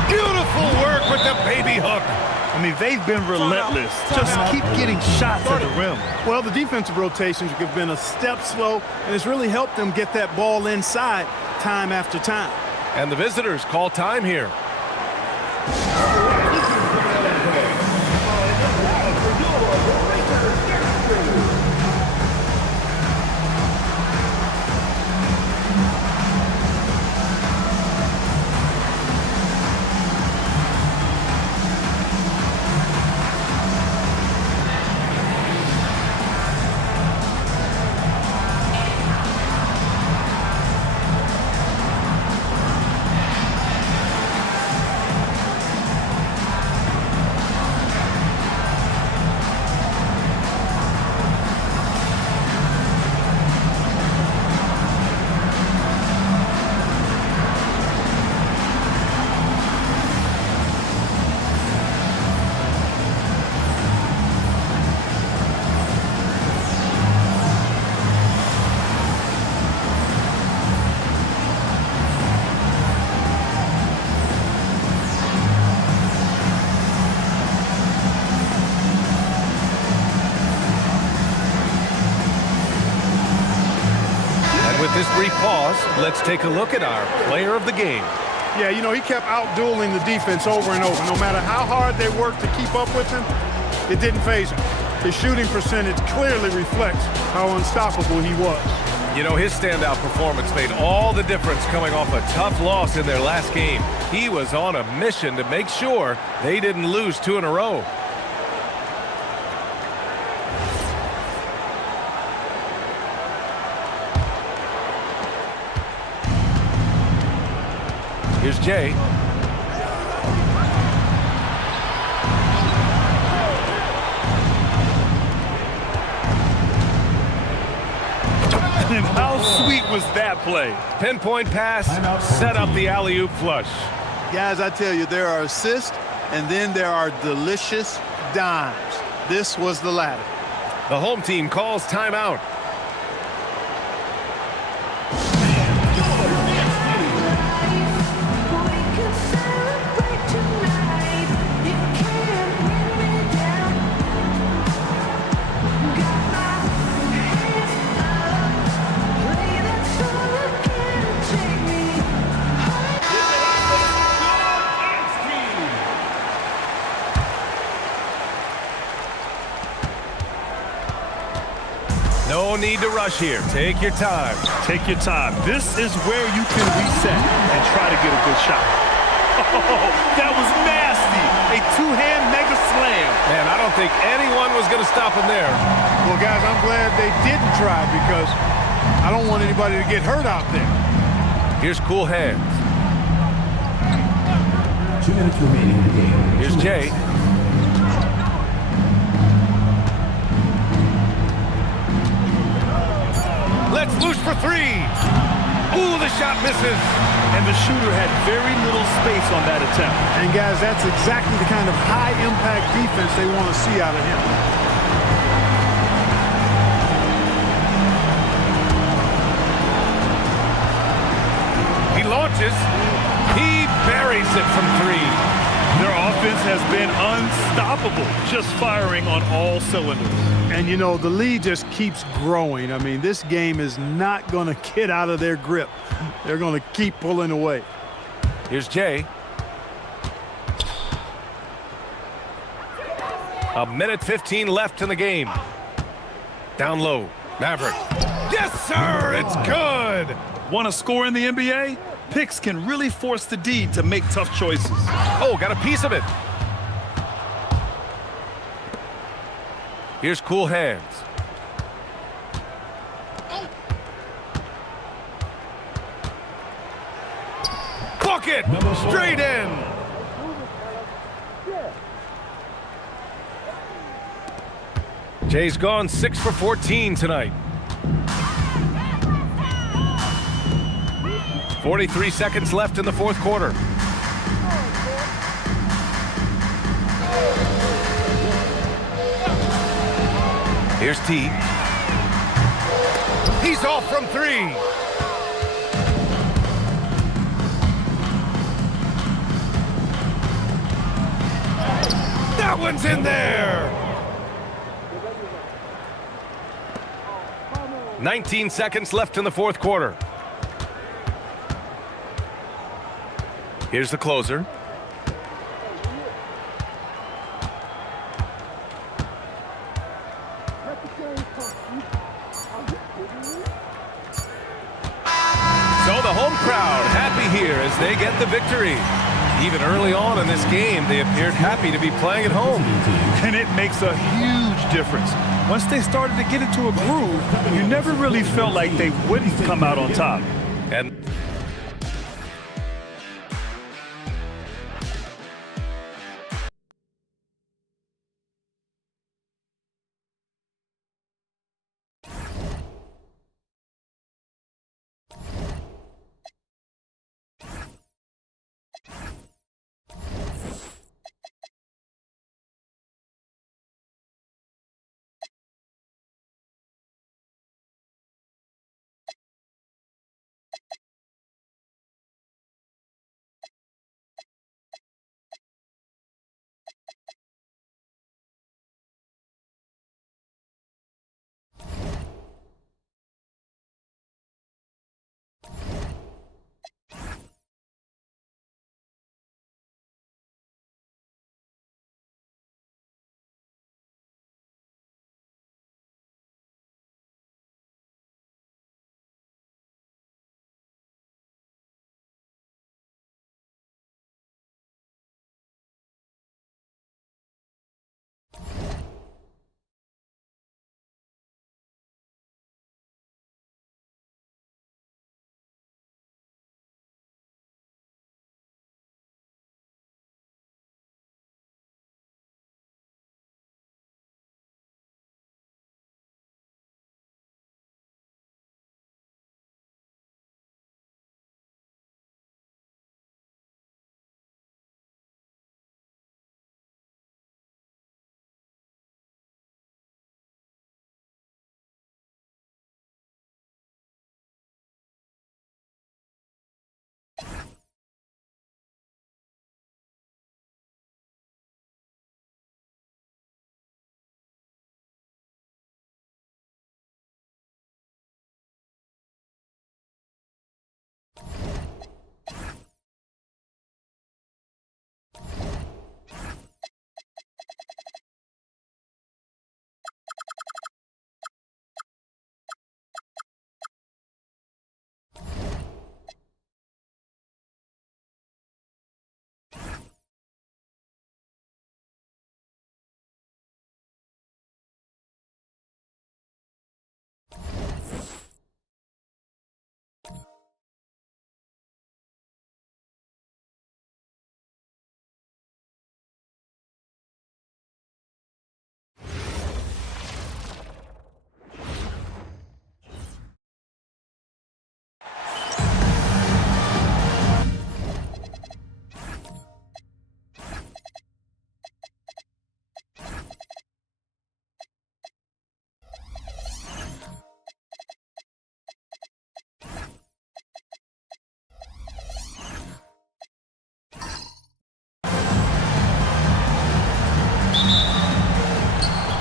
Beautiful work with the baby hook. I mean, they've been relentless. Just keep getting shots at the rim. Well, the defensive rotations have been a step slow, and it's really helped them get that ball inside time after time. And the visitors call time here. With this brief pause, let's take a look at our player of the game. Yeah, you know, he kept out-dueling the defense over and over. No matter how hard they worked to keep up with him, it didn't faze him. His shooting percentage clearly reflects how unstoppable he was. You know, his standout performance made all the difference coming off a tough loss in their last game. He was on a mission to make sure they didn't lose 2 in a row. Here's Jay. And how sweet was that play? Pinpoint pass, set up the alley-oop flush. Guys, I tell you, there are assists, and then there are delicious dimes. This was the latter. The home team calls timeout. No need to rush here. Take your time. Take your time. This is where you can reset and try to get a good shot. Oh, that was nasty. A two-hand mega slam. Man, I don't think anyone was going to stop him there. Well, guys, I'm glad they didn't try because I don't want anybody to get hurt out there. Here's cool hands. 2 minutes remaining in the game. Here's Jay. Let's loose for three. Ooh, the shot misses. And the shooter had very little space on that attempt. And guys, that's exactly the kind of high-impact defense they want to see out of him. He launches. He buries it from three. Their offense has been unstoppable, just firing on all cylinders. And, you know, the lead just keeps growing. I mean, this game is not going to get out of their grip. They're going to keep pulling away. Here's Jay. A minute 15 left in the game. Down low. Maverick. Yes, sir. It's good. Want to score in the NBA? Picks can really force the D to make tough choices. Oh, got a piece of it. Here's cool hands. Bucket! Straight in! Jay's gone 6 for 14 tonight. 43 seconds left in the fourth quarter. Here's T. He's off from three. That one's in there. 19 seconds left in the fourth quarter. Here's the closer. So the home crowd happy here as they get the victory. Even early on in this game, they appeared happy to be playing at home. And it makes a huge difference. Once they started to get into a groove, you never really felt like they wouldn't come out on top. And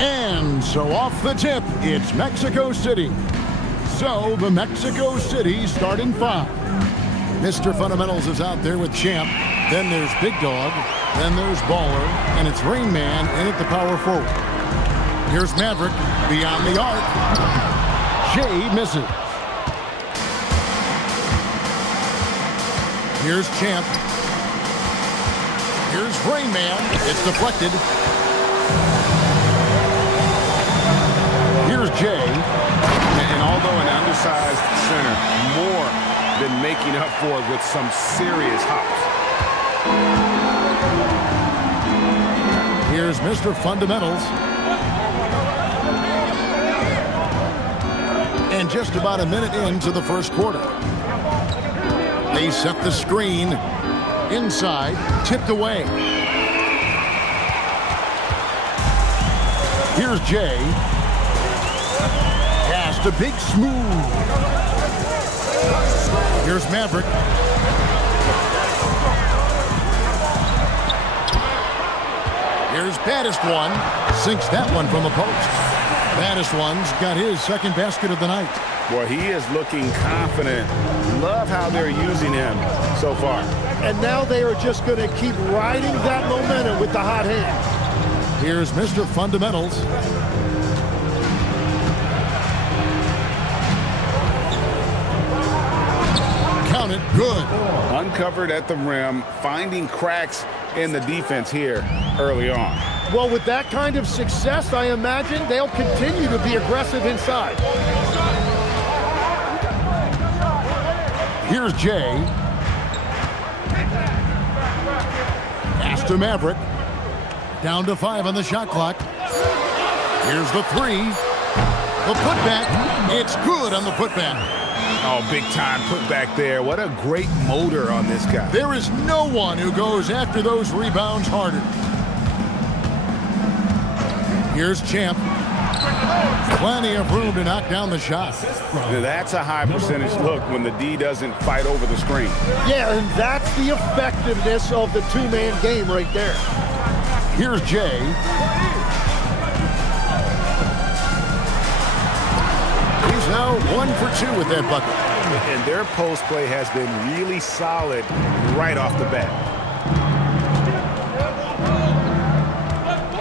And so off the tip, it's Mexico City. So the Mexico City starting 5. Mr. Fundamentals is out there with Champ. Then there's Big Dog. Then there's Baller. And it's Rain Man in at the power forward. Here's Maverick beyond the arc. Jay misses. Here's Champ. Here's Rain Man. It's deflected. Here's Jay. And although an undersized center, more than making up for it with some serious hops. Here's Mr. Fundamentals. And just about a minute into the first quarter. They set the screen inside, tipped away. Here's Jay. Pass to Big Smooth. Here's Maverick. Here's Baddest One. Sinks that one from the post. Baddest One's got his second basket of the night. Boy, he is looking confident. Love how they're using him so far. And now they are just going to keep riding that momentum with the hot hand. Here's Mr. Fundamentals. Count it, good. Uncovered at the rim, finding cracks in the defense here early on. Well, with that kind of success, I imagine they'll continue to be aggressive inside. Here's Jay. Pass to Maverick. Down to 5 on the shot clock. Here's the 3. The putback. It's good on the putback. Oh, big time putback there. What a great motor on this guy. There is no one who goes after those rebounds harder. Here's Champ. Plenty of room to knock down the shot. Now, that's a high percentage look when the D doesn't fight over the screen. Yeah, and that's the effectiveness of the two-man game right there. Here's Jay. He's now 1 for 2 with that bucket. And their post play has been really solid right off the bat.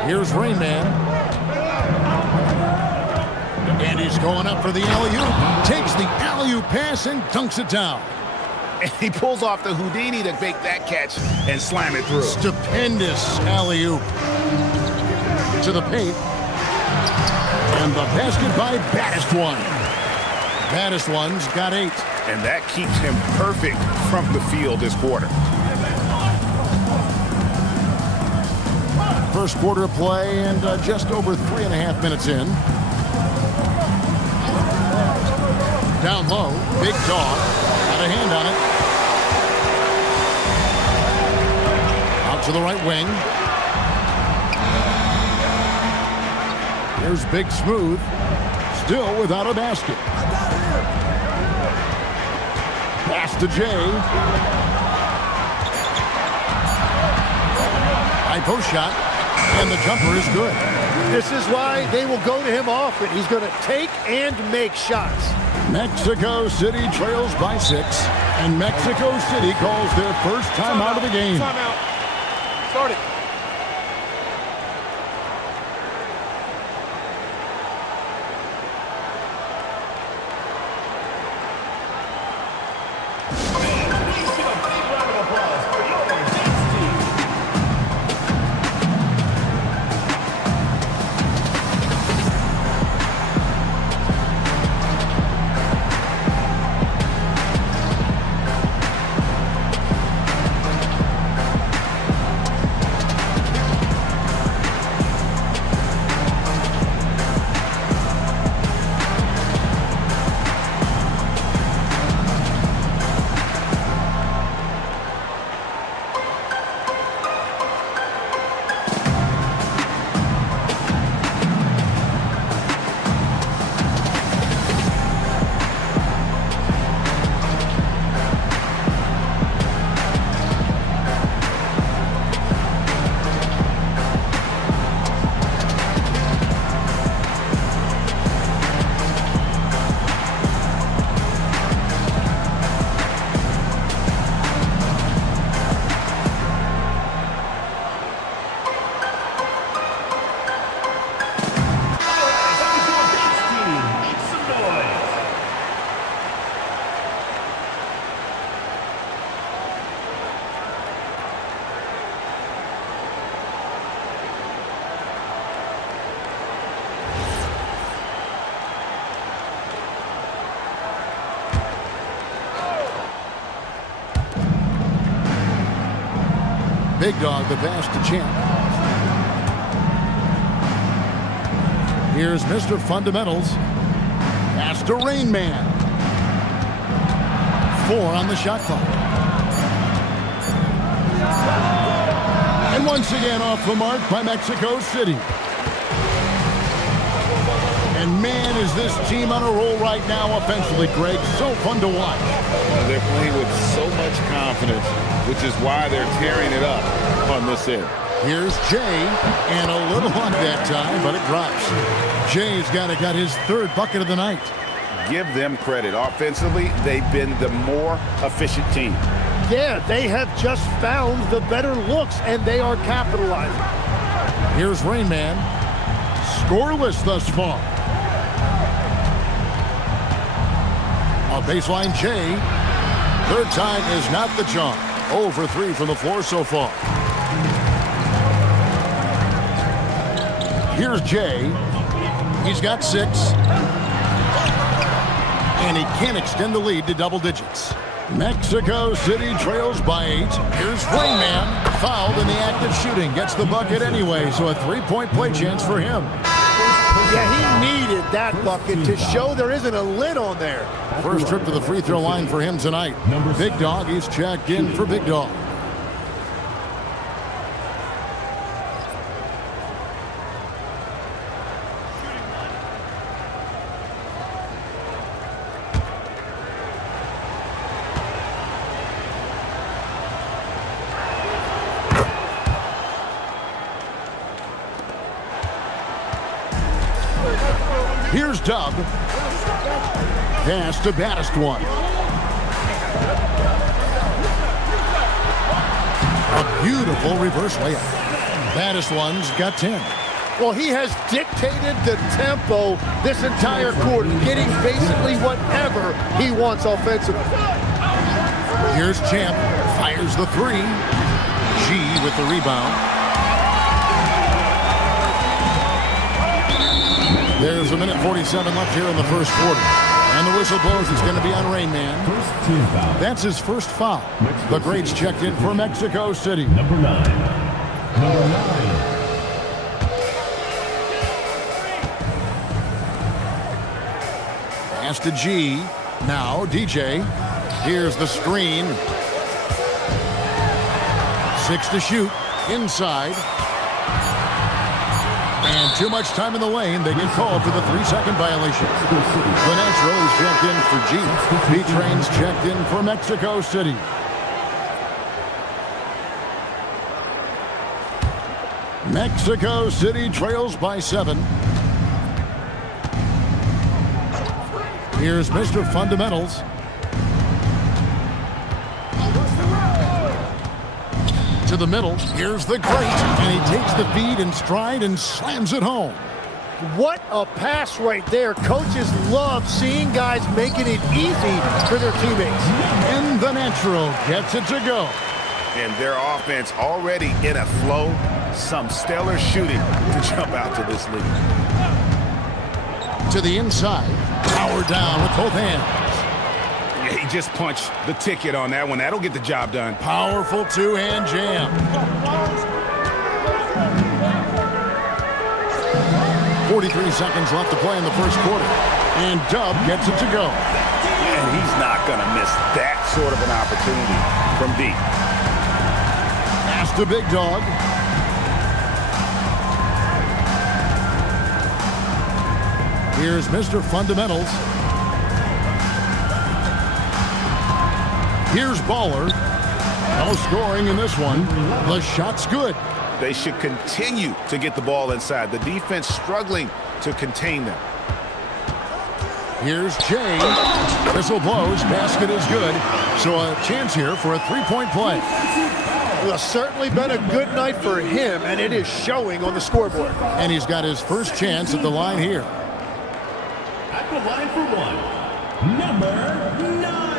Here's Rain Man. And he's going up for the alley-oop. Takes the alley-oop pass and dunks it down. And he pulls off the Houdini to make that catch and slam it through. Stupendous alley-oop. To the paint. And the basket by Baddest One. Baddest One's got 8. And that keeps him perfect from the field this quarter. First quarter of play and just over 3.5 minutes in. Down low, Big Dog, got a hand on it. Out to the right wing. Here's Big Smooth, still without a basket. Pass to Jay. High post shot, and the jumper is good. This is why they will go to him often. He's going to take and make shots. Mexico City trails by 6, and Mexico City calls their first time out of the game. Timeout. Start it. Big Dog, the pass to Champ. Here's Mr. Fundamentals. Pass to Rain Man. 4 on the shot clock. And once again off the mark by Mexico City. And man, is this team on a roll right now offensively, Greg. So fun to watch. They're playing with so much confidence, which is why they're tearing it up on this end. Here's Jay, and a little luck that time, but it drops. Jay's got his third bucket of the night. Give them credit. Offensively, they've been the more efficient team. Yeah, they have just found the better looks, and they are capitalizing. Here's Rain Man. Scoreless thus far. A baseline Jay. Third time is not the charm. 0 for 3 from the floor so far. Here's Jay. He's got 6. And he can't extend the lead to double digits. Mexico City trails by 8. Here's Rain Man. Fouled in the act of shooting. Gets the bucket anyway, so a 3-point play chance for him. Yeah, he needed that bucket to show there isn't a lid on there. First trip to the free throw line for him tonight. Big Dog, he's checked in for Big Dog. Here's Dub. Pass to baddest one. A beautiful reverse layup. Baddest one's got 10. Well, he has dictated the tempo this entire quarter, getting basically whatever he wants offensively. Here's Champ. Fires the 3. G with the rebound. There's a minute 47 left here in the first quarter. And the whistle blows. It's going to be on Rain Man. That's his first foul. The greats checked in for Mexico City. Number 9. Pass to G. Now DJ. Here's the screen. 6 to shoot. Inside. And too much time in the lane. They get called for the 3-second violation. The Natural is checked in for G. B-Train's checked in for Mexico City. Mexico City trails by 7. Here's Mr. Fundamentals. To the middle. Here's the great. And he takes the feed in stride and slams it home. What a pass right there. Coaches love seeing guys making it easy for their teammates. And the Natural gets it to go. And their offense already in a flow. Some stellar shooting to jump out to this lead. To the inside. Power down with both hands. He just punched the ticket on that one. That'll get the job done. Powerful two-hand jam. 43 seconds left to play in the first quarter. And Dub gets it to go. And he's not going to miss that sort of an opportunity from deep. Pass to Big Dog. Here's Mr. Fundamentals. Here's Baller. No scoring in this one. The shot's good. They should continue to get the ball inside. The defense struggling to contain them. Here's Jay. Whistle blows. Basket is good. So a chance here for a 3-point play. Well, certainly been a good night for him, and it is showing on the scoreboard. And he's got his first chance at the line here. At the line for 1, number 9.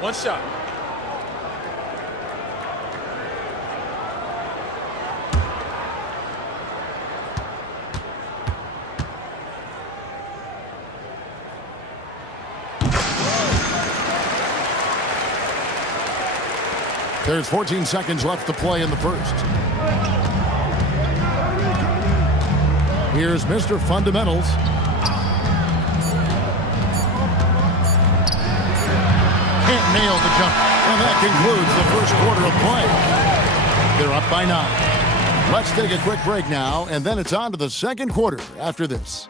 One shot. There's 14 seconds left to play in the first. Here's Mr. Fundamentals. Can't nail the jump. And that concludes the first quarter of play. They're up by 9. Let's take a quick break now, and then it's on to the second quarter after this.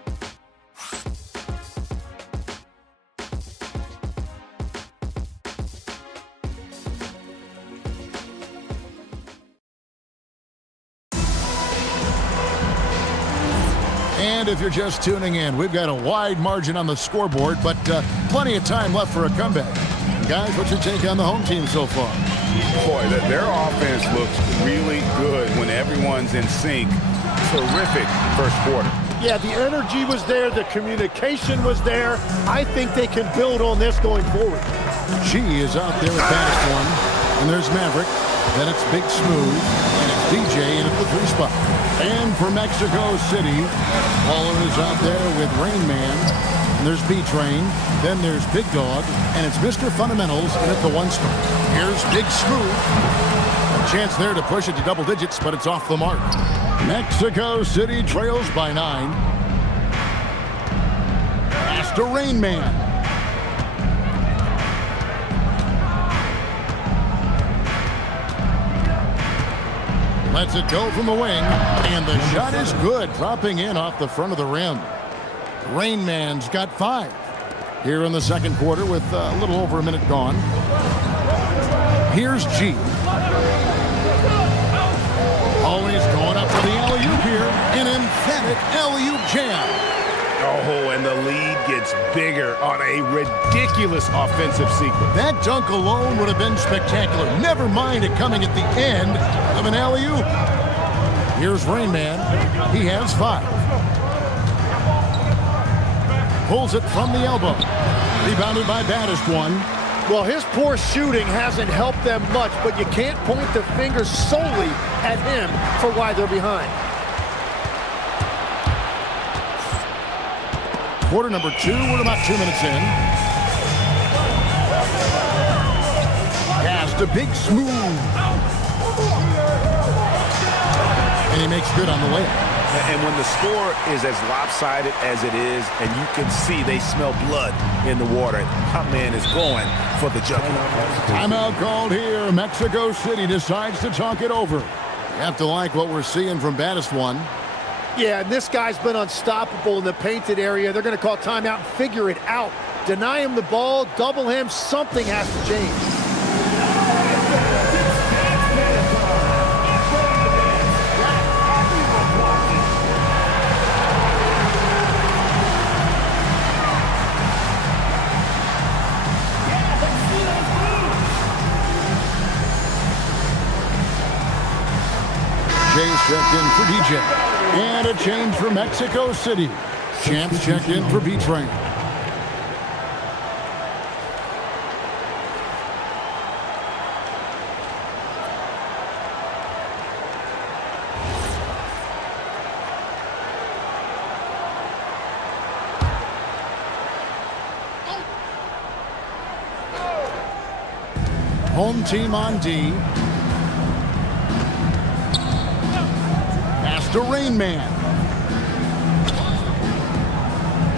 And if you're just tuning in, we've got a wide margin on the scoreboard, but plenty of time left for a comeback. Guys, what's your take on the home team so far? Boy, their offense looks really good when everyone's in sync. Terrific first quarter. Yeah, the energy was there. The communication was there. I think they can build on this going forward. G is out there at baddest one. And there's Maverick. Then it's Big Smooth. And it's DJ in at the 3 spot. And for Mexico City, Waller is out there with Rain Man. And there's B-Train. Then there's Big Dog. And it's Mr. Fundamentals in at the 1 spot. Here's Big Smooth. A chance there to push it to double digits, but it's off the mark. Mexico City trails by 9. Pass to Rain Man. Lets it go from the wing, and the shot is good, dropping in off the front of the rim. Rain Man's got 5 here in the second quarter with a little over a minute gone. Here's G. Always going up for the alley-oop here. An emphatic alley-oop jam. Oh, and the lead gets bigger on a ridiculous offensive sequence. That dunk alone would have been spectacular. Never mind it coming at the end of an alley-oop. Here's Rain Man. He has 5. Pulls it from the elbow. Rebounded by baddest one. Well, his poor shooting hasn't helped them much, but you can't point the finger solely at him for why they're behind. Quarter number 2, we're about 2 minutes in. Pass to Big Smooth. And he makes good on the layup. And when the score is as lopsided as it is, and you can see they smell blood in the water, my man is going for the jugular. Timeout called here. Mexico City decides to talk it over. You have to like what we're seeing from baddest one. Yeah, and this guy's been unstoppable in the painted area. They're going to call timeout and figure it out. Deny him the ball, double him, something has to change. James checked in for DJ. And a change for Mexico City. Champs checked in for B-Train. Home team on D. Pass to Rain Man.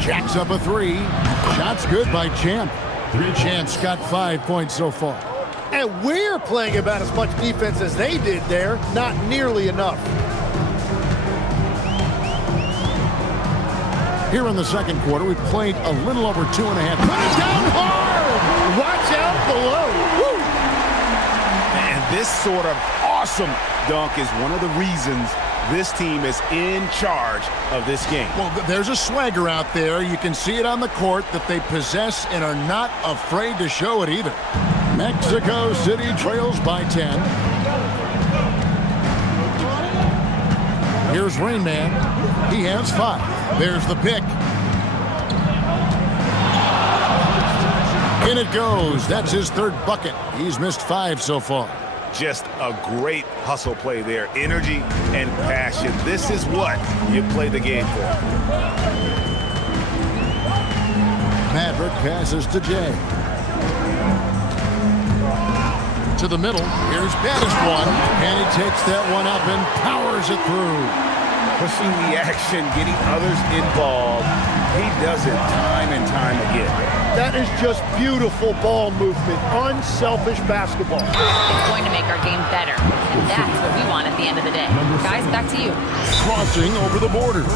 Jacks up a 3. Shot's good by Champ. Champ's got 5 points so far. And we're playing about as much defense as they did there. Not nearly enough. Here in the second quarter, we've played a little over 2.5. Put it down hard! Watch out below! Woo! And this sort of awesome dunk is one of the reasons this team is in charge of this game. Well, there's a swagger out there. You can see it on the court that they possess and are not afraid to show it either. Mexico City trails by 10. Here's Rain Man. He has 5. There's the pick. In it goes. That's his 3rd bucket. He's missed 5 so far. Just a great hustle play there. Energy and passion. This is what you play the game for. Maverick passes to Jay. to the middle. Here's baddest one, and he takes that one up and powers it through. Pushing the action, getting others involved. He does it time and time again. That is just beautiful ball movement, unselfish basketball. It's going to make our game better, and that's what we want at the end of the day. Guys, back to you. Crossing over the border.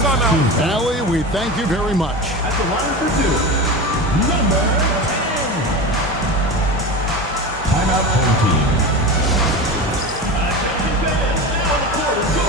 Allie, we thank you very much. At the line for two, number 10. Timeout home team. Attention fans, now on the court is